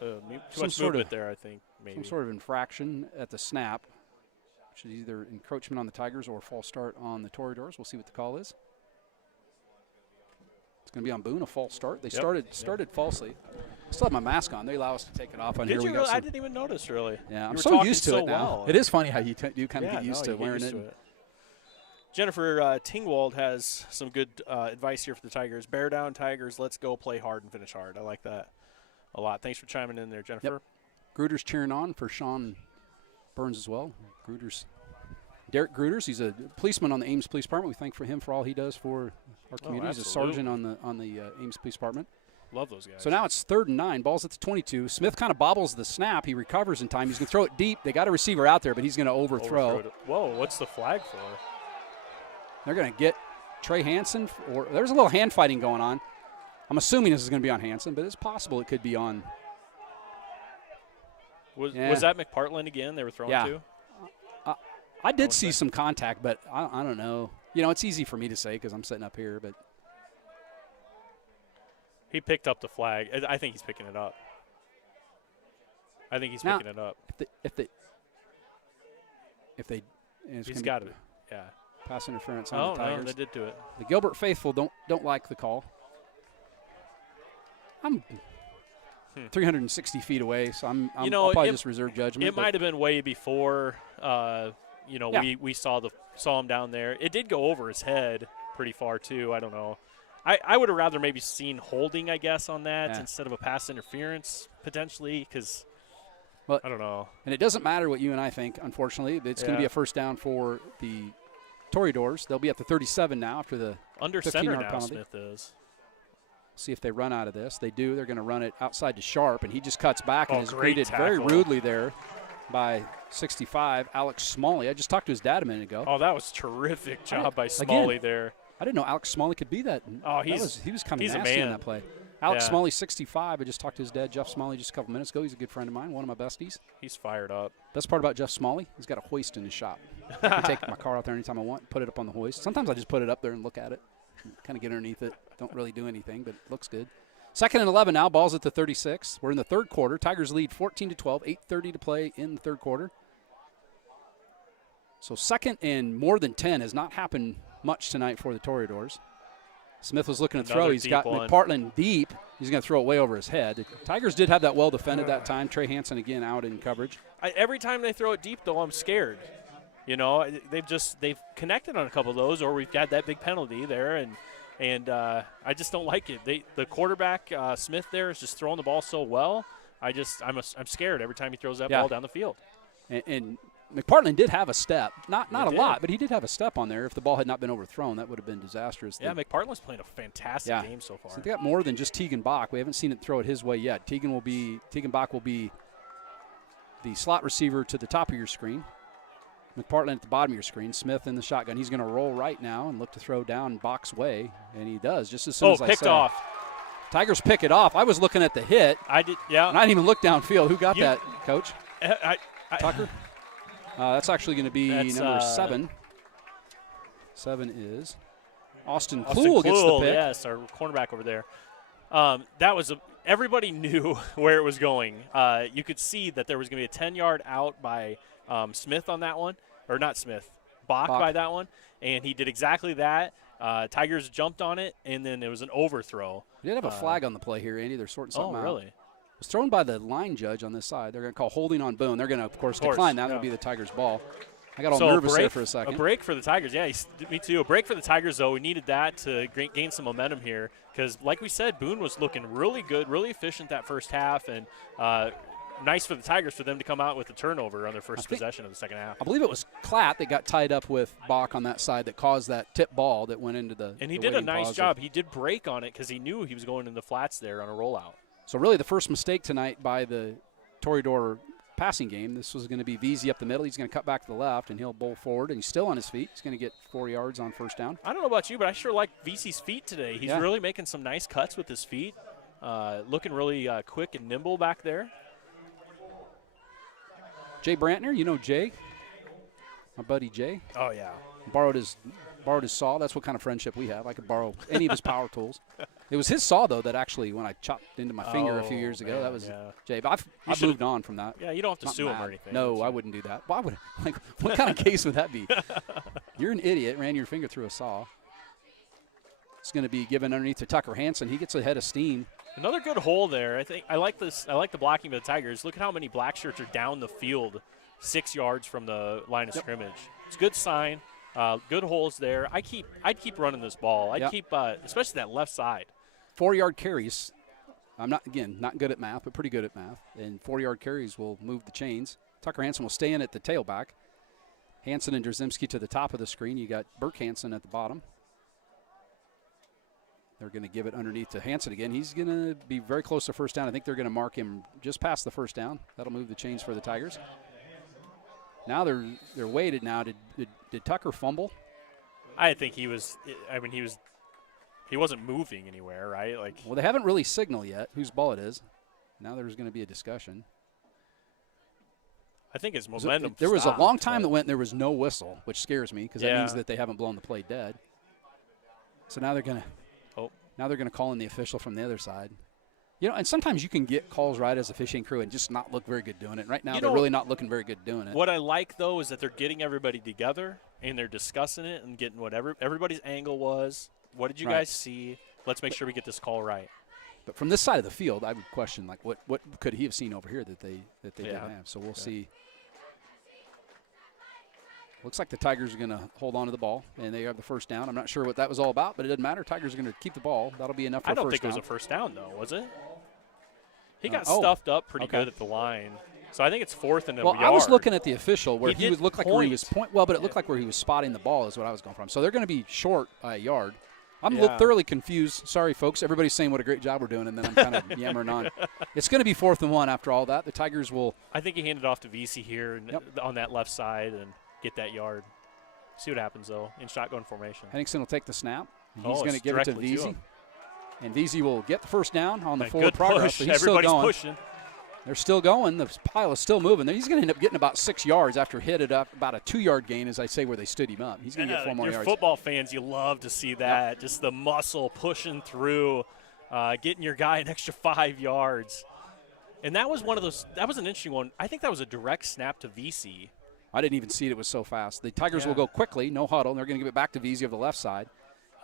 Too much movement there, I think, maybe. Some sort of infraction at the snap, which is either encroachment on the Tigers or false start on the Toreadors. We'll see what the call is. It's going to be on Boone, a false start. They started falsely. I still have my mask on. They allow us to take it off on here. I didn't even notice, really. Yeah, I'm you so used to so it now. well. It is funny how you do kind of get used to wearing it. Jennifer Tingwald has some good advice here for the Tigers. Bear down, Tigers. Let's go play hard and finish hard. I like that a lot. Thanks for chiming in there, Jennifer. Yep. Gruder's cheering on for Sean Burns as well. Derek Gruders, he's a policeman on the Ames Police Department. We thank him for all he does for our community. He's a sergeant on the Ames Police Department. Love those guys. So now it's 3rd and 9. Ball's at the 22. Smith kind of bobbles the snap. He recovers in time. He's going to throw it deep. They got a receiver out there, but he's going to overthrow. Whoa, what's the flag for? They're going to get Trey Hansen. There's a little hand fighting going on. I'm assuming this is going to be on Hansen, but it's possible it could be on. Was that McPartland again they were throwing to? I did see some contact, but I don't know. It's easy for me to say because I'm sitting up here, but. He picked up the flag. I think he's picking it up. Picking it up. If they he's got it. Yeah. Pass interference on the Tigers. No, they did do it. The Gilbert faithful don't like the call. I'm 360 feet away, so I'll probably just reserve judgment. It might have been way before. We saw him down there. It did go over his head pretty far too. I don't know. I would have rather maybe seen holding, I guess, on that instead of a pass interference potentially, because I don't know. And it doesn't matter what you and I think. Unfortunately, it's going to be a first down for the Toreadors. They'll be at the 37 now after the under 15-yard center now. penalty. Smith is. See if they run out of this. They do. They're going to run it outside to Sharp, and he just cuts back and is greeted very rudely there by 65, Alex Smalley. I just talked to his dad a minute ago. Oh, that was terrific job by Smalley there. I didn't know Alex Smalley could be that. He was kind of nasty in that play. Alex Smalley, 65. I just talked to his dad, Jeff Smalley, just a couple minutes ago. He's a good friend of mine, one of my besties. He's fired up. Best part about Jeff Smalley, he's got a hoist in his shop. I can take my car out there anytime I want, put it up on the hoist. Sometimes I just put it up there and look at it, kind of get underneath it. Don't really do anything, but it looks good. 2nd and 11 now. Ball's at the 36. We're in the third quarter. Tigers lead 14-12. 8:30 to play in the third quarter. So 2nd and more than 10 has not happened much tonight for the Toreadors. Smith was looking to throw. He's got McPartland deep. He's going to throw it way over his head. The Tigers did have that well defended that time. Trey Hansen again out in coverage. Every time they throw it deep, though, I'm scared. They've connected on a couple of those, or we've got that big penalty there, and I just don't like it. The quarterback Smith there is just throwing the ball so well. I'm scared every time he throws that ball down the field. And McPartland did have a step, not a lot, but he did have a step on there. If the ball had not been overthrown, that would have been disastrous. Yeah, McPartland's playing a fantastic game so far. So they got more than just Tegan Bach. We haven't seen it throw it his way yet. Tegan Bach will be the slot receiver to the top of your screen. McPartland at the bottom of your screen. Smith in the shotgun. He's going to roll right now and look to throw down Bach's way, and he does just as soon as I said. Picked off. Tigers pick it off. I was looking at the hit. I did, yeah. And I didn't even look downfield. Who got that, Coach? Tucker? That's actually going to be number 7. 7 is Austin Kluhl gets the pick. Yes, our cornerback over there. Everybody knew where it was going. You could see that there was going to be a 10-yard out by Smith on that one. Or not Smith, Bach by that one. And he did exactly that. Tigers jumped on it, and then there was an overthrow. We did have a flag on the play here, Andy. They're sorting something out. Oh, really? It was thrown by the line judge on this side. They're going to call holding on Boone. They're going to, of course, decline that. That'll be the Tigers' ball. I got all nervous there for a second. A break for the Tigers. Yeah, me too. A break for the Tigers, though. We needed that to gain some momentum here because, like we said, Boone was looking really good, really efficient that first half, and nice for the Tigers for them to come out with a turnover on their first possession of the second half. I believe it was Klatt that got tied up with Bach on that side that caused that tip ball that went into the. And he did a nice job. He did break on it because he knew he was going in the flats there on a rollout. So really the first mistake tonight by the Toreador passing game. This was going to be Veazey up the middle. He's going to cut back to the left, and he'll bowl forward, and he's still on his feet. He's going to get 4 yards on first down. I don't know about you, but I sure like Veazey's feet today. He's really making some nice cuts with his feet, looking really quick and nimble back there. Jay Brantner, you know Jay, my buddy Jay. Oh, yeah. Borrowed his saw. That's what kind of friendship we have. I could borrow any of his power tools. It was his saw, though, that actually, when I chopped into my finger a few years ago, that was Jay. But I've moved on from that. Yeah, you don't have to sue him or anything. No, I wouldn't do that. Why would? Like, what kind of case would that be? You're an idiot. Ran your finger through a saw. It's going to be given underneath to Tucker Hansen. He gets a head of steam. Another good hole there. I like this. I like the blocking of the Tigers. Look at how many black shirts are down the field, 6 yards from the line of scrimmage. It's a good sign. Good holes there. I'd keep running this ball. I'd keep, especially that left side. 4-yard carries. I'm not good at math, but pretty good at math. And 4-yard carries will move the chains. Tucker Hansen will stay in at the tailback. Hansen and Drzymski to the top of the screen. You got Burke Hansen at the bottom. They're going to give it underneath to Hansen again. He's going to be very close to first down. I think they're going to mark him just past the first down. That'll move the chains for the Tigers. Now they're weighted now. Did Tucker fumble? I think he was. I mean, he wasn't moving anywhere, right? Like. Well, they haven't really signaled yet whose ball it is. Now there's going to be a discussion. I think his momentum. There was a long time that went. There was no whistle, which scares me because that means that they haven't blown the play dead. So now they're going to. Now they're going to call in the official from the other side. You know, and sometimes you can get calls right as a fishing crew and just not look very good doing it. Right now, they're really not looking very good doing it. What I like, though, is that they're getting everybody together and they're discussing it and getting whatever everybody's angle was. What did you guys see? Let's make sure we get this call right. But from this side of the field, I would question, like, what could he have seen over here that they didn't have? So we'll see. Looks like the Tigers are going to hold on to the ball, and they have the first down. I'm not sure what that was all about, but it doesn't matter. Tigers are going to keep the ball. That'll be enough for a first down. I don't think it was a first down, though, was it? He got stuffed up pretty good at the line. So I think it's fourth and a yard. Well, I was looking at the official where he would look like where he was but it looked like where he was spotting the ball is what I was going from. So they're going to be short by a yard. I'm thoroughly confused. Sorry, folks. Everybody's saying what a great job we're doing, and then I'm kind of yammering on. It's going to be 4th and 1 after all that. The Tigers will. I think he handed off to Veazey here on that left side and get that yard. See what happens, though, in shotgun formation. Henningsen will take the snap. He's going to give it to Veazey. And Veazey will get the first down on the forward progress. But he's Everybody's still going. Pushing. They're still going. The pile is still moving. He's going to end up getting about 6 yards after hit it up about a 2-yard gain, as I say, where they stood him up. He's going to get 4 more yards. Football fans, you love to see that. Yep. Just the muscle pushing through, getting your guy an extra 5 yards. And that was one of those – that was an interesting one. I think that was a direct snap to Veazey. I didn't even see it. It was so fast. The Tigers will go quickly, no huddle, and they're going to give it back to Veazey on the left side.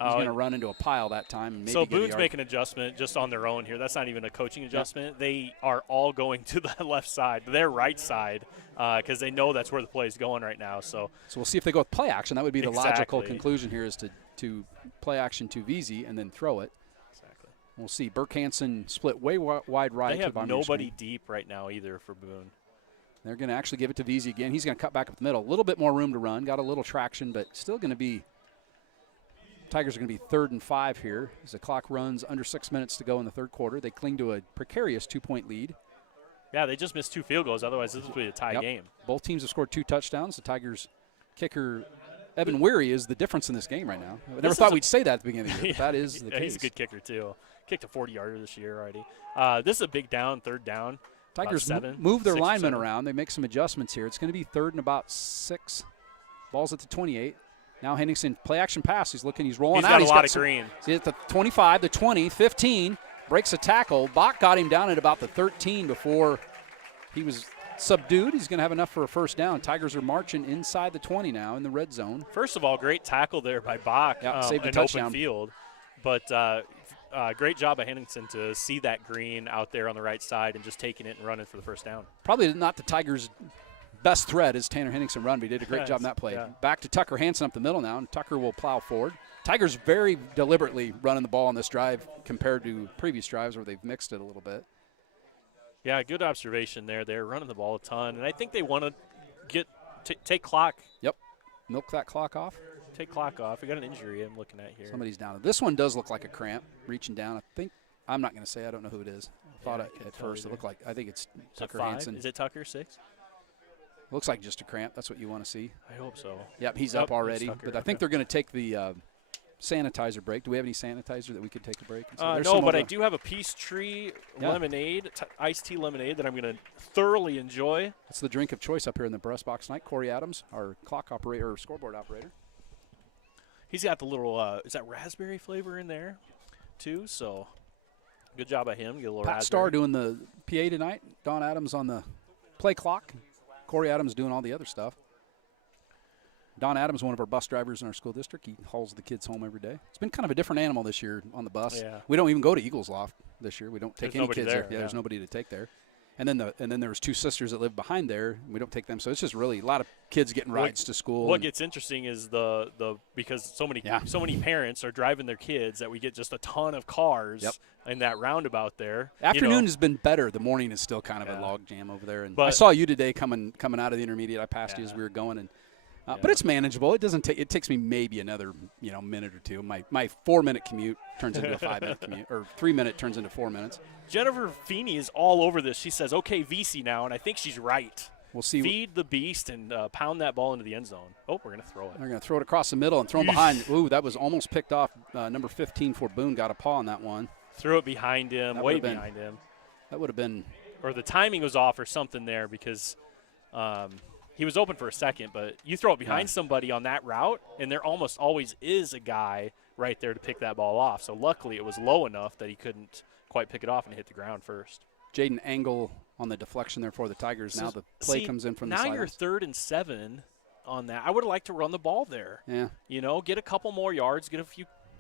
He's going to run into a pile that time. And maybe so Boone's making an adjustment just on their own here. That's not even a coaching adjustment. Yep. They are all going to the left side, their right side, because they know that's where the play is going right now. So we'll see if they go with play action. That would be the logical conclusion here is to play action to Veazey and then throw it. Exactly. We'll see. Burke Hansen split way wide right. They have nobody deep right now either for Boone. They're going to actually give it to Veazey again. He's going to cut back up the middle. A little bit more room to run. Got a little traction, but still going to be – Tigers are going to be 3rd and 5 here as the clock runs under 6 minutes to go in the third quarter. They cling to a precarious 2-point lead. Yeah, they just missed 2 field goals. Otherwise, this would be a tie game. Both teams have scored 2 touchdowns. The Tigers kicker, Evan Weary, is the difference in this game right now. I never thought we'd say that at the beginning of the year, but that is the case. He's a good kicker, too. Kicked a 40-yarder this year already. This is a big down, 3rd down. Tigers move their linemen around. They make some adjustments here. It's going to be 3rd and about 6. Ball's at the 28. Now Henningsen, play action pass. He's rolling out. He's got a lot of green. See at the 25, the 20, 15, breaks a tackle. Bach got him down at about the 13 before he was subdued. He's going to have enough for a first down. Tigers are marching inside the 20 now in the red zone. First of all, great tackle there by Bach. Saved a touchdown. Open field. But great job by Henningsen to see that green out there on the right side and just taking it and running for the first down. Probably not the Tigers' best threat is Tanner Henningsen run, but he did a great job in that play. Yeah. Back to Tucker Hansen up the middle now, and Tucker will plow forward. Tigers very deliberately running the ball on this drive compared to previous drives where they've mixed it a little bit. Yeah, good observation there. They're running the ball a ton, and I think they want to take clock. Yep. Milk that clock off. Take clock off. We got an injury I'm looking at here. Somebody's down. This one does look like a cramp, reaching down. I'm not going to say. I don't know who it is. I thought at first it looked like, I think it's Tucker Hansen. Is it Tucker, 6? Looks like just a cramp. That's what you want to see. I hope so. Yep, he's up already. But I think they're going to take the sanitizer break. Do we have any sanitizer that we could take a break? No, but I do have a Peachtree lemonade, iced tea lemonade that I'm going to thoroughly enjoy. That's the drink of choice up here in the press box tonight. Corey Adams, our clock operator, or scoreboard operator. He's got the little, is that raspberry flavor in there too? So good job by him. Get a little Pat raspberry. Starr doing the PA tonight. Don Adams on the play clock. Corey Adams doing all the other stuff. Don Adams, one of our bus drivers in our school district. He hauls the kids home every day. It's been kind of a different animal this year on the bus. Yeah. We don't even go to Eagles Loft this year. We don't take any kids there. Yeah, there's nobody to take there. And then there was 2 sisters that live behind there. We don't take them. So it's just really a lot of kids getting rides to school. What gets interesting is the because so many parents are driving their kids that we get just a ton of cars in that roundabout there. Afternoon has been better. The morning is still kind of a log jam over there. And I saw you today coming out of the intermediate. I passed you as we were going, and but it's manageable. It doesn't take. It takes me maybe another minute or two. My 4-minute commute turns into a 5-minute commute, or 3-minute turns into 4 minutes. Jennifer Feeney is all over this. She says, "Okay, VC now," and I think she's right. We'll see. Feed the beast and pound that ball into the end zone. Oh, we're going to throw it. They're going to throw it across the middle and throw him behind. Ooh, that was almost picked off. Number 15 for Boone got a paw on that one. Threw it behind him, way behind him. That would have been. Or the timing was off or something there because he was open for a second. But you throw it behind somebody on that route, and there almost always is a guy right there to pick that ball off. So luckily it was low enough that he couldn't quite pick it off and hit the ground first. Jaden Angle on the deflection there for the Tigers. Now the play comes in from the sidelines. Now you're 3rd and 7 on that. I would have liked to run the ball there. Yeah. Get a couple more yards, get a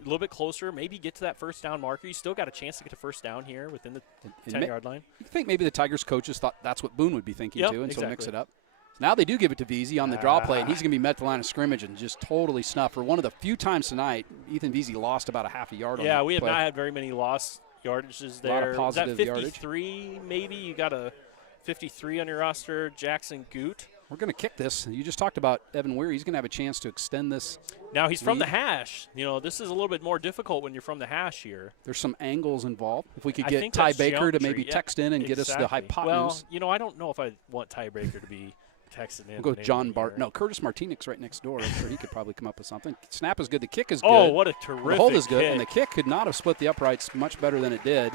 little bit closer, maybe get to that first down marker. You still got a chance to get to first down here within the 10-yard line. You think maybe the Tigers coaches thought that's what Boone would be thinking too, and so mix it up. Now they do give it to Veazey on the draw play, and he's going to be met at the line of scrimmage and just totally snuffed. For one of the few times tonight, Ethan Veazey lost about a half a yard on that Yeah, we have not had very many lost yardages there. A lot of positive was that 53 yardage. Maybe? You got a 53 on your roster, Jackson Goot. We're going to kick this. You just talked about Evan Weir. He's going to have a chance to extend this. Now he's from the hash. This is a little bit more difficult when you're from the hash here. There's some angles involved. If we could get Ty Baker to maybe text in and get us the hypotenuse. Well, I don't know if I want Ty Baker to be texting in. We'll go John Bart. No, Curtis Martinek's right next door. I'm sure he could probably come up with something. Snap is good. The kick is good. Oh, what a terrific The hold is good. hit. And the kick could not have split the uprights much better than it did.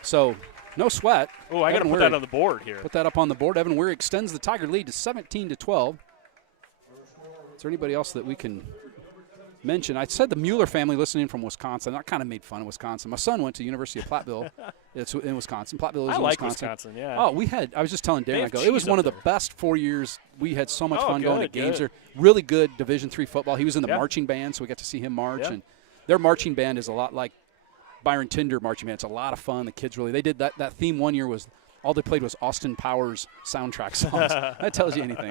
So, no sweat. Oh, I got to put that on the board here. Put that up on the board. Evan Weir extends the Tiger lead to 17-12. Is there anybody else that we can mention? I said the Mueller family listening from Wisconsin. I kind of made fun of Wisconsin. My son went to University of Platteville. It's in Wisconsin. Platteville is in Wisconsin. Yeah. Oh, I was just telling Darren, it was one of the best 4 years. We had so much fun going to games there. Really good Division III football. He was in the marching band, so we got to see him march. And their marching band is a lot like Byron Tinder marching band. It's a lot of fun. The kids they did that theme one year was all they played was Austin Powers soundtrack songs. That tells you anything.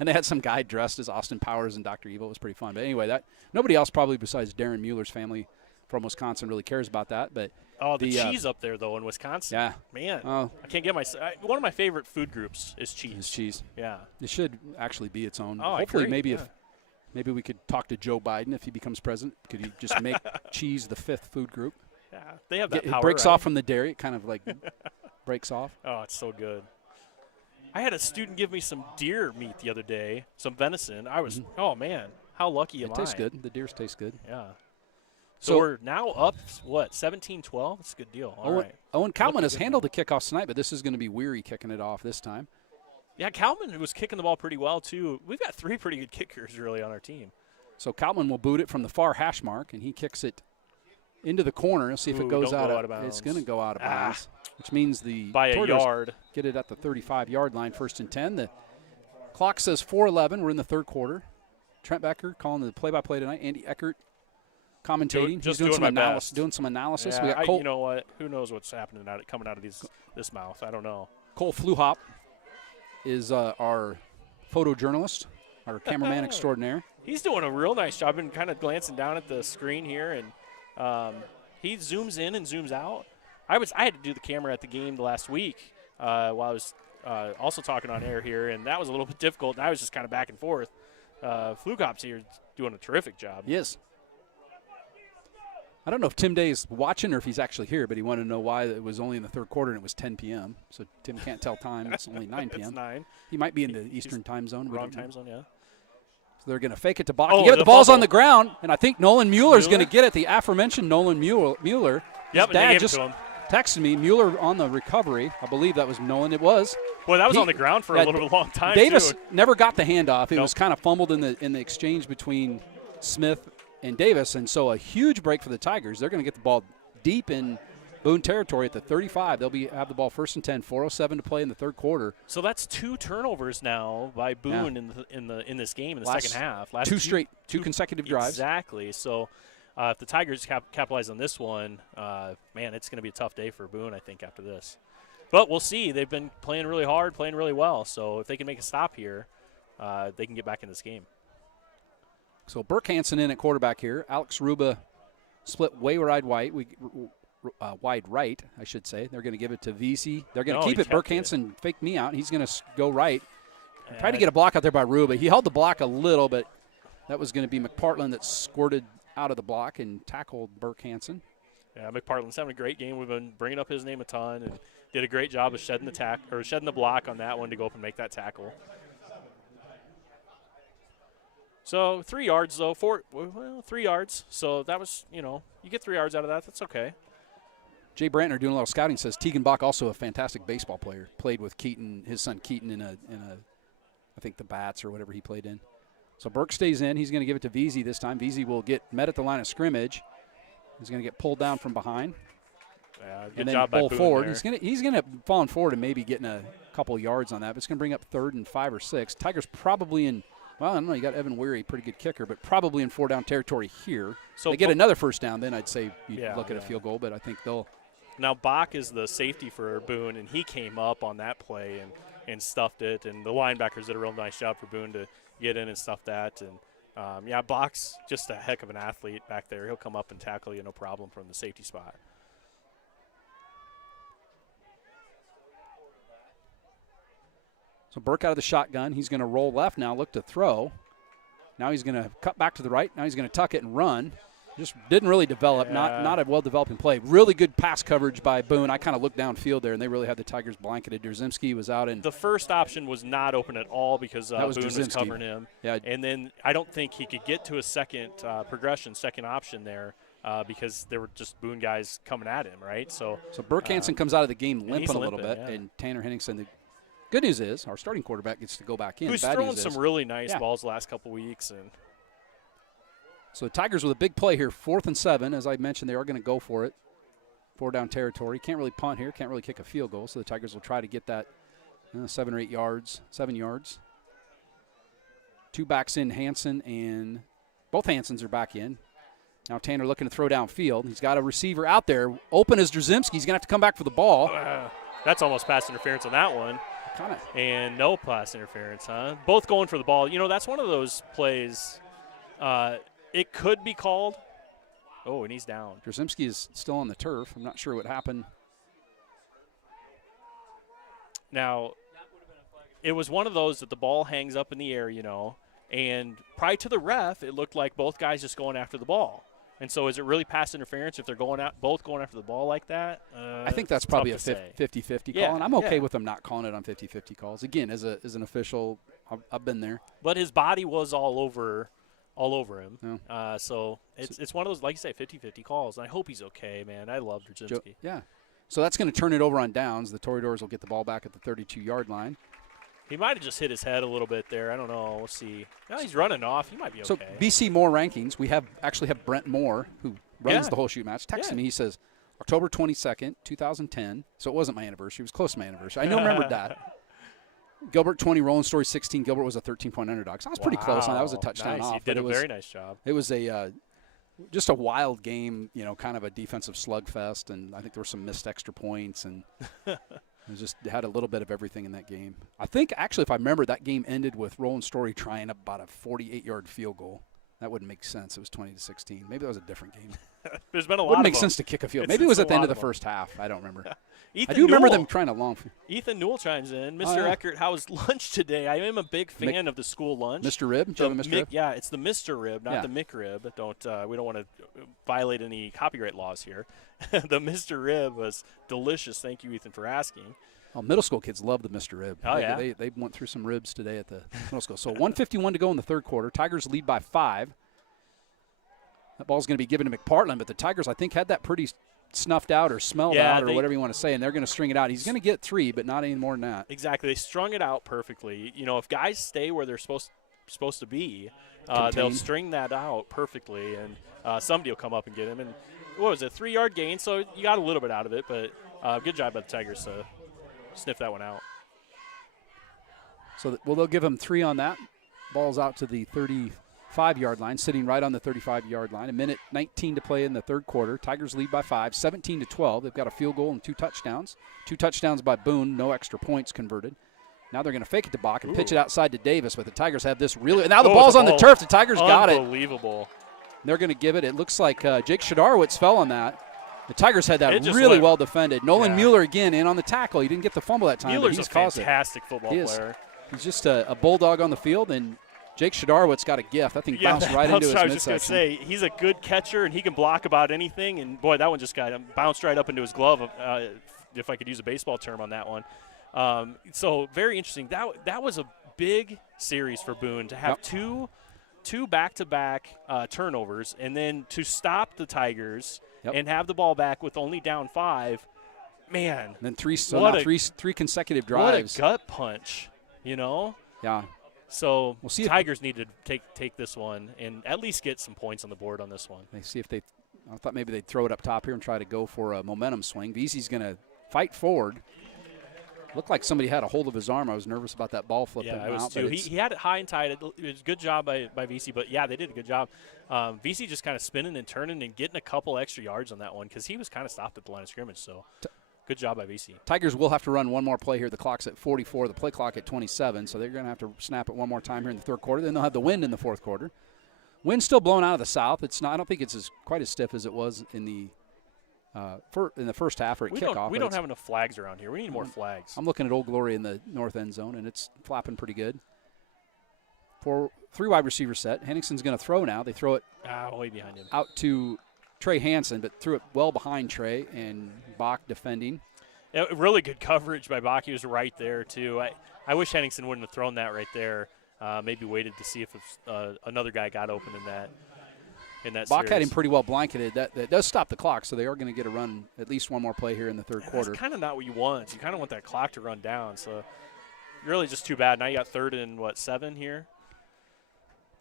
And they had some guy dressed as Austin Powers and Dr. Evil. It was pretty fun. But anyway, nobody else probably besides Darren Mueller's family from Wisconsin really cares about that. But the cheese up there though in Wisconsin. Yeah, man, I can't get one of my favorite food groups is cheese. It's cheese. Yeah, it should actually be its own. Oh, hopefully, maybe maybe we could talk to Joe Biden if he becomes president. Could he just make cheese the 5th food group? Yeah, they have that power. It breaks off from the dairy. It kind of like breaks off. Oh, it's so good. I had a student give me some deer meat the other day, some venison. I was, oh man, how lucky am I? It tastes good. The deers taste good. Yeah. So we're now up, 17-12? That's a good deal. All right. Owen Kalman has handled the kickoffs tonight, but this is going to be Weary kicking it off this time. Yeah, Kalman was kicking the ball pretty well, too. We've got 3 pretty good kickers, really, on our team. So Kalman will boot it from the far hash mark, and he kicks it into the corner. Let's see if it goes out of bounds. It's going to go out of bounds, which means by a yard. Get it at the 35-yard line, 1st and 10. The clock says 4:11. We're in the 3rd quarter. Trent Becker calling the play-by-play tonight. Andy Eckert commentating. He's doing some analysis. Doing some analysis. Yeah, we got Cole, you know what? Who knows what's happening coming out of this mouth? I don't know. Cole Fluhop is our photojournalist, our cameraman extraordinaire. He's doing a real nice job. I've been kind of glancing down at the screen here, and he zooms in and zooms out. I had to do the camera at the game last week, while I was also talking on air here, and that was a little bit difficult. And I was just kind of back and forth. Flukop's here doing a terrific job. Yes. I don't know if Tim Day is watching or if he's actually here, but he wanted to know why it was only in the third quarter and it was 10 p.m. So Tim can't tell time. It's only 9 p.m. It's 9. He might be in the Eastern time zone. Wrong time zone, yeah. So they're going to fake it to Bach. Oh, The ball's fumble. on the ground, and I think Nolan Mueller's going to get it. The aforementioned Nolan Mueller. Yep, His and they dad gave it just to him. texted me, Mueller on the recovery. I believe that was Nolan. It was. Boy, that was on the ground for a little bit long time, Davis too. never got the handoff. It Nope. was kind of fumbled in the exchange between Smith and Davis, and so a huge break for the Tigers. They're going to get the ball deep in Boone territory at the 35. They'll have the ball 1st and 10, 4:07 to play in the third quarter. So that's 2 turnovers now by Boone in this game in the second half. Last two consecutive drives. Exactly. So if the Tigers capitalize on this one, man, it's going to be a tough day for Boone, I think, after this. But we'll see. They've been playing really hard, playing really well. So if they can make a stop here, they can get back in this game. So Burke Hansen in at quarterback here. Alex Ruba split way wide right, I should say. They're going to give it to VC. They're going to keep it. Burke Hansen faked me out. He's going to go right. Tried to get a block out there by Ruba. He held the block a little, but that was going to be McPartland that squirted out of the block and tackled Burke Hansen. Yeah, McPartland's having a great game. We've been bringing up his name a ton and did a great job of shedding the block on that one to go up and make that tackle. So 3 yards, though. 3 yards. So that was, you get 3 yards out of that. That's okay. Jay Brantner doing a little scouting says Tegan Bach also a fantastic baseball player. Played with Keaton, his son Keaton, in a I think the Bats or whatever he played in. So Burke stays in. He's going to give it to Veazey this time. Veazey will get met at the line of scrimmage. He's going to get pulled down from behind. Yeah, good and then job by pull Boone forward. there. He's going to fall forward and maybe getting a couple yards on that. But it's going to bring up 3rd and 5 or 6. Tigers probably in. Well, I don't know. You got Evan Weary, pretty good kicker, but probably in 4-down territory here. So they get another first down, then I'd say you look at a field goal, but I think they'll. Now Bach is the safety for Boone, and he came up on that play and stuffed it. And the linebackers did a real nice job for Boone to get in and stuff that. And Bach's just a heck of an athlete back there. He'll come up and tackle you no problem from the safety spot. So Burke out of the shotgun. He's going to roll left now, look to throw. Now he's going to cut back to the right. Now he's going to tuck it and run. Just didn't really develop, not a well-developing play. Really good pass coverage by Boone. I kind of looked downfield there, and they really had the Tigers blanketed. Drzymski was out. The first option was not open at all because Boone was covering him. Yeah. And then I don't think he could get to a second second option there because there were just Boone guys coming at him, right? So Burke Hansen comes out of the game limping a little bit, and Tanner Henningsen, the good news is our starting quarterback gets to go back in. Who's thrown some really nice balls the last couple weeks. And so the Tigers with a big play here, 4th and 7. As I mentioned, they are going to go for it. 4-down territory. Can't really punt here. Can't really kick a field goal. So the Tigers will try to get that 7 or 8 yards, 7 yards. 2 backs in, Hansen, and both Hansens are back in. Now Tanner looking to throw downfield. He's got a receiver out there. Open as Drzymski. He's going to have to come back for the ball. That's almost pass interference on that one. And no pass interference, huh? Both going for the ball. That's one of those plays. It could be called. Oh, and he's down. Drzymski is still on the turf. I'm not sure what happened. Now, it was one of those that the ball hangs up in the air, and prior to the ref, it looked like both guys just going after the ball. And so is it really pass interference if they're both going after the ball like that? I think that's probably a 50-50 call, and I'm okay with them not calling it on 50-50 calls. Again, as an official, I've been there. But his body was all over him. Yeah. So it's one of those, like you say, 50-50 calls. And I hope he's okay, man. I love Drzymski. Yeah. So that's going to turn it over on downs. The Toreadors will get the ball back at the 32-yard line. He might have just hit his head a little bit there. I don't know. We'll see. Now he's running off. He might be okay. So BC Moore rankings, we actually have Brent Moore, who runs the whole shoot match, texting me. He says, October 22nd, 2010. So it wasn't my anniversary. It was close to my anniversary. I remembered that. Gilbert 20, Rolling Story 16. Gilbert was a 13-point underdog. So I was pretty close. That was a touchdown off. He did a very nice job. It was just a wild game, kind of a defensive slugfest, and I think there were some missed extra points, and it just had a little bit of everything in that game. I think, actually, if I remember, that game ended with Rolling Story trying about a 48-yard field goal. That wouldn't make sense. It was 20-16. Maybe that was a different game. There's been a lot Wouldn't of make them. sense to kick a field. Maybe it was at the end of the them. first half. I don't remember. I Ethan do remember Newell. them trying to long. Ethan Newell chimes in. Mr. Oh, yeah. Eckert, how was lunch today? I am a big fan of the school lunch. Mr. Rib? Do you have a Mr. Rib? Yeah, it's the Mr. Rib, not Yeah. the McRib. We don't want to violate any copyright laws here. The Mr. Rib was delicious. Thank you, Ethan, for asking. Oh, middle school kids love the Mr. Rib. Oh, yeah? They went through some ribs today at the middle school. So 1:51 to go in the third quarter. Tigers lead by 5. That ball's going to be given to McPartland, but the Tigers, I think, had that pretty snuffed out or smelled out or whatever you want to say, and they're going to string it out. He's going to get 3, but not any more than that. Exactly. They strung it out perfectly. You know, if guys stay where they're supposed to be, they'll string that out perfectly, and somebody will come up and get him. And what was it, 3-yard gain? So you got a little bit out of it, but good job by the Tigers to sniff that one out. So they'll give him 3 on that. Ball's out to the 35-yard line, sitting right on the 35-yard line. 1:19 to play in the third quarter. Tigers lead by 5, 17-12. They've got a field goal and 2 touchdowns. 2 touchdowns by Boone, no extra points converted. Now they're going to fake it to Bach and pitch it outside to Davis, but the Tigers have this really – and now the ball's on the turf. The Tigers got it. Unbelievable. They're going to give it. It looks like Jake Shadarowitz fell on that. The Tigers had that really went, well defended. Nolan Mueller again in on the tackle. He didn't get the fumble that time. Mueller's but he's a fantastic football player. He's just a bulldog on the field, and Jake Shadarowitz got a gift. I think bounced right into his midsection. I was just going to say, he's a good catcher, and he can block about anything. And, boy, that one just bounced right up into his glove, if I could use a baseball term on that one. So very interesting. That was a big series for Boone to have two back-to-back turnovers, and then to stop the Tigers and have the ball back with only down 5. Man. And then three consecutive drives. What a gut punch, you know? Yeah. So we'll see Tigers need to take this one and at least get some points on the board on this one. They see if I thought maybe they'd throw it up top here and try to go for a momentum swing. Vesey's going to fight forward. Looked like somebody had a hold of his arm. I was nervous about that ball flipping out. Yeah, it was too. He had it high and tight. It was a good job by Vesey, but, yeah, they did a good job. Vesey just kind of spinning and turning and getting a couple extra yards on that one because he was kind of stopped at the line of scrimmage. So good job by Vesey. Tigers will have to run one more play here. The clock's at 44, the play clock at 27, so they're going to have to snap it one more time here in the third quarter. Then they'll have the wind in the fourth quarter. Wind's still blowing out of the south. It's not. I don't think it's quite as stiff as it was in the first half or at kickoff. We don't have enough flags around here. We need more flags. I'm looking at Old Glory in the north end zone, and it's flapping pretty good. 3 wide receiver set. Henningson's going to throw now. They throw it way behind him out to Trey Hansen, but threw it well behind Trey, and Bach defending. Yeah, really good coverage by Bach. He was right there, too. I wish Henningsen wouldn't have thrown that right there. Maybe waited to see if another guy got open in that Bach series. had him pretty well blanketed. That does stop the clock, so they are going to get a run, at least one more play here in the third quarter. That's kind of not what you want. You kind of want that clock to run down. So really just too bad. Now you got 3rd and, 7 here?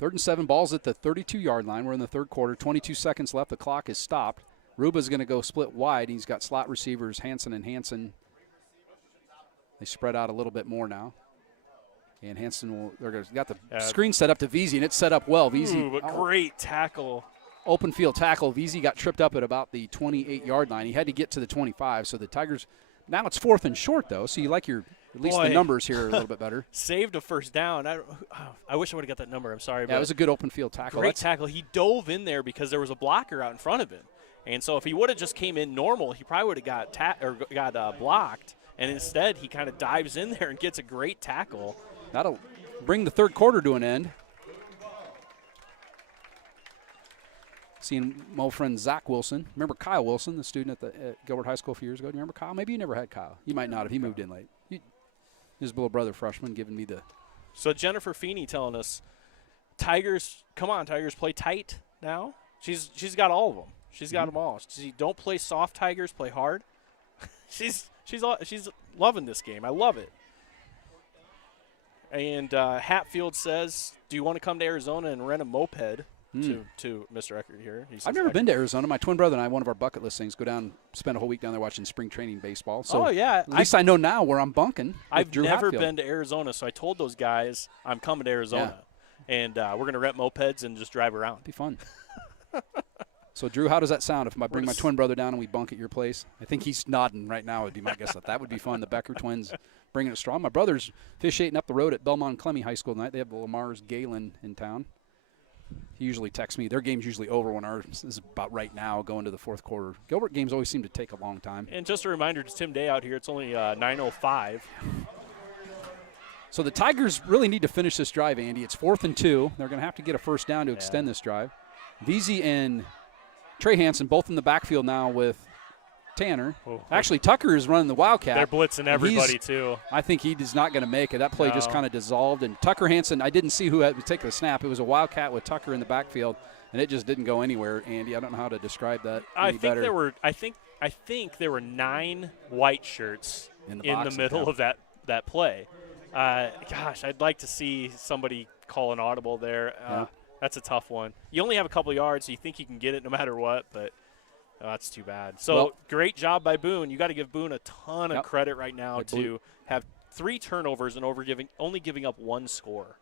3rd and 7, ball's at the 32-yard line. We're in the third quarter. 22 seconds left. The clock is stopped. Ruba's going to go split wide. He's got slot receivers, Hansen and Hansen. They spread out a little bit more now. And Hansen got the screen set up to Vesey, and it's set up well. Vesey, great tackle. Open field tackle. Vesey got tripped up at about the 28-yard line. He had to get to the 25. So the Tigers, now it's 4th and short, though. So you like at least the numbers here a little bit better. Saved a first down. I wish I would have got that number. I'm sorry. Yeah, it was a good open field tackle. Great tackle. He dove in there because there was a blocker out in front of him. And so if he would have just came in normal, he probably would have got blocked. And instead, he kind of dives in there and gets a great tackle. That'll bring the third quarter to an end. Seeing my old friend Zach Wilson. Remember Kyle Wilson, the student at Gilbert High School a few years ago? Do you remember Kyle? Maybe you never had Kyle. You might not have. He moved in late. His little brother, freshman, giving me the. So Jennifer Feeney telling us, Tigers, come on, Tigers, play tight now. She's got all of them. She's got them all. Don't play soft, Tigers. Play hard. She's loving this game. I love it. And Hatfield says, do you want to come to Arizona and rent a moped to Mr. Eckert here? I've never been to Arizona. My twin brother and I, one of our bucket list things, go down, spend a whole week down there watching spring training baseball. So at least I know now where I'm bunking. I've never been to Arizona, so I told those guys I'm coming to Arizona. Yeah. And we're going to rent mopeds and just drive around. It'd be fun. So, Drew, how does that sound if I bring my twin brother down and we bunk at your place? I think he's nodding right now would be my guess. That would be fun. The Becker twins bringing it strong. My brother's officiating up the road at Belmont Clemmy High School tonight. They have the Lamar's Galen in town. He usually texts me. Their game's usually over when ours is about right now, going to the fourth quarter. Gilbert games always seem to take a long time. And just a reminder to Tim Day out here, it's only 9:05. So the Tigers really need to finish this drive, Andy. It's 4th and 2. They're going to have to get a first down to extend this drive. Veazey and Trey Hansen both in the backfield now with Tanner. Actually, Tucker is running the Wildcat. They're blitzing everybody, too. I think he is not going to make it. That play just kind of dissolved. And Tucker Hansen, I didn't see who had to take the snap. It was a Wildcat with Tucker in the backfield, and it just didn't go anywhere, Andy. I don't know how to describe that any better. I think there were 9 white shirts in the middle of that play. Gosh, I'd like to see somebody call an audible there. That's a tough one. You only have a couple yards, so you think you can get it no matter what, but that's too bad. So great job by Boone. You got to give Boone a ton of credit right now to have 3 turnovers and only giving up 1 score.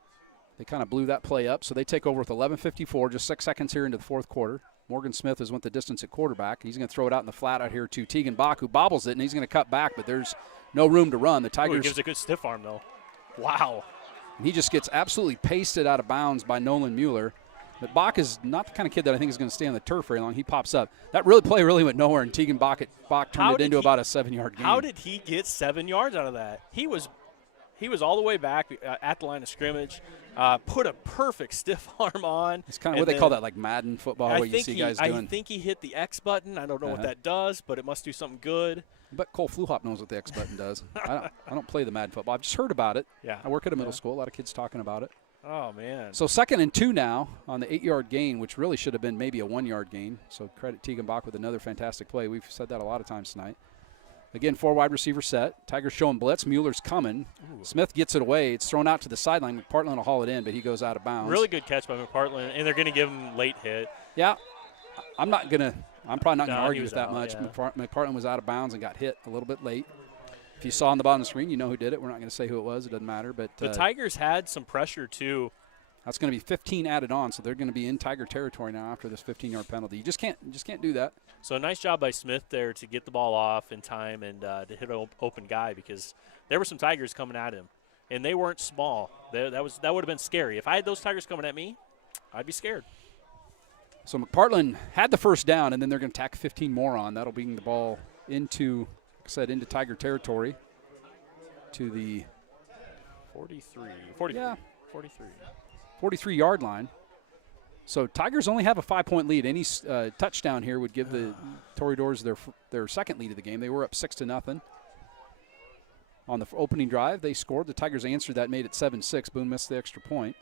They kind of blew that play up, so they take over with 11:54, just 6 seconds here into the fourth quarter. Morgan Smith has went the distance at quarterback. He's going to throw it out in the flat out here to Tegan Bach, who bobbles it, and he's going to cut back, but there's no room to run. The Tigers. He gives a good stiff arm, though. Wow. And he just gets absolutely pasted out of bounds by Nolan Mueller. But Bach is not the kind of kid that I think is going to stay on the turf very long. He pops up. That play really went nowhere, and Tegan Bach turned it into about a 7-yard gain. How did he get 7 yards out of that? He was all the way back at the line of scrimmage, put a perfect stiff arm on. It's kind of what they call that, like Madden football, where you see guys doing. I think he hit the X button. I don't know what that does, but it must do something good. But Cole Fluhop knows what the X button does. I don't play the Madden football. I've just heard about it. Yeah. I work at a middle school. A lot of kids talking about it. Oh, man. So 2nd and 2 now on the 8-yard gain, which really should have been maybe a 1-yard gain. So credit Tegan Bach with another fantastic play. We've said that a lot of times tonight. Again, 4 wide receiver set. Tigers showing blitz. Mueller's coming. Ooh. Smith gets it away. It's thrown out to the sideline. McPartland will haul it in, but he goes out of bounds. Really good catch by McPartland, and they're going to give him late hit. Yeah. I'm probably not going to argue with that much. Yeah. McPartland was out of bounds and got hit a little bit late. If you saw on the bottom of the screen, you know who did it. We're not going to say who it was. It doesn't matter. But the Tigers had some pressure, too. That's going to be 15 added on, so they're going to be in Tiger territory now after this 15-yard penalty. You just can't do that. So a nice job by Smith there to get the ball off in time and to hit an open guy, because there were some Tigers coming at him, and they weren't small. That would have been scary. If I had those Tigers coming at me, I'd be scared. So McPartland had the first down, and then they're going to tack 15 more on. That'll bring the ball into, like I said, into Tiger territory to the 43-yard line. So Tigers only have a 5-point lead. Any touchdown here would give the Toreadors their second lead of the game. They were up 6-0. On the opening drive, they scored. The Tigers answered that, made it 7-6. Boone missed the extra point.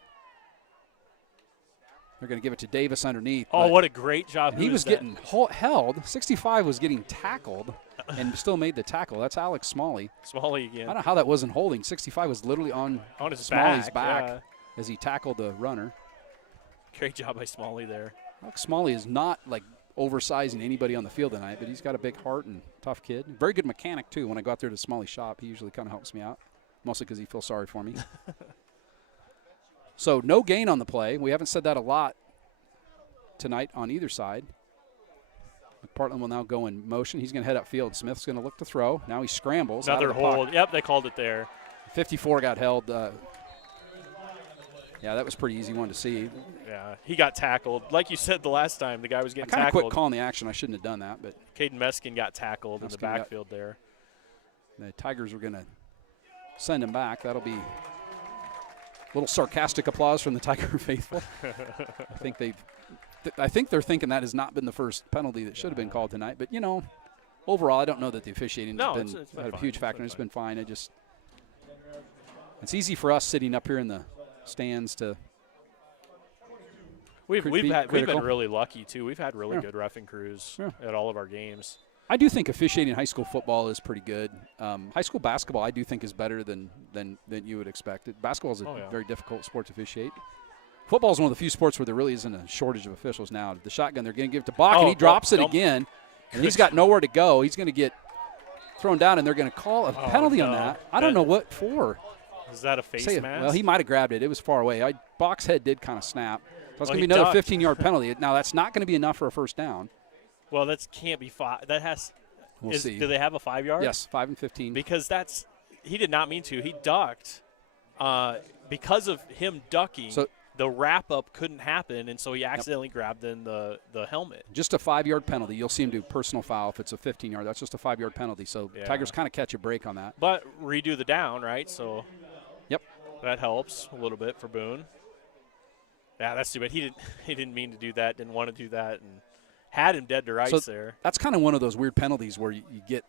They're going to give it to Davis underneath. Oh, what a great job. He was getting held. 65 was getting tackled and still made the tackle. That's Alex Smalley. Smalley again. I don't know how that wasn't holding. 65 was literally on his Smalley's back as he tackled the runner. Great job by Smalley there. Alex Smalley is not like oversizing anybody on the field tonight, but he's got a big heart and tough kid. Very good mechanic, too. When I go out there to Smalley's shop, he usually kind of helps me out, mostly because he feels sorry for me. So no gain on the play. We haven't said that a lot tonight on either side. McPartland will now go in motion. He's going to head upfield. Smith's going to look to throw. Now he scrambles. Another hold. Yep, they called it there. 54 got held. Yeah, that was pretty easy one to see. Yeah, he got tackled. Like you said the last time, the guy was getting tackled. I kind of quit calling the action. I shouldn't have done that. But Caden Meskin got tackled in the backfield there. The Tigers are going to send him back. That'll be a little sarcastic applause from the Tiger faithful. I think they're thinking that has not been the first penalty that should have been called tonight. But, overall, I don't know that the officiating has been a huge factor. It's been fine. It's easy for us sitting up here in the stands to we've been really lucky, too. We've had really good reffing crews at all of our games. I do think officiating high school football is pretty good. High school basketball, I do think, is better than you would expect. Basketball is a very difficult sport to officiate. Football is one of the few sports where there really isn't a shortage of officials now. The shotgun, they're going to give it to Bach, and he drops it again, and he's got nowhere to go. He's going to get thrown down, and they're going to call a penalty on that. I don't know what for. Is that a face mask? Well, he might have grabbed it. It was far away. Bach's head did kind of snap. So it's going to be another 15-yard penalty. Now, that's not going to be enough for a first down. Well, that can't be 5. That has. We'll see. Do they have a 5-yard? Yes, 5 and 15. Because he did not mean to. He ducked. Because of him ducking, the wrap-up couldn't happen, and so he accidentally grabbed in the helmet. Just a 5-yard penalty. You'll see him do personal foul if it's a 15-yard. That's just a 5-yard penalty. So Tigers kind of catch a break on that. But redo the down, right? So yep, that helps a little bit for Boone. Yeah, that's too bad. He didn't mean to do that, didn't want to do that, and had him dead to rights there. That's kind of one of those weird penalties where you get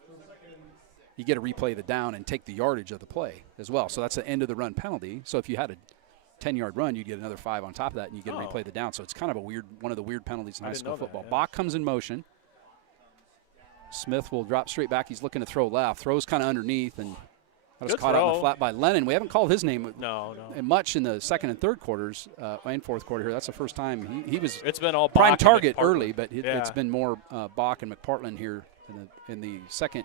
to replay the down and take the yardage of the play as well. So that's the end of the run penalty. So if you had a 10-yard run, you'd get another 5 on top of that, and you get to replay the down. So it's kind of one of the weird penalties in high school football. Bach comes in motion. Smith will drop straight back. He's looking to throw left. Throws kind of underneath, and that was caught out in the flat by Lennon. We haven't called his name much in the second and third quarters and fourth quarter here. That's the first time he was. It's been all prime Bach target early, but it's been more Bach and McPartland here in the second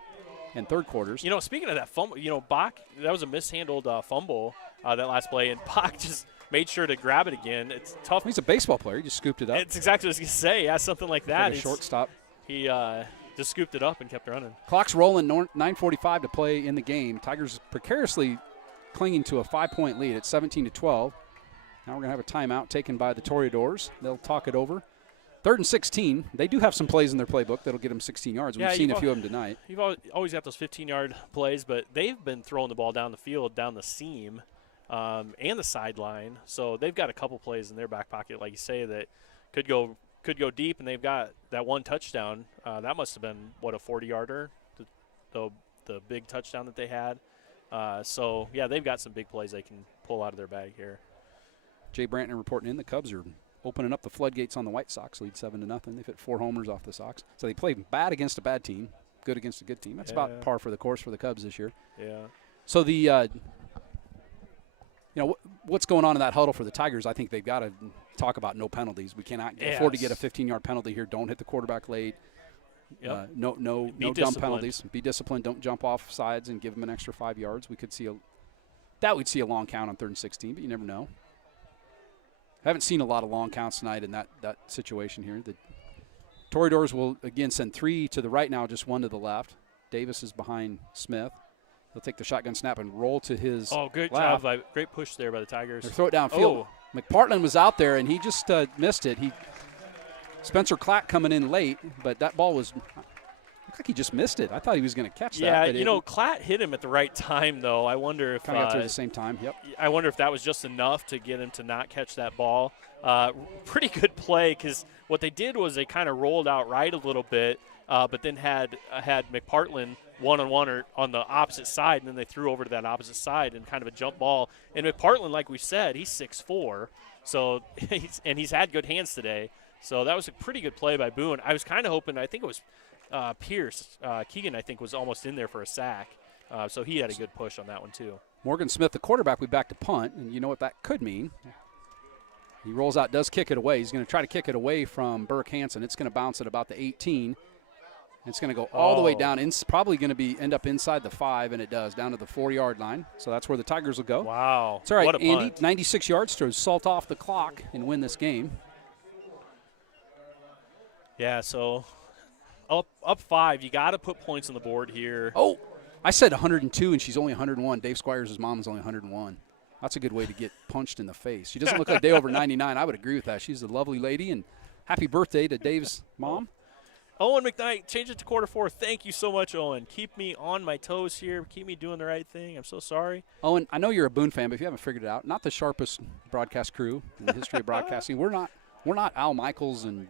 and third quarters. Speaking of that fumble, Bach, that was a mishandled fumble that last play, and Bach just made sure to grab it again. It's tough. He's a baseball player. He just scooped it up. It's exactly what I was going to say. Yeah, something like that. Like a shortstop. He just scooped it up and kept running. Clock's rolling, 9:45 to play in the game. Tigers precariously clinging to a 5-point lead at 17-12. Now we're going to have a timeout taken by the Toreadors. They'll talk it over. 3rd and 16. They do have some plays in their playbook that'll get them 16 yards. We've seen a few of them tonight. You've always got those 15-yard plays, but they've been throwing the ball down the field, down the seam, and the sideline. So they've got a couple plays in their back pocket, like you say, that could go deep, and they've got that one touchdown. That must have been, a 40-yarder, the big touchdown that they had. So, they've got some big plays they can pull out of their bag here. Jay Brantner reporting in. The Cubs are opening up the floodgates on the White Sox, lead 7-0. They've hit 4 homers off the Sox. So they play bad against a bad team, good against a good team. That's about par for the course for the Cubs this year. Yeah. So the what's going on in that huddle for the Tigers, I think they've got to talk about no penalties. We cannot afford to get a 15-yard penalty here. Don't hit the quarterback late. Yep. No dumb penalties. Be disciplined. Don't jump off sides and give them an extra 5 yards. We'd see a long count on 3rd and 16, but you never know. I haven't seen a lot of long counts tonight in that situation here. The Toreadors will, again, send 3 to the right now, just 1 to the left. Davis is behind Smith. He'll take the shotgun snap and roll to his great left. job. Great push there by the Tigers. They throw it downfield. McPartland was out there, and he just missed it. Spencer Clack coming in late, but that ball looked like he just missed it. I thought he was going to catch that. Yeah, Clatt hit him at the right time, though. I wonder if kind of got there at the same time. Yep. I wonder if that was just enough to get him to not catch that ball. Pretty good play, because what they did was they kind of rolled out right a little bit, but then had McPartland one-on-one or on the opposite side, and then they threw over to that opposite side and kind of a jump ball. And McPartland, like we said, he's 6'4", so he's had good hands today. So that was a pretty good play by Boone. I was kind of hoping, I think it was Pierce. Keegan, I think, was almost in there for a sack. So he had a good push on that one, too. Morgan Smith, the quarterback, we back to punt, and you know what that could mean. He rolls out, does kick it away. He's going to try to kick it away from Burke Hansen. It's going to bounce at about the 18. It's going to go all the way down. It's probably going to end up inside the 5, and it does, down to the 4-yard line. So that's where the Tigers will go. Wow. It's all right, what a Andy. punt. 96 yards to salt off the clock and win this game. Yeah, so up 5. You got to put points on the board here. Oh, I said 102, and she's only 101. Dave Squires' mom is only 101. That's a good way to get punched in the face. She doesn't look a day over 99. I would agree with that. She's a lovely lady, and happy birthday to Dave's mom. Owen McKnight, change it to quarter 4. Thank you so much, Owen. Keep me on my toes here. Keep me doing the right thing. I'm so sorry. Owen, I know you're a Boone fan, but if you haven't figured it out, not the sharpest broadcast crew in the history of broadcasting. We're not Al Michaels and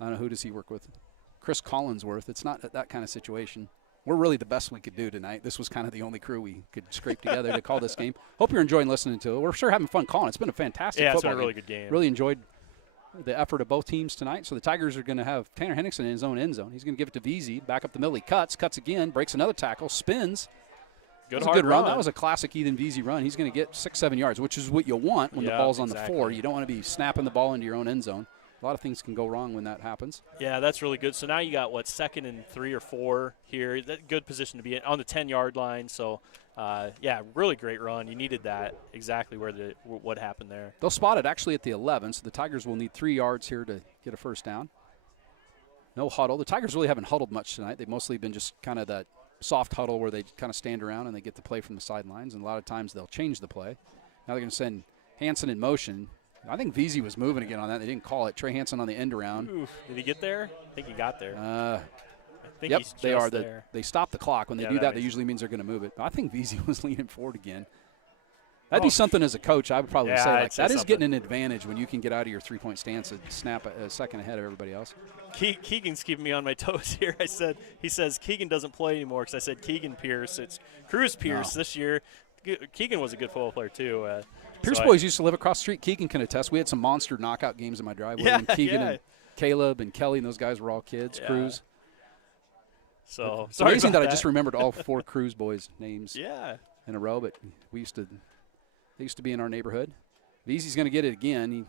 I don't know, who does he work with? Chris Collinsworth. It's not that kind of situation. We're really the best we could do tonight. This was kind of the only crew we could scrape together to call this game. Hope you're enjoying listening to it. We're sure having fun calling. It's been a fantastic football it's been a really good game. Really enjoyed the effort of both teams tonight. So the Tigers are going to have Tanner Henningsen in his own end zone. He's going to give it to VZ. Back up the middle. He cuts again, breaks another tackle, spins. Good run. That was a classic Ethan VZ run. He's going to get 6-7 yards, which is what you want when the ball's on the 4. You don't want to be snapping the ball into your own end zone. A lot of things can go wrong when that happens. Yeah, that's really good. So now you got, 2nd and 3 or 4 here. That good position to be in on the 10-yard line. So, really great run. You needed that exactly what happened there. They'll spot it actually at the 11, so the Tigers will need 3 yards here to get a first down. No huddle. The Tigers really haven't huddled much tonight. They've mostly been just kind of that soft huddle where they kind of stand around and they get the play from the sidelines, and a lot of times they'll change the play. Now they're going to send Hansen in motion. I think VZ was moving again on that. They didn't call it. Trey Hansen on the end around. Oof. Did he get there? I think he got there. I think yep, they are. There. They stop the clock. When they do that usually means they're going to move it. But I think VZ was leaning forward again. That'd be something as a coach. I would probably say like that is getting an advantage when you can get out of your three-point stance and snap a second ahead of everybody else. Keegan's keeping me on my toes here. He says Keegan doesn't play anymore because I said Keegan Pierce. It's Cruz Pierce this year. Keegan was a good football player too. Pierce boys used to live across the street. Keegan can attest. We had some monster knockout games in my driveway. And Keegan and Caleb and Kelly and those guys were all kids. Cruz. So it's amazing that I just remembered all 4 Cruz boys' names. In a row, but they used to be in our neighborhood. VZ's going to get it again. He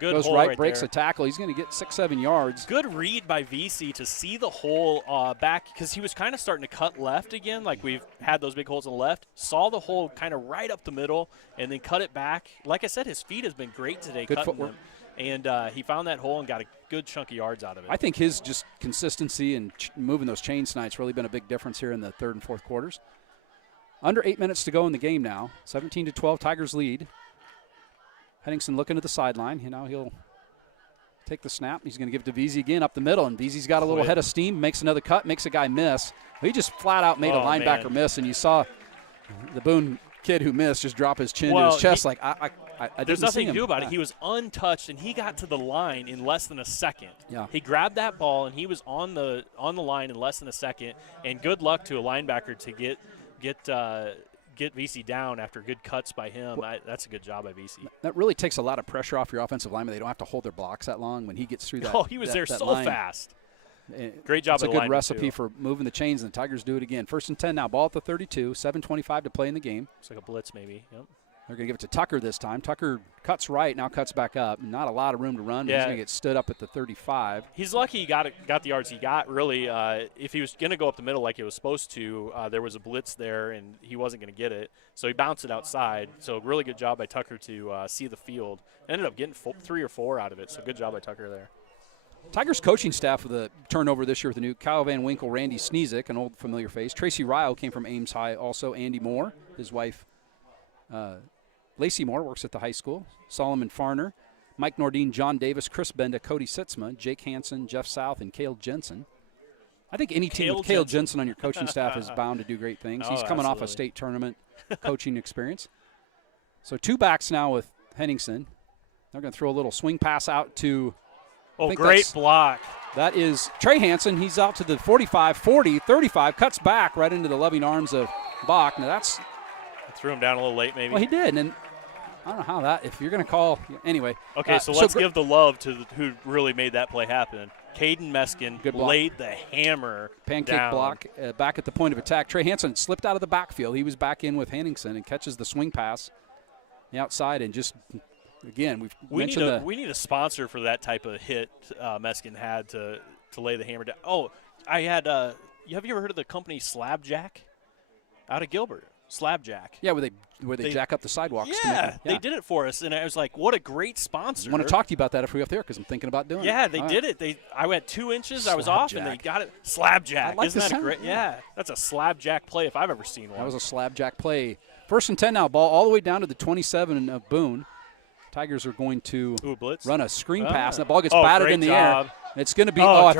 goes right, breaks a tackle. He's going to get 6-7 yards. Good read by VC to see the hole back because he was kind of starting to cut left again. Like we've had those big holes on the left. Saw the hole kind of right up the middle and then cut it back. Like I said, his feet has been great today. Good footwork. And he found that hole and got a good chunk of yards out of it. I think his just consistency and moving those chain snites really been a big difference here in the third and fourth quarters. Under 8 minutes to go in the game now. 17-12, Tigers lead. Henningsen looking to the sideline. He'll take the snap. He's going to give it to VZ again up the middle, and VZ's got a little head of steam, makes another cut, makes a guy miss. He just flat out made a linebacker miss, and you saw the Boone kid who missed just drop his chin to his chest I there's nothing to do about it. He was untouched, and he got to the line in less than a second. Yeah. He grabbed that ball, and he was on the line in less than a second. And good luck to a linebacker to get VC down after good cuts by him. That's a good job by VC. That really takes a lot of pressure off your offensive lineman. They don't have to hold their blocks that long when he gets through that. He was that, there that so line. fast. Great job. It's a good recipe for moving the chains, and the Tigers do it again. 1st and 10 now. Ball at the 32. 7:25 to play in the game. It's like a blitz maybe. Yep. They're going to give it to Tucker this time. Tucker cuts right, now cuts back up. Not a lot of room to run. But he's going to get stood up at the 35. He's lucky he got the yards he got, really. If he was going to go up the middle like he was supposed to, there was a blitz there, and he wasn't going to get it. So he bounced it outside. So really good job by Tucker to see the field. Ended up getting 3 or 4 out of it, so good job by Tucker there. Tigers coaching staff with a turnover this year with the new Kyle Van Winkle, Randy Sneezik, an old familiar face. Tracy Ryle came from Ames High also. Andy Moore, his wife Lacey Moore works at the high school. Solomon Farner, Mike Nordine, John Davis, Chris Benda, Cody Sitzma, Jake Hansen, Jeff South, and Cale Jensen. I think any team with Cale Jensen on your coaching staff is bound to do great things. He's coming off a state tournament coaching experience. So 2 backs now with Henningsen. They're going to throw a little swing pass out to great block. That is Trey Hansen. He's out to the 45, 40, 35, cuts back right into the loving arms of Bach. Now that's – threw him down a little late maybe. Well, he did, and I don't know how that – if you're going to call – anyway. Okay, so let's give the love to who really made that play happen. Caden Meskin laid the hammer Pancake down. Block back at the point of attack. Trey Hansen slipped out of the backfield. He was back in with Henningsen and catches the swing pass the outside and just – again, we need a sponsor for that type of hit Meskin had to lay the hammer down. Oh, I had have you ever heard of the company Slabjack out of Gilbert? Slabjack. Yeah, where they jack up the sidewalks. Yeah, they did it for us, and I was like, what a great sponsor. I want to talk to you about that if we're up there because I'm thinking about doing it. Yeah, they did it. I went 2 inches, I was off, and they got it. Slabjack. Isn't that great? Yeah, that's a Slabjack play if I've ever seen one. That was a Slabjack play. 1st and 10 now, ball all the way down to the 27 of Boone. Tigers are going to run a screen pass. That ball gets batted in the air. It's going to be. I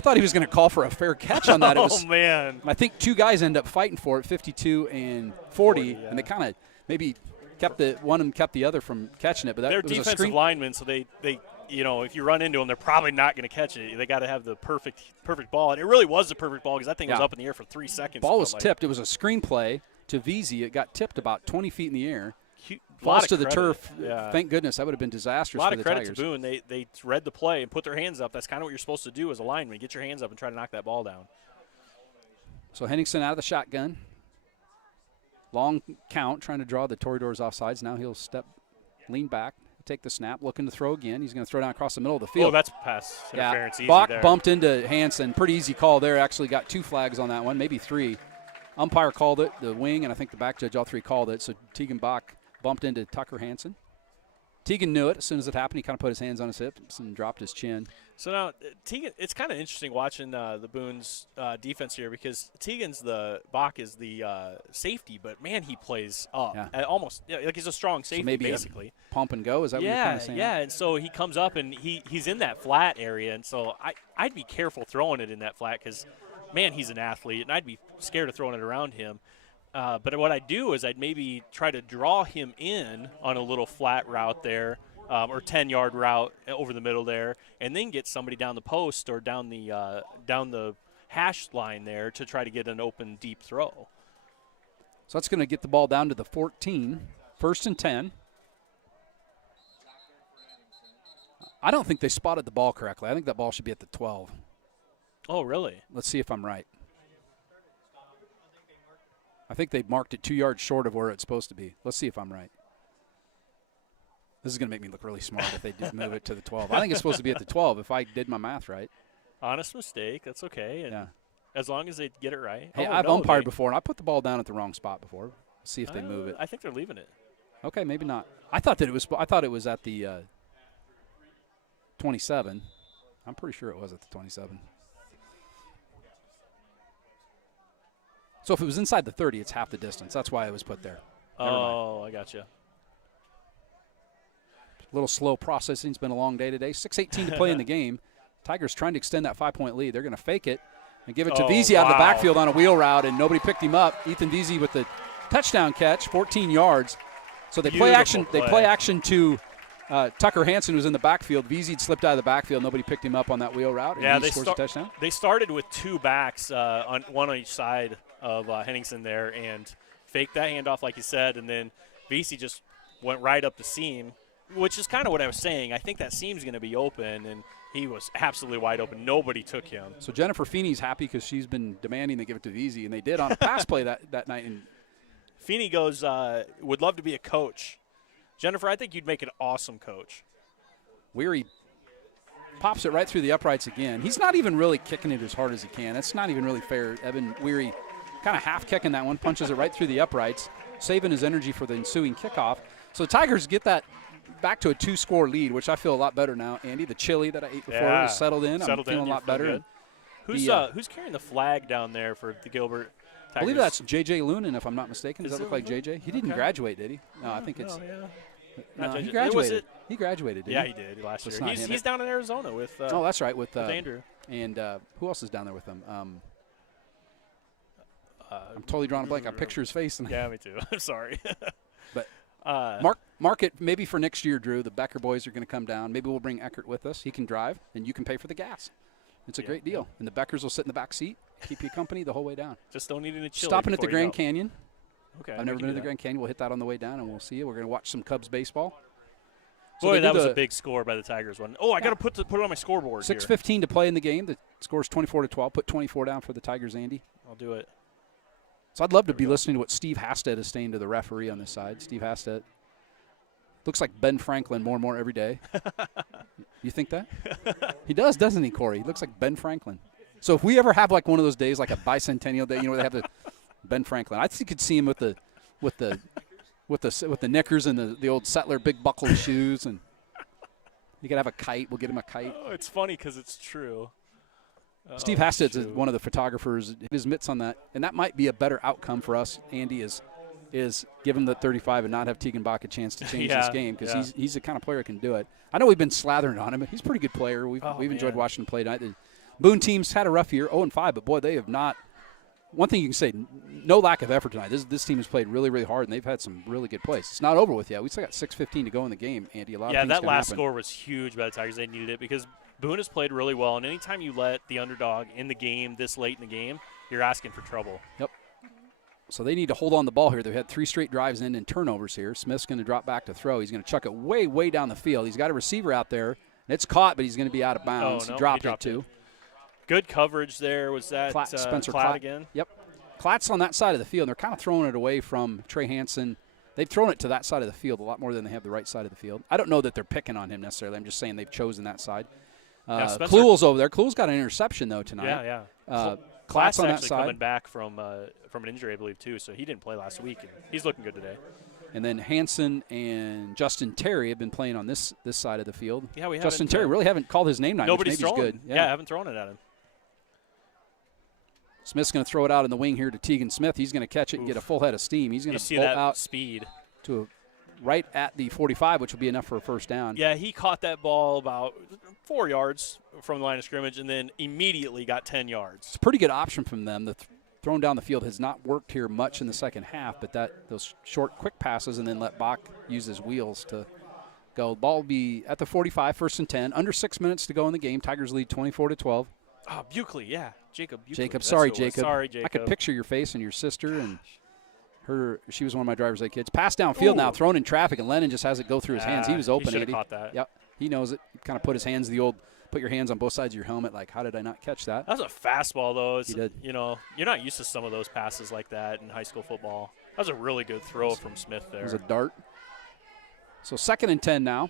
thought he was going to call for a fair catch on that. Man! I think 2 guys end up fighting for it, 52 and 40, and they kind of maybe kept one and kept the other from catching it. But they're defensive linemen, so they if you run into them, they're probably not going to catch it. They got to have the perfect ball, and it really was the perfect ball because that thing was up in the air for 3 seconds. Ball was tipped. It was a screen play to VZ. It got tipped about 20 feet in the air. Falls to the turf. Yeah. Thank goodness. That would have been disastrous for the Tigers. A lot of credit to Boone. They read the play and put their hands up. That's kind of what you're supposed to do as a lineman. Get your hands up and try to knock that ball down. So Henningsen out of the shotgun. Long count, trying to draw the Toreadors offsides. Now he'll lean back, take the snap, looking to throw again. He's going to throw down across the middle of the field. Oh, that's pass interference. Yeah, easy Bach there. bumped into Hansen. Pretty easy call there. Actually got 2 flags on that one, maybe 3. Umpire called it, the wing, and I think the back judge, all 3 called it. So Tegan Bach bumped into Tucker Hansen. Teagan knew it as soon as it happened. He kind of put his hands on his hips and dropped his chin. So now, Teagan, it's kind of interesting watching the Boone's defense here because Teagan's Bach is the safety, but man, he plays up almost like he's a strong safety, so maybe basically. Pump and go. Is that what you're kind of saying? Yeah. And so he comes up and he's in that flat area, and so I'd be careful throwing it in that flat because, man, he's an athlete, and I'd be scared of throwing it around him. But what I'd do is I'd maybe try to draw him in on a little flat route there. Or 10-yard route over the middle there, and then get somebody down the post or down the hash line there to try to get an open deep throw. So that's going to get the ball down to the 14, 1st and 10. I don't think they spotted the ball correctly. I think that ball should be at the 12. Oh, really? Let's see if I'm right. I think they marked it 2 yards short of where it's supposed to be. Let's see if I'm right. This is going to make me look really smart if they did move it to the 12. I think it's supposed to be at the 12 if I did my math right. Honest mistake. That's okay. And as long as they get it right. Hey, I've umpired before, and I put the ball down at the wrong spot before. See if they move it. I think they're leaving it. Okay, maybe not. I thought it was at the 27. I'm pretty sure it was at the 27. So if it was inside the 30, it's half the distance. That's why it was put there. Oh, I gotcha. A little slow processing. It's been a long day today. 6:18 to play in the game. Tigers trying to extend that 5-point lead. They're going to fake it and give it to Veazey out of the backfield on a wheel route, and nobody picked him up. Ethan Veazey with the touchdown catch, 14 yards. So they play action. They play action to Tucker Hansen, who's in the backfield. Veazey slipped out of the backfield. Nobody picked him up on that wheel route, and he scores a touchdown. They started with two backs, one on each side of Henningsen there, and faked that handoff like you said, and then Veazey just went right up the seam, which is kind of what I was saying. I think that seam's going to be open, and he was absolutely wide open. Nobody took him. So Jennifer Feeney's happy because she's been demanding they give it to Veazey, and they did on a pass play that night. And Feeney goes, would love to be a coach. Jennifer, I think you'd make an awesome coach. Weary pops it right through the uprights again. He's not even really kicking it as hard as he can. That's not even really fair. Evan Weary kind of half kicking that one, punches it right through the uprights, saving his energy for the ensuing kickoff. So the Tigers get that back to a 2-score lead, which I feel a lot better now. Andy, the chili that I ate before is settled in. I'm feeling a lot better. Who's carrying the flag down there for the Gilbert Tigers? I believe that's J.J. Lunan, if I'm not mistaken. Does that look like J.J.? He didn't graduate, did he? No, I think it's no, he graduated. He graduated, didn't he? Yeah, he did last year. He's down in Arizona with oh, that's right, with Andrew. And who else is down there with him? I'm totally drawing a blank. I picture his face. Yeah, me too. I'm sorry. But mark it maybe for next year, Drew. The Becker boys are going to come down. Maybe we'll bring Eckert with us. He can drive, and you can pay for the gas. It's a great deal. And the Beckers will sit in the back seat, keep you company the whole way down. Just don't need any chili. Stopping at the Grand Canyon. Okay. I've never been to the Grand Canyon. We'll hit that on the way down, and we'll see you. We're going to watch some Cubs baseball. So boy, that was a big score by the Tigers one. Oh, I got to put it on my scoreboard 6:15 to play in the game. The score's 24-12. Put 24 down for the Tigers, Andy. I'll do it. So I'd love to be listening to what Steve Hasted is saying to the referee on this side. Steve Hasted looks like Ben Franklin more and more every day. You think that? He does, doesn't he, Corey? He looks like Ben Franklin. So if we ever have like one of those days, like a bicentennial day, you know, where they have the Ben Franklin, I think you could see him with the knickers and the old settler big buckled shoes, and you could have a kite. We'll get him a kite. Oh, it's funny because it's true. Steve Hasted's is one of the photographers. His mitts on that, and that might be a better outcome for us. Andy is give him the 35 and not have Teagan Bach a chance to change this game because he's the kind of player who can do it. I know we've been slathering on him, but he's a pretty good player. We've enjoyed watching him play tonight. The Boone team's had a rough year, 0-5, but boy, they have not. One thing you can say, no lack of effort tonight. This team has played really, really hard, and they've had some really good plays. It's not over with yet. We still got 6:15 to go in the game, Andy. A lot of things that last happen. Score was huge by the Tigers. They needed it because Boone has played really well, and anytime you let the underdog in the game this late in the game, you're asking for trouble. Yep. So they need to hold on the ball here. They've had 3 straight drives and turnovers here. Smith's going to drop back to throw. He's going to chuck it way, way down the field. He's got a receiver out there, and it's caught, but he's going to be out of bounds. He dropped it, too. Good coverage there. Was that Spencer Klatt again? Yep. Klatt's on that side of the field. They're kind of throwing it away from Trey Hansen. They've thrown it to that side of the field a lot more than they have the right side of the field. I don't know that they're picking on him necessarily. I'm just saying they've chosen that side. Kluhl's over there. Kluhl's got an interception, though, tonight. Yeah. Klatt's on that actually side. Coming back from an injury, I believe, too, so he didn't play last week, and he's looking good today. And then Hanson and Justin Terry have been playing on this side of the field. Yeah, we Justin Terry really haven't called his name tonight. Nobody's which maybe thrown. Good. Yeah, I haven't thrown it at him. Smith's going to throw it out in the wing here to Tegan Smith. He's going to catch it and get a full head of steam. He's going to bolt out speed to right at the 45, which will be enough for a first down. Yeah, he caught that ball about 4 yards from the line of scrimmage and then immediately got 10 yards. It's a pretty good option from them. The thrown down the field has not worked here much in the second half, but those short, quick passes and then let Bach use his wheels to go. The ball will be at the 45, 1st and 10. Under 6 minutes to go in the game. Tigers lead 24-12. Oh, Buckley, yeah. Jacob Buckley. Jacob, sorry, Jacob. Sorry, Jacob. I could picture your face and your sister and her. She was one of my driver's ed kids. Pass downfield now, thrown in traffic, and Lennon just has it go through his hands. He was open, he should have Andy. caught that. Yep, he knows it. He kind of put his hands, put your hands on both sides of your helmet, like, how did I not catch that? That was a fastball, though. He did. You know, you're not used to some of those passes like that in high school football. That was a really good throw from Smith there. It was a dart. So 2nd and 10 now.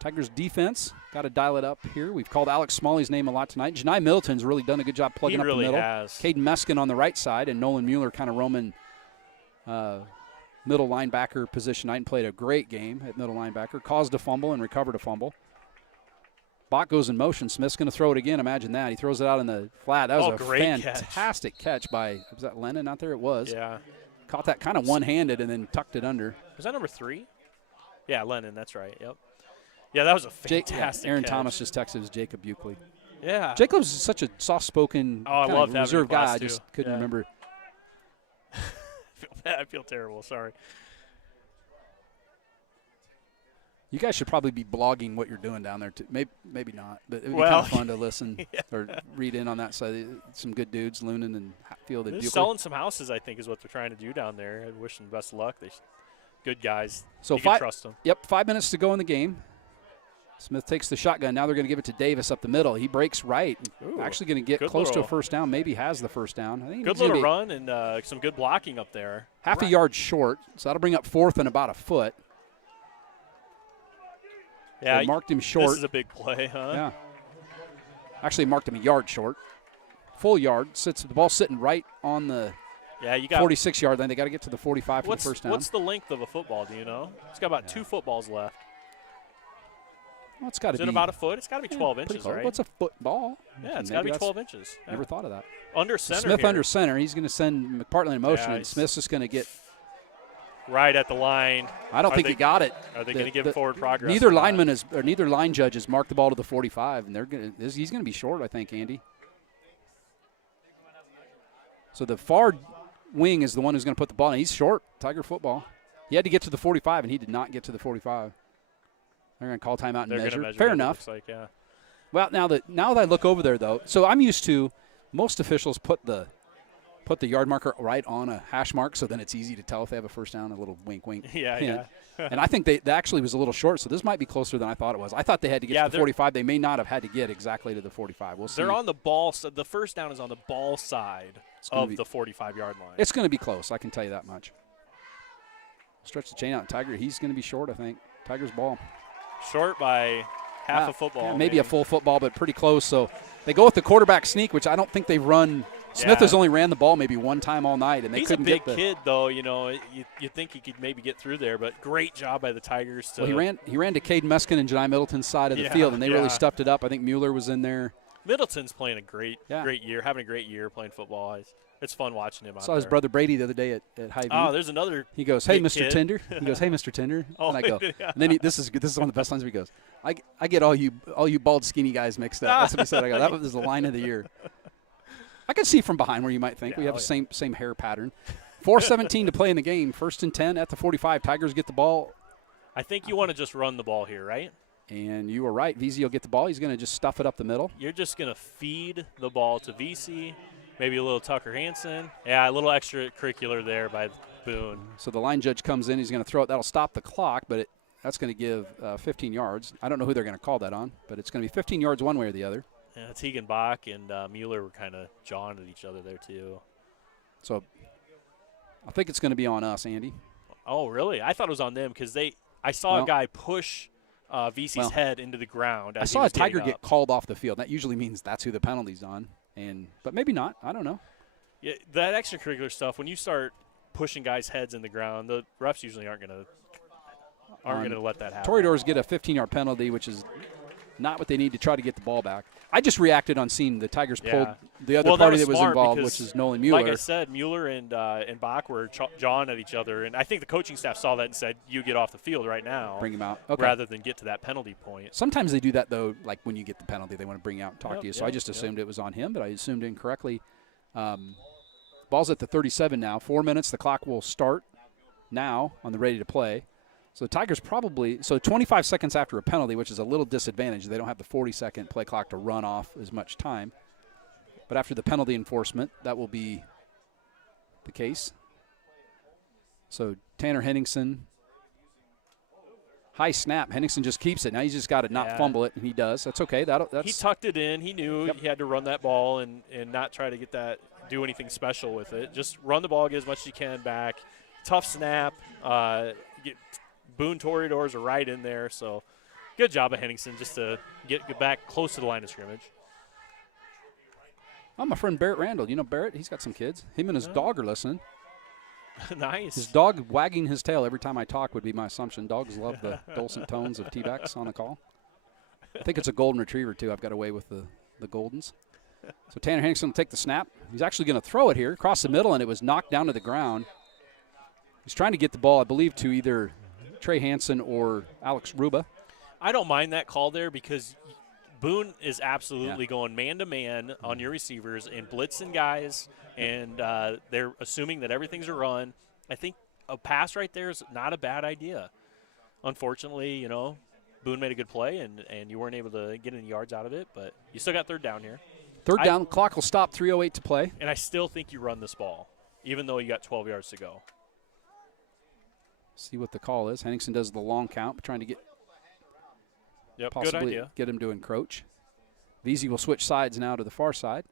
Tigers defense, got to dial it up here. We've called Alex Smalley's name a lot tonight. Janai Middleton's really done a good job plugging up the middle. He really has. Caden Meskin on the right side, and Nolan Mueller kind of roaming middle linebacker position tonight and played a great game at middle linebacker. Caused a fumble and recovered a fumble. Bach goes in motion. Smith's going to throw it again. Imagine that. He throws it out in the flat. That was a fantastic catch by, was that Lennon out there? It was. Yeah. Caught that kind of one-handed and then tucked it under. Was that number 3? Yeah, Lennon, that's right. Yep. Yeah, that was a fantastic Aaron catch. Thomas just texted us Jacob Buckley. Yeah. Jacob's such a soft-spoken, I love that reserved guy. I too. just couldn't remember. I feel terrible. Sorry. You guys should probably be blogging what you're doing down there, too. Maybe not, but it would be kind of fun to listen or read in on that side. Some good dudes, Lunan and Hatfield and They're Buckley. selling some houses, I think, is what they're trying to do down there. I wish them best of luck. They're good guys. So you can trust them. Yep, 5 minutes to go in the game. Smith takes the shotgun. Now they're going to give it to Davis up the middle. He breaks right. Ooh, actually going to get close to a first down. Maybe has the first down. I think good little run and some good blocking up there. Half a yard short, so that'll bring up 4th and about a foot. Yeah, they marked him short. This is a big play, huh? Yeah. Actually marked him a yard short. Full yard. The ball sitting right on the 46-yard line. They got to get to the 45 for the first down. What's the length of a football, do you know? It's got about 2 footballs left. Well, it's got to be. Is it about a foot? It's got to be 12 inches, right? What's a football? Yeah, it's got to be 12 inches. Yeah. Never thought of that. Under center Smith here. under center. He's going to send McPartland in motion, and Smith's just going to get right at the line. I don't think he got it. Are they going to give forward progress? Neither line judge has marked the ball to the 45, and he's going to be short, I think, Andy. So the far wing is the one who's going to put the ball in. He's short, Tiger football. He had to get to the 45, and he did not get to the 45. They're going to call timeout and measure. Fair enough. Like, yeah. Well, now that I look over there, though, so I'm used to most officials put the yard marker right on a hash mark, so then it's easy to tell if they have a first down. A little wink, wink. Yeah. And I think they actually was a little short, so this might be closer than I thought it was. I thought they had to get to the 45. They may not have had to get exactly to the 45. We'll see. They're on the ball. So the first down is on the ball side of the 45-yard line. It's going to be close. I can tell you that much. Stretch the chain out. Tiger, he's going to be short, I think. Tiger's ball. Short by half a football. Yeah, maybe a full football, but pretty close. So they go with the quarterback sneak, which I don't think they've run. Smith has only ran the ball maybe one time all night, and they couldn't get the. He's a big kid, though. You know, you think he could maybe get through there, but great job by the Tigers. Well, he ran to Caden Meskin and Janai Middleton's side of the field, and they really stuffed it up. I think Mueller was in there. Middleton's playing a great year, having a great year playing football. It's fun watching him out there. Saw his brother Brady the other day at High-View. Oh, there's another. He goes, "Hey, Mr. Tinder." He goes, "Hey, Mr. Tinder." And I go, and then this is one of the best lines. Where he goes, "I get all you bald skinny guys mixed up." That's what he said. I go, "That was the line of the year." I can see from behind where you might think we have the same hair pattern. 4:17 to play in the game. 1st and 10 at the 45. Tigers get the ball. I think you want to just run the ball here, right? And you were right. VZ will get the ball. He's going to just stuff it up the middle. You're just going to feed the ball to VC. Maybe a little Tucker Hanson. Yeah, a little extracurricular there by Boone. So the line judge comes in. He's going to throw it. That'll stop the clock, but that's going to give 15 yards. I don't know who they're going to call that on, but it's going to be 15 yards one way or the other. Yeah, Tegan Bach and Mueller were kind of jawing at each other there, too. So I think it's going to be on us, Andy. Oh, really? I thought it was on them because I saw a guy push VC's head into the ground. I saw a Tiger get called off the field. That usually means that's who the penalty's on. But maybe not. I don't know. Yeah, that extracurricular stuff, when you start pushing guys' heads in the ground. The refs usually aren't going to let that happen. Toreadors get a 15-yard penalty, which is not what they need to try to get the ball back. I just reacted on seeing the Tigers pulled the other party that was involved, which is Nolan Mueller. Like I said, Mueller and Bach were jawing at each other, and I think the coaching staff saw that and said, "You get off the field right now." Bring him out. Okay. Rather than get to that penalty point. Sometimes they do that, though, like when you get the penalty, they want to bring you out and talk to you. So I just assumed it was on him, but I assumed incorrectly. Ball's at the 37 now. 4 minutes. The clock will start now on the ready to play. So the Tigers probably – so 25 seconds after a penalty, which is a little disadvantage. They don't have the 40-second play clock to run off as much time. But after the penalty enforcement, that will be the case. So Tanner Henningsen, high snap. Henningsen just keeps it. Now he's just got to not fumble it, and he does. That's okay. He tucked it in. He knew he had to run that ball and not try to do anything special with it. Just run the ball, get as much as you can back. Tough snap. Boone Toreadors are right in there, so good job of Henningsen just to get back close to the line of scrimmage. Oh, my friend Barrett Randall. You know Barrett? He's got some kids. Him and his dog are listening. Nice. His dog wagging his tail every time I talk would be my assumption. Dogs love the dulcet tones of T-Bex on the call. I think it's a golden retriever, too. I've got away with the Goldens. So Tanner Henningsen will take the snap. He's actually going to throw it here across the middle, and it was knocked down to the ground. He's trying to get the ball, I believe, to either Trey Hansen or Alex Ruba. I don't mind that call there because Boone is absolutely going man-to-man on your receivers and blitzing guys, and they're assuming that everything's a run. I think a pass right there is not a bad idea. Unfortunately, Boone made a good play, and you weren't able to get any yards out of it, but you still got third down here. Third down, clock will stop, 3:08 to play. And I still think you run this ball, even though you got 12 yards to go. See what the call is. Henningsen does the long count, trying to get good idea. Get him to encroach. Veazey will switch sides now to the far side.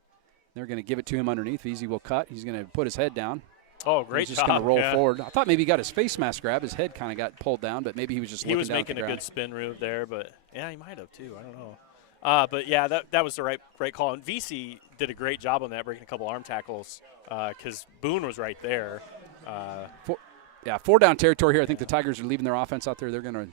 They're going to give it to him underneath. Veazey will cut. He's going to put his head down. Oh, great He's job. just going to roll forward. I thought maybe he got his face mask grabbed. His head kind of got pulled down, but maybe he was just looking down at the ground. He was making a good spin move there, but, he might have too. I don't know. But, that was the right call. And Veazey did a great job on that, breaking a couple arm tackles because Boone was right there. 4-down territory here. I think the Tigers are leaving their offense out there. They're going to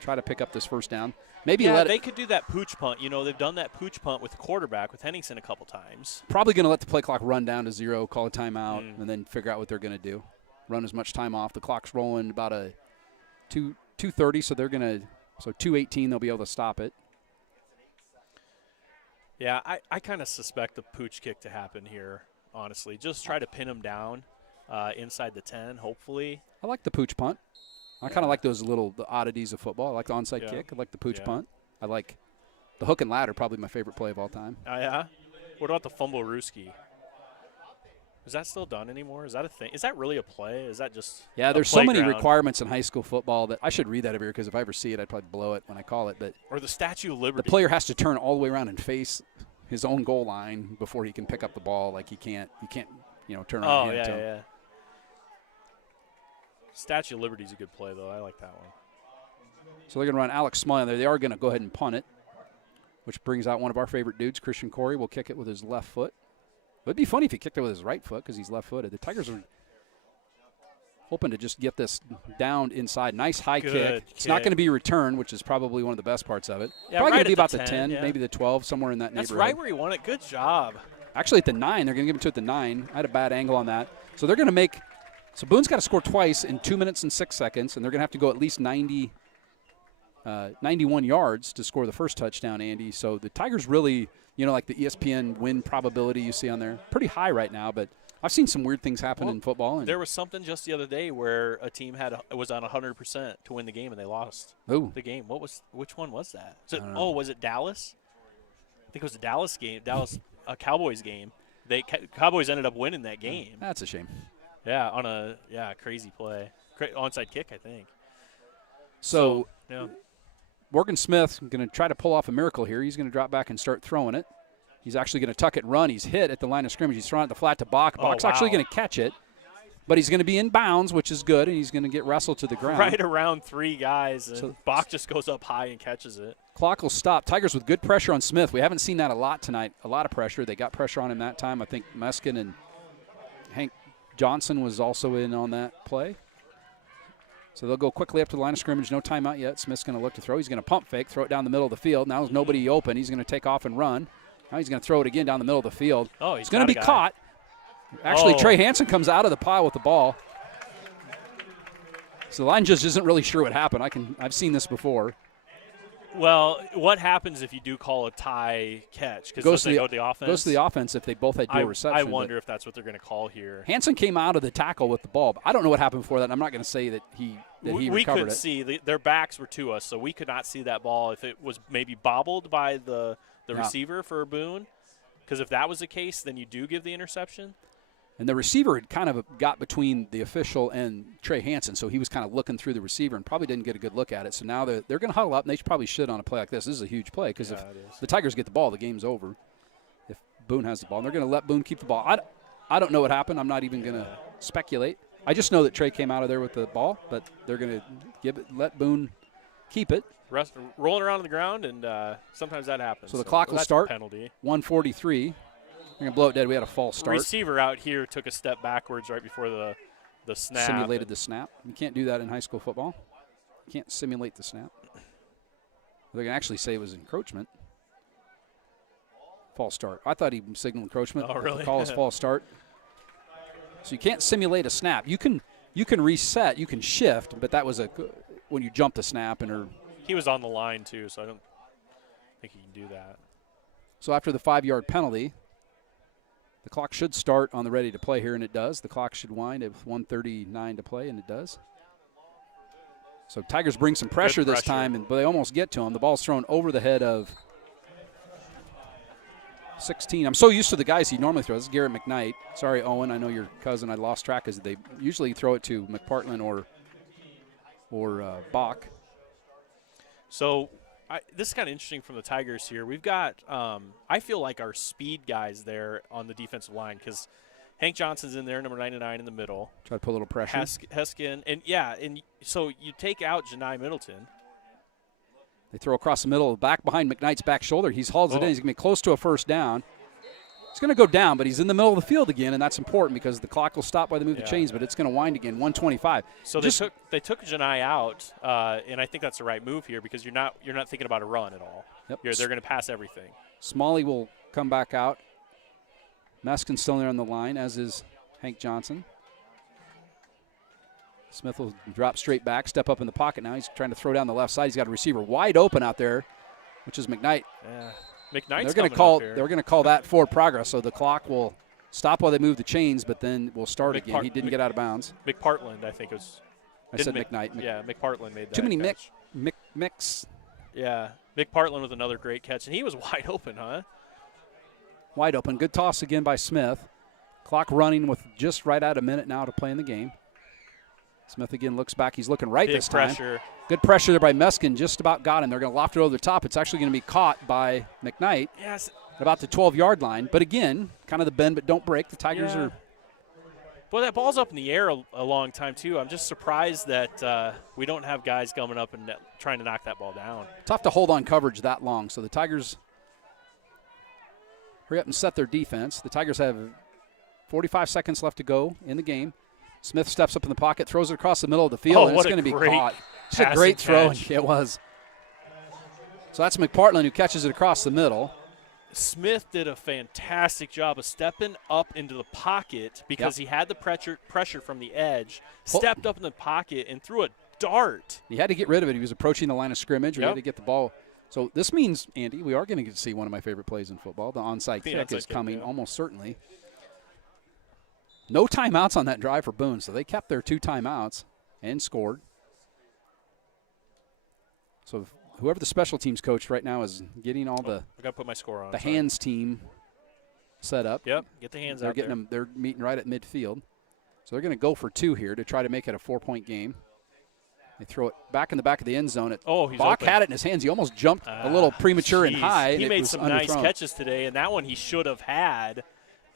try to pick up this first down. Maybe they could do that pooch punt. They've done that pooch punt with the quarterback with Henningsen a couple times. Probably going to let the play clock run down to 0, call a timeout, and then figure out what they're going to do. Run as much time off. The clock's rolling about a 2:30, so they're going to – so 2:18 they'll be able to stop it. Yeah, I kind of suspect the pooch kick to happen here, honestly. Just try to pin him down inside the 10, hopefully. I like the pooch punt. I kind of like those the oddities of football. I like the onside kick. I like the pooch punt. I like the hook and ladder, probably my favorite play of all time. Oh, yeah? What about the fumble Rooski? Is that still done anymore? Is that a thing? Is that really a play? Is that just there's so many requirements in high school football that I should read that every year because if I ever see it, I'd probably blow it when I call it. But or the Statue of Liberty. The player has to turn all the way around and face his own goal line before he can pick up the ball. Like he can't turn around and hand it to him. Statue of Liberty is a good play, though. I like that one. So they're going to run Alex Smiley there. They are going to go ahead and punt it, which brings out one of our favorite dudes, Christian Corey. Will kick it with his left foot. It would be funny if he kicked it with his right foot because he's left-footed. The Tigers are hoping to just get this down inside. Nice high kick. It's not going to be returned, which is probably one of the best parts of it. Yeah, probably right going to be about the 10, maybe the 12, somewhere in that That's neighborhood. That's right where you want it. Good job. Actually, at the 9, they're going to give it to at the 9. I had a bad angle on that. So they're going to make – so Boone's got to score twice in 2 minutes and 6 seconds, and they're going to have to go at least 91 yards to score the first touchdown, Andy. So the Tigers really – like the ESPN win probability you see on there, pretty high right now. But I've seen some weird things happen in football. And there was something just the other day where a team was on 100% to win the game, and they lost the game. Which one was that? Was it Dallas? I think it was the Dallas game, Cowboys game. Cowboys ended up winning that game. That's a shame. Yeah, on a crazy play. Onside kick, I think. So Morgan Smith going to try to pull off a miracle here. He's going to drop back and start throwing it. He's actually going to tuck it and run. He's hit at the line of scrimmage. He's throwing it the flat to Bach. Bach's actually going to catch it, but he's going to be in bounds, which is good, and he's going to get wrestled to the ground. Right around 3 guys, and Bach just goes up high and catches it. Clock will stop. Tigers with good pressure on Smith. We haven't seen that a lot tonight, a lot of pressure. They got pressure on him that time. I think Muskin and Hank Johnson was also in on that play. So they'll go quickly up to the line of scrimmage. No timeout yet. Smith's going to look to throw. He's going to pump fake, throw it down the middle of the field. Now there's nobody open. He's going to take off and run. Now he's going to throw it again down the middle of the field. Oh, he's going to be caught. Actually, Trey Hansen comes out of the pile with the ball. So the line just isn't really sure what happened. I've seen this before. Well, what happens if you do call a tie catch? Because they go to the offense? Goes to the offense if they both had dual reception. I wonder if that's what they're going to call here. Hansen came out of the tackle with the ball. I don't know what happened before that. And I'm not going to say that he recovered it. We couldn't see. Their backs were to us, so we could not see that ball if it was maybe bobbled by the receiver for Boone. Because if that was the case, then you do give the interception. And the receiver had kind of got between the official and Trey Hansen, so he was kind of looking through the receiver and probably didn't get a good look at it. So now they're going to huddle up, and they probably should on a play like this. This is a huge play because if the Tigers get the ball, the game's over. If Boone has the ball, and they're going to let Boone keep the ball. I don't know what happened. I'm not even going to speculate. I just know that Trey came out of there with the ball, but they're going to let Boone keep it. Rolling around on the ground, and sometimes that happens. So the clock will start. Penalty. 1:43. We're going to blow it dead. We had a false start. Receiver out here took a step backwards right before the snap. Simulated the snap. You can't do that in high school football. You can't simulate the snap. They can actually say it was encroachment. False start. I thought he signaled encroachment. Oh, really? The call is false start. So you can't simulate a snap. You can reset. You can shift, but that was when you jump the snap He was on the line too, so I don't think he can do that. So after the 5-yard penalty, the clock should start on the ready to play here, and it does. The clock should wind at 1:39 to play, and it does. So Tigers bring some pressure this time, but they almost get to him. The ball's thrown over the head of 16. I'm so used to the guys he normally throws. This is Garrett McKnight. Sorry, Owen. I know your cousin. I lost track because they usually throw it to McPartland or Bach. So this is kind of interesting from the Tigers here. We've got, I feel like our speed guys there on the defensive line because Hank Johnson's in there, number 99 in the middle. Try to put a little pressure. Heskin. And so you take out Janai Middleton. They throw across the middle, back behind McKnight's back shoulder. He hauls it in. He's going to be close to a first down. It's going to go down, but he's in the middle of the field again, and that's important because the clock will stop by the move the chains, but it's going to wind again, 125. So they took Janai out, and I think that's the right move here because you're not thinking about a run at all. Yep. They're going to pass everything. Smalley will come back out. Meskin's still there on the line, as is Hank Johnson. Smith will drop straight back, step up in the pocket now. He's trying to throw down the left side. He's got a receiver wide open out there, which is McKnight. Yeah. McKnight's they're going to call that forward progress, so the clock will stop while they move the chains, but then we'll start again. He didn't get out of bounds. McPartland, I think it was. I said McKnight. Yeah, McPartland made that. Too many catch. mix. Yeah, McPartland with another great catch, and he was wide open, huh? Wide open. Good toss again by Smith. Clock running with just right at a minute now to play in the game. Smith again looks back. He's looking right this time. Pressure. Good pressure there by Meskin. Just about got him. They're going to loft it over the top. It's actually going to be caught by McKnight at about the 12-yard line. But again, kind of the bend but don't break. The Tigers are. Well, that ball's up in the air a long time, too. I'm just surprised that we don't have guys coming up and trying to knock that ball down. Tough to hold on coverage that long. So the Tigers hurry up and set their defense. The Tigers have 45 seconds left to go in the game. Smith steps up in the pocket, throws it across the middle of the field, and it's going to be caught. It's a great throw. It was. So that's McPartland who catches it across the middle. Smith did a fantastic job of stepping up into the pocket because he had the pressure from the edge, stepped up in the pocket, and threw a dart. He had to get rid of it. He was approaching the line of scrimmage. We had to get the ball. So this means, Andy, we are going to get to see one of my favorite plays in football. The onside kick is coming almost certainly. No timeouts on that drive for Boone, so they kept their 2 timeouts and scored. So whoever the special teams coach right now is getting all the I got to put my score on. The hands team set up. Yep, get the hands out there. They're meeting right at midfield. So they're going to go for 2 here to try to make it a 4-point game. They throw it back in the back of the end zone. Bach had it in his hands. He almost jumped a little premature and high. He made some nice catches today, and that one he should have had.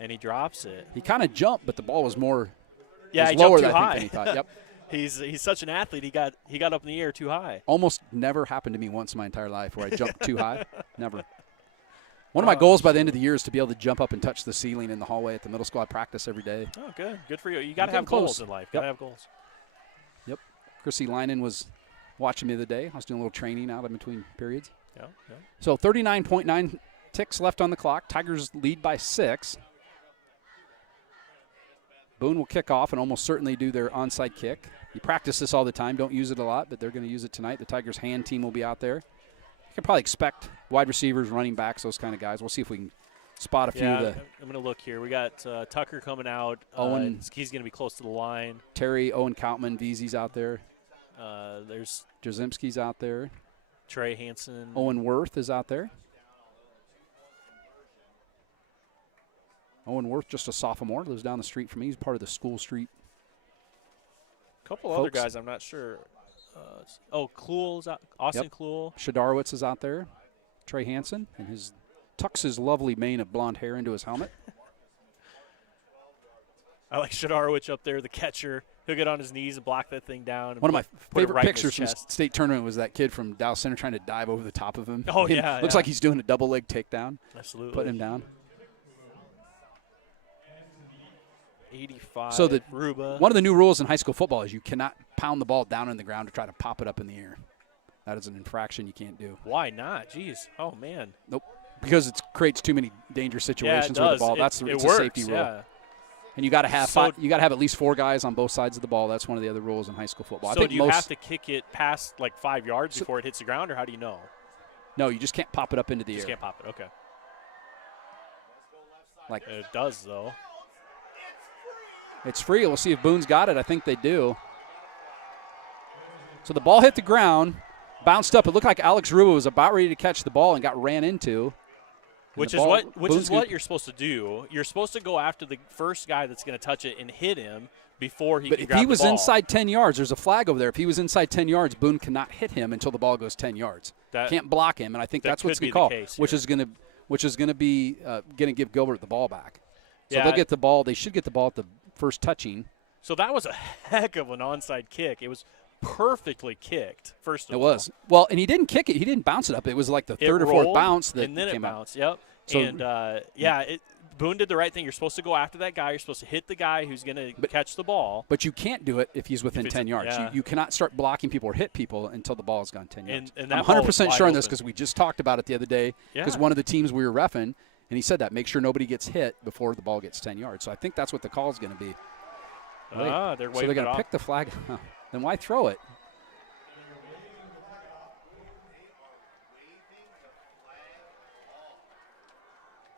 And he drops it. He kind of jumped, but the ball was more he lower jumped too high. Than he thought. Yep. He's such an athlete. He got up in the air too high. Almost never happened to me once in my entire life where I jumped too high. Never. One of my goals by the end of the year is to be able to jump up and touch the ceiling in the hallway at the middle school. I practice every day. Oh, good. Good for you. You got to have goals in life. Got to have goals. Yep. Chrissy Linen was watching me the other day. I was doing a little training out in between periods. Yeah. So 39.9 ticks left on the clock. Tigers lead by 6. Boone will kick off and almost certainly do their onside kick. You practice this all the time. Don't use it a lot, but they're going to use it tonight. The Tigers' hand team will be out there. You can probably expect wide receivers, running backs, those kind of guys. We'll see if we can spot a few of the. I'm going to look here. We got Tucker coming out. Owen. He's going to be close to the line. Terry, Owen Koutman, VZ's out there. There's Jazimski's out there. Trey Hansen. Owen Worth is out there. Owen Worth, just a sophomore, lives down the street from me. He's part of the School Street. A couple other guys, I'm not sure. Kluhl's out. Austin Kluhl. Shadarowitz is out there. Trey Hansen, and tucks his lovely mane of blonde hair into his helmet. I like Shadarowicz up there, the catcher. He'll get on his knees and block that thing down. And One of my favorite right pictures from state tournament was that kid from Dow Center trying to dive over the top of him. Oh, yeah. Looks like he's doing a double leg takedown. Absolutely. Put him down. 85. So Ruba. One of the new rules in high school football is you cannot pound the ball down on the ground to try to pop it up in the air. That is an infraction you can't do. Why not? Jeez. Oh, man. Nope. Because it creates too many dangerous situations with the ball. It's a safety rule. Yeah. And you got to have at least 4 guys on both sides of the ball. That's one of the other rules in high school football. So do you have to kick it past like 5 yards before it hits the ground, or how do you know? No, you just can't pop it up into the air. Just can't pop it. Okay. Like it does though. It's free. We'll see if Boone's got it. I think they do. So the ball hit the ground, bounced up. It looked like Alex Ruba was about ready to catch the ball and got ran into. Which is what you're supposed to do. You're supposed to go after the first guy that's going to touch it and hit him before he can grab the ball. But if he was inside 10 yards, there's a flag over there. If he was inside 10 yards, Boone cannot hit him until the ball goes 10 yards. Can't block him, and I think that's what's going to call, which is going to be going to give Gilbert the ball back. So they'll get the ball. They should get the ball at the first touching. So that was a heck of an onside kick. It was perfectly kicked, first of all. It was. Well, and he didn't kick it. He didn't bounce it up. It was like the third or fourth bounce that and then came it bounced. Out. Yep. So, Boone did the right thing. You're supposed to go after that guy. You're supposed to hit the guy who's going to catch the ball. But you can't do it if he's within 10 yards. Yeah. You cannot start blocking people or hit people until the ball has gone 10 yards. And I'm 100% sure on this because we just talked about it the other day because one of the teams we were reffing, and he said that, make sure nobody gets hit before the ball gets 10 yards. So I think that's what the call is going to be. They're so they're going to pick the flag. Huh. Then why throw it?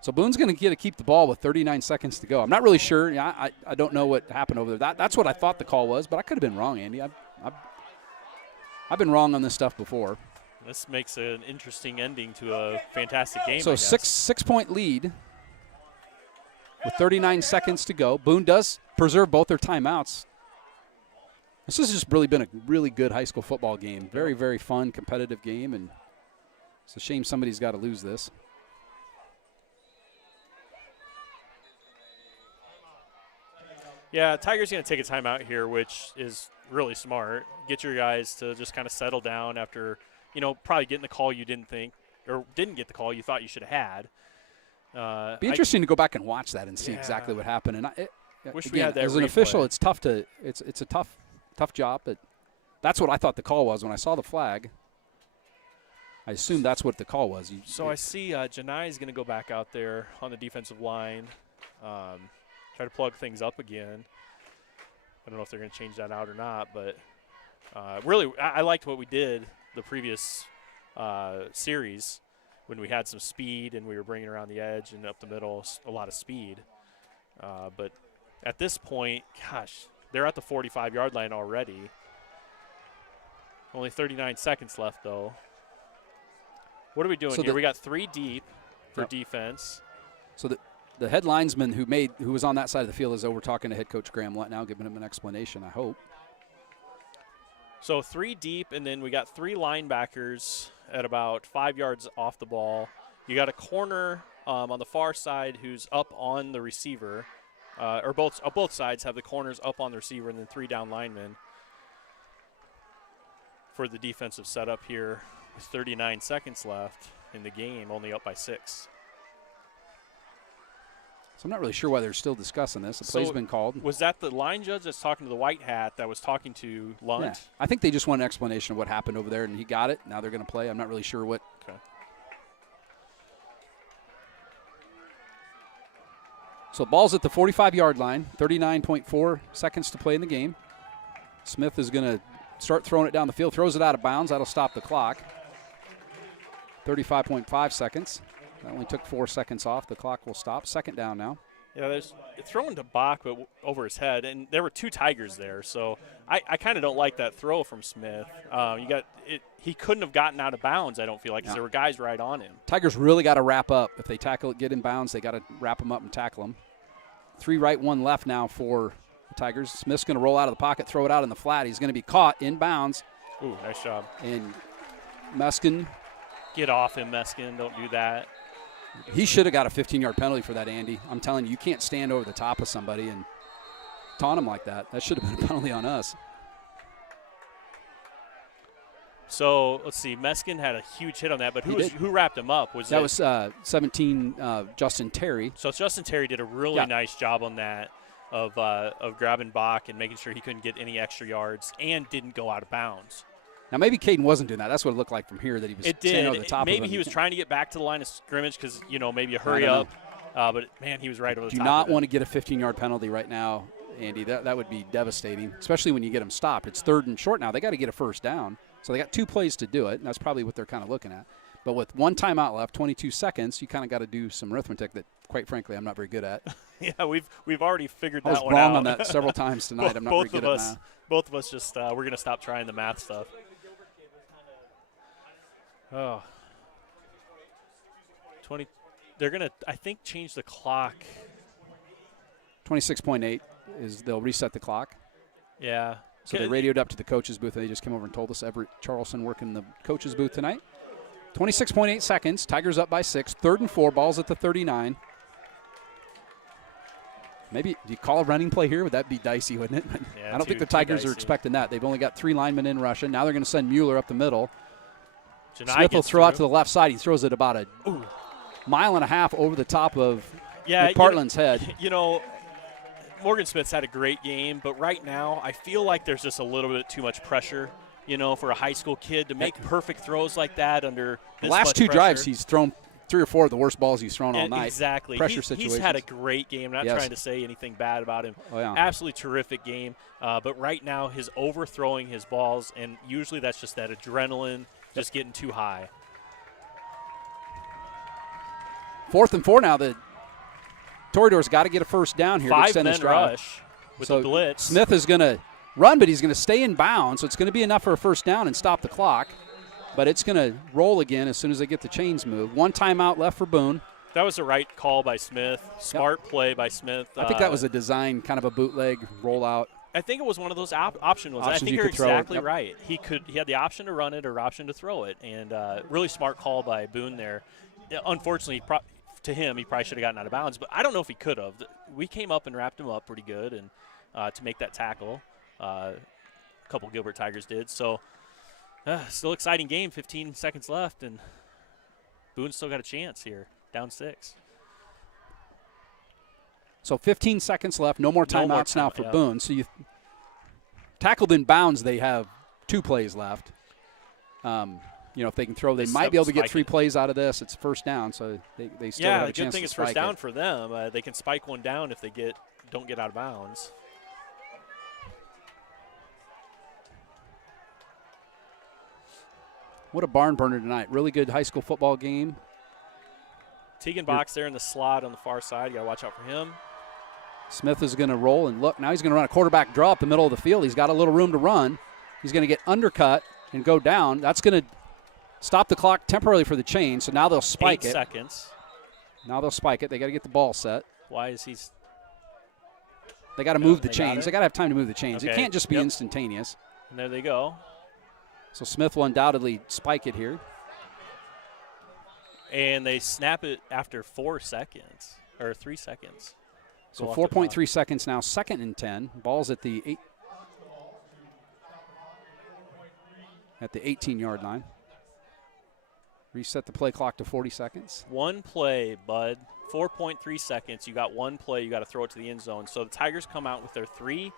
So Boone's going to keep the ball with 39 seconds to go. I'm not really sure. Yeah, I don't know what happened over there. That's what I thought the call was, but I could have been wrong, Andy. I've been wrong on this stuff before. This makes an interesting ending to a fantastic game. So six-point lead with 39 seconds to go. Boone does preserve both their timeouts. This has just really been a really good high school football game. Very, very fun, competitive game, and it's a shame somebody's got to lose this. Yeah, Tiger's going to take a timeout here, which is really smart. Get your guys to just kind of settle down after, probably getting the call you didn't think, or didn't get the call you thought you should have had. Be interesting to go back and watch that and see exactly what happened. And we had that as an official, it's tough to it's a tough job, but that's what I thought the call was when I saw the flag. I assumed that's what the call was. I see Janai is going to go back out there on the defensive line. Try to plug things up again. I don't know if they're going to change that out or not, but really I liked what we did the previous series when we had some speed and we were bringing around the edge and up the middle, a lot of speed. But at this point, gosh, they're at the 45-yard line already. Only 39 seconds left, though. What are we doing here? We got 3 deep for defense. So the head linesman who was on that side of the field is over talking to head coach Graham now, giving him an explanation, I hope. So 3 deep, and then we got 3 linebackers at about 5 yards off the ball. You got a corner on the far side who's up on the receiver, or both sides have the corners up on the receiver, and then 3 down linemen for the defensive setup here with 39 seconds left in the game, only up by 6. So I'm not really sure why they're still discussing this. The play's been called. Was that the line judge that's talking to the white hat that was talking to Lunt? Yeah. I think they just want an explanation of what happened over there, and he got it. Now they're going to play. I'm not really sure what. Okay. So ball's at the 45-yard line, 39.4 seconds to play in the game. Smith is going to start throwing it down the field, throws it out of bounds. That'll stop the clock. 35.5 seconds. That only took 4 seconds off. The clock will stop. Second down now. Yeah, it's thrown to Bach, but over his head, and there were 2 Tigers there. So I kind of don't like that throw from Smith. He couldn't have gotten out of bounds, I don't feel like, because there were guys right on him. Tigers really got to wrap up. If they tackle it, get in bounds, they got to wrap them up and tackle them. 3 right, 1 left now for the Tigers. Smith's going to roll out of the pocket, throw it out in the flat. He's going to be caught in bounds. Ooh, nice job. And Meskin. Get off him, Meskin. Don't do that. He should have got a 15-yard penalty for that, Andy. I'm telling you, you can't stand over the top of somebody and taunt him like that. That should have been a penalty on us. So, let's see. Meskin had a huge hit on that, but who wrapped him up? That was 17, Justin Terry. So, Justin Terry did a really nice job on that of grabbing Bach and making sure he couldn't get any extra yards and didn't go out of bounds. Now, maybe Caden wasn't doing that. That's what it looked like from here, that he was standing over the top of him. Maybe he was trying to get back to the line of scrimmage because, maybe a hurry up. But, man, he was right over the top. Do not want to get a 15-yard penalty right now, Andy. That would be devastating, especially when you get them stopped. It's 3rd and short now. They got to get a first down. So they got 2 plays to do it, and that's probably what they're kind of looking at. But with 1 timeout left, 22 seconds, you kind of got to do some arithmetic that, quite frankly, I'm not very good at. Yeah, we've already figured that one out. I was wrong on that several times tonight. I'm not very good at math. Both of us just we're going to stop trying the math stuff. Oh. 20. They're going to, I think, change the clock. 26.8 is they'll reset the clock. Yeah. So they radioed up to the coach's booth, and they just came over and told us Everett Charleston working the coach's booth tonight. 26.8 seconds. Tigers up by 6. 3rd and 4. Ball's at the 39. Maybe, do you call a running play here? Would that be dicey, wouldn't it? Yeah, I don't think the Tigers are expecting that. They've only got 3 linemen in rushing. Now they're going to send Mueller up the middle. Smith will throw out to the left side. He throws it about a mile and a half over the top of McPartland's head. Morgan Smith's had a great game, but right now I feel like there's just a little bit too much pressure, for a high school kid to make perfect throws like that under this the last 2 pressure. drives he's thrown 3 or 4 of the worst balls he's thrown all night. Exactly. Pressure situations. He's had a great game. I'm not trying to say anything bad about him. Oh, yeah. Absolutely terrific game. But right now his overthrowing his balls, and usually that's just that adrenaline just getting too high. 4th and 4 now. The Toreador's got to get a first down here to extend this drive. Rush with the blitz. Smith is going to run, but he's going to stay in bounds, so it's going to be enough for a first down and stop the clock. But it's going to roll again as soon as they get the chains moved. 1 timeout left for Boone. That was the right call by Smith. Smart play by Smith. I think that was a design, kind of a bootleg rollout. I think it was one of those optionals. I think you're exactly right. He had the option to run it or option to throw it, and really smart call by Boone there. Unfortunately, to him, he probably should have gotten out of bounds, but I don't know if he could have. We came up and wrapped him up pretty good and to make that tackle. A couple Gilbert Tigers did. So still exciting game, 15 seconds left, and Boone's still got a chance here, down 6. So 15 seconds left, no more timeouts now for Boone. So you tackled in bounds, they have 2 plays left. If they can throw, they might be able to get 3 plays out of this. It's first down, so they still have a chance to spike it. Yeah, the good thing is first down for them. They can spike one down if they don't get out of bounds. What a barn burner tonight. Really good high school football game. Tegan Box there in the slot on the far side. You got to watch out for him. Smith is going to roll, and look, now he's going to run a quarterback draw up the middle of the field. He's got a little room to run. He's going to get undercut and go down. That's going to stop the clock temporarily for the chain, so now they'll spike 8 it. seconds. Now they'll spike it. They got to get the ball set. Why is he? They got to move the chains. They got to have time to move the chains. Okay. It can't just be instantaneous. And there they go. So Smith will undoubtedly spike it here. And they snap it after 4 seconds, or 3 seconds. So 4.3 seconds now, 2nd and 10. Ball's at the 18-yard line. Reset the play clock to 40 seconds. 1 play, bud. 4.3 seconds. You got one play. You got to throw it to the end zone. So the Tigers come out with their three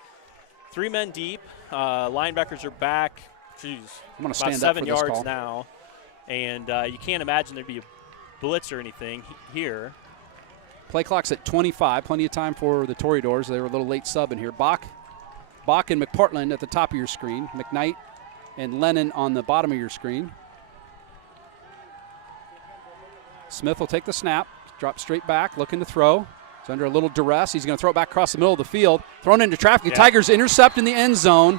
men deep. Linebackers are back. Jeez, I'm going to about stand 7 up for this yards call. now. And you can't imagine there'd be a blitz or anything here. Play clock's at 25. Plenty of time for the Toreadors. They were a little late subbing here. Bach and McPartland at the top of your screen. McKnight and Lennon on the bottom of your screen. Smith will take the snap. Drop straight back, looking to throw. He's under a little duress. He's going to throw it back across the middle of the field. Thrown into traffic. Yeah. Tigers intercept in the end zone.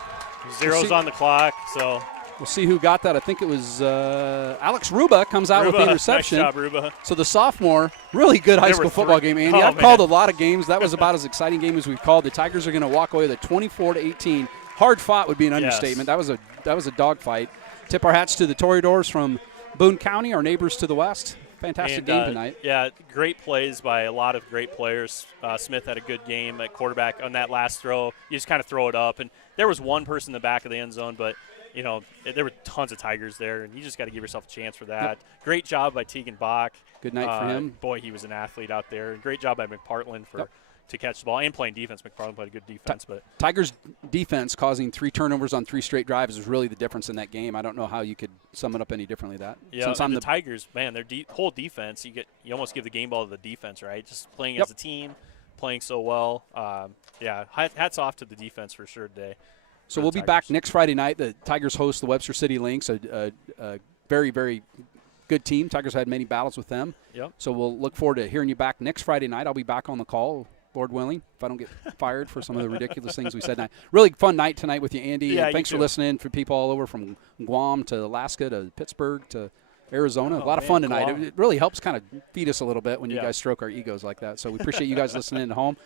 Zero's on the clock, so we'll see who got that. I think it was Alex Ruba comes out with the interception. Nice job, Ruba. So the sophomore, really good high school football game, Andy. I've called a lot of games. That was about as exciting game as we've called. The Tigers are going to walk away with a 24-18. Hard fought would be an understatement. Yes. That was a dogfight. Tip our hats to the Toreadors from Boone County, our neighbors to the west. Fantastic game tonight. Yeah, great plays by a lot of great players. Smith had a good game at quarterback on that last throw. You just kind of throw it up, and there was one person in the back of the end zone, but there were tons of Tigers there, and you just got to give yourself a chance for that. Yep. Great job by Tegan Bach. Good night for him. Boy, he was an athlete out there. Great job by McPartland to catch the ball and playing defense. McPartland played a good defense. But Tigers' defense causing 3 turnovers on 3 straight drives is really the difference in that game. I don't know how you could sum it up any differently than that. Yeah, and the Tigers, man, their whole defense, you almost give the game ball to the defense, right? Just playing as a team, playing so well. Hats off to the defense for sure today. So we'll be back next Friday night. The Tigers host the Webster City Lynx, a very, very good team. Tigers had many battles with them. Yep. So we'll look forward to hearing you back next Friday night. I'll be back on the call, Lord willing, if I don't get fired for some of the ridiculous things we said tonight. Really fun night tonight with you, Andy. Yeah, and thanks for listening for people all over from Guam to Alaska to Pittsburgh to Arizona. A lot of fun tonight. It really helps kind of feed us a little bit when you guys stroke our egos like that. So we appreciate you guys listening at home.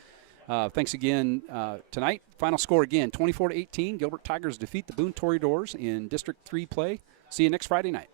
Thanks again tonight. Final score again, 24-18. Gilbert Tigers defeat the Boone Toreadors in District 3 play. See you next Friday night.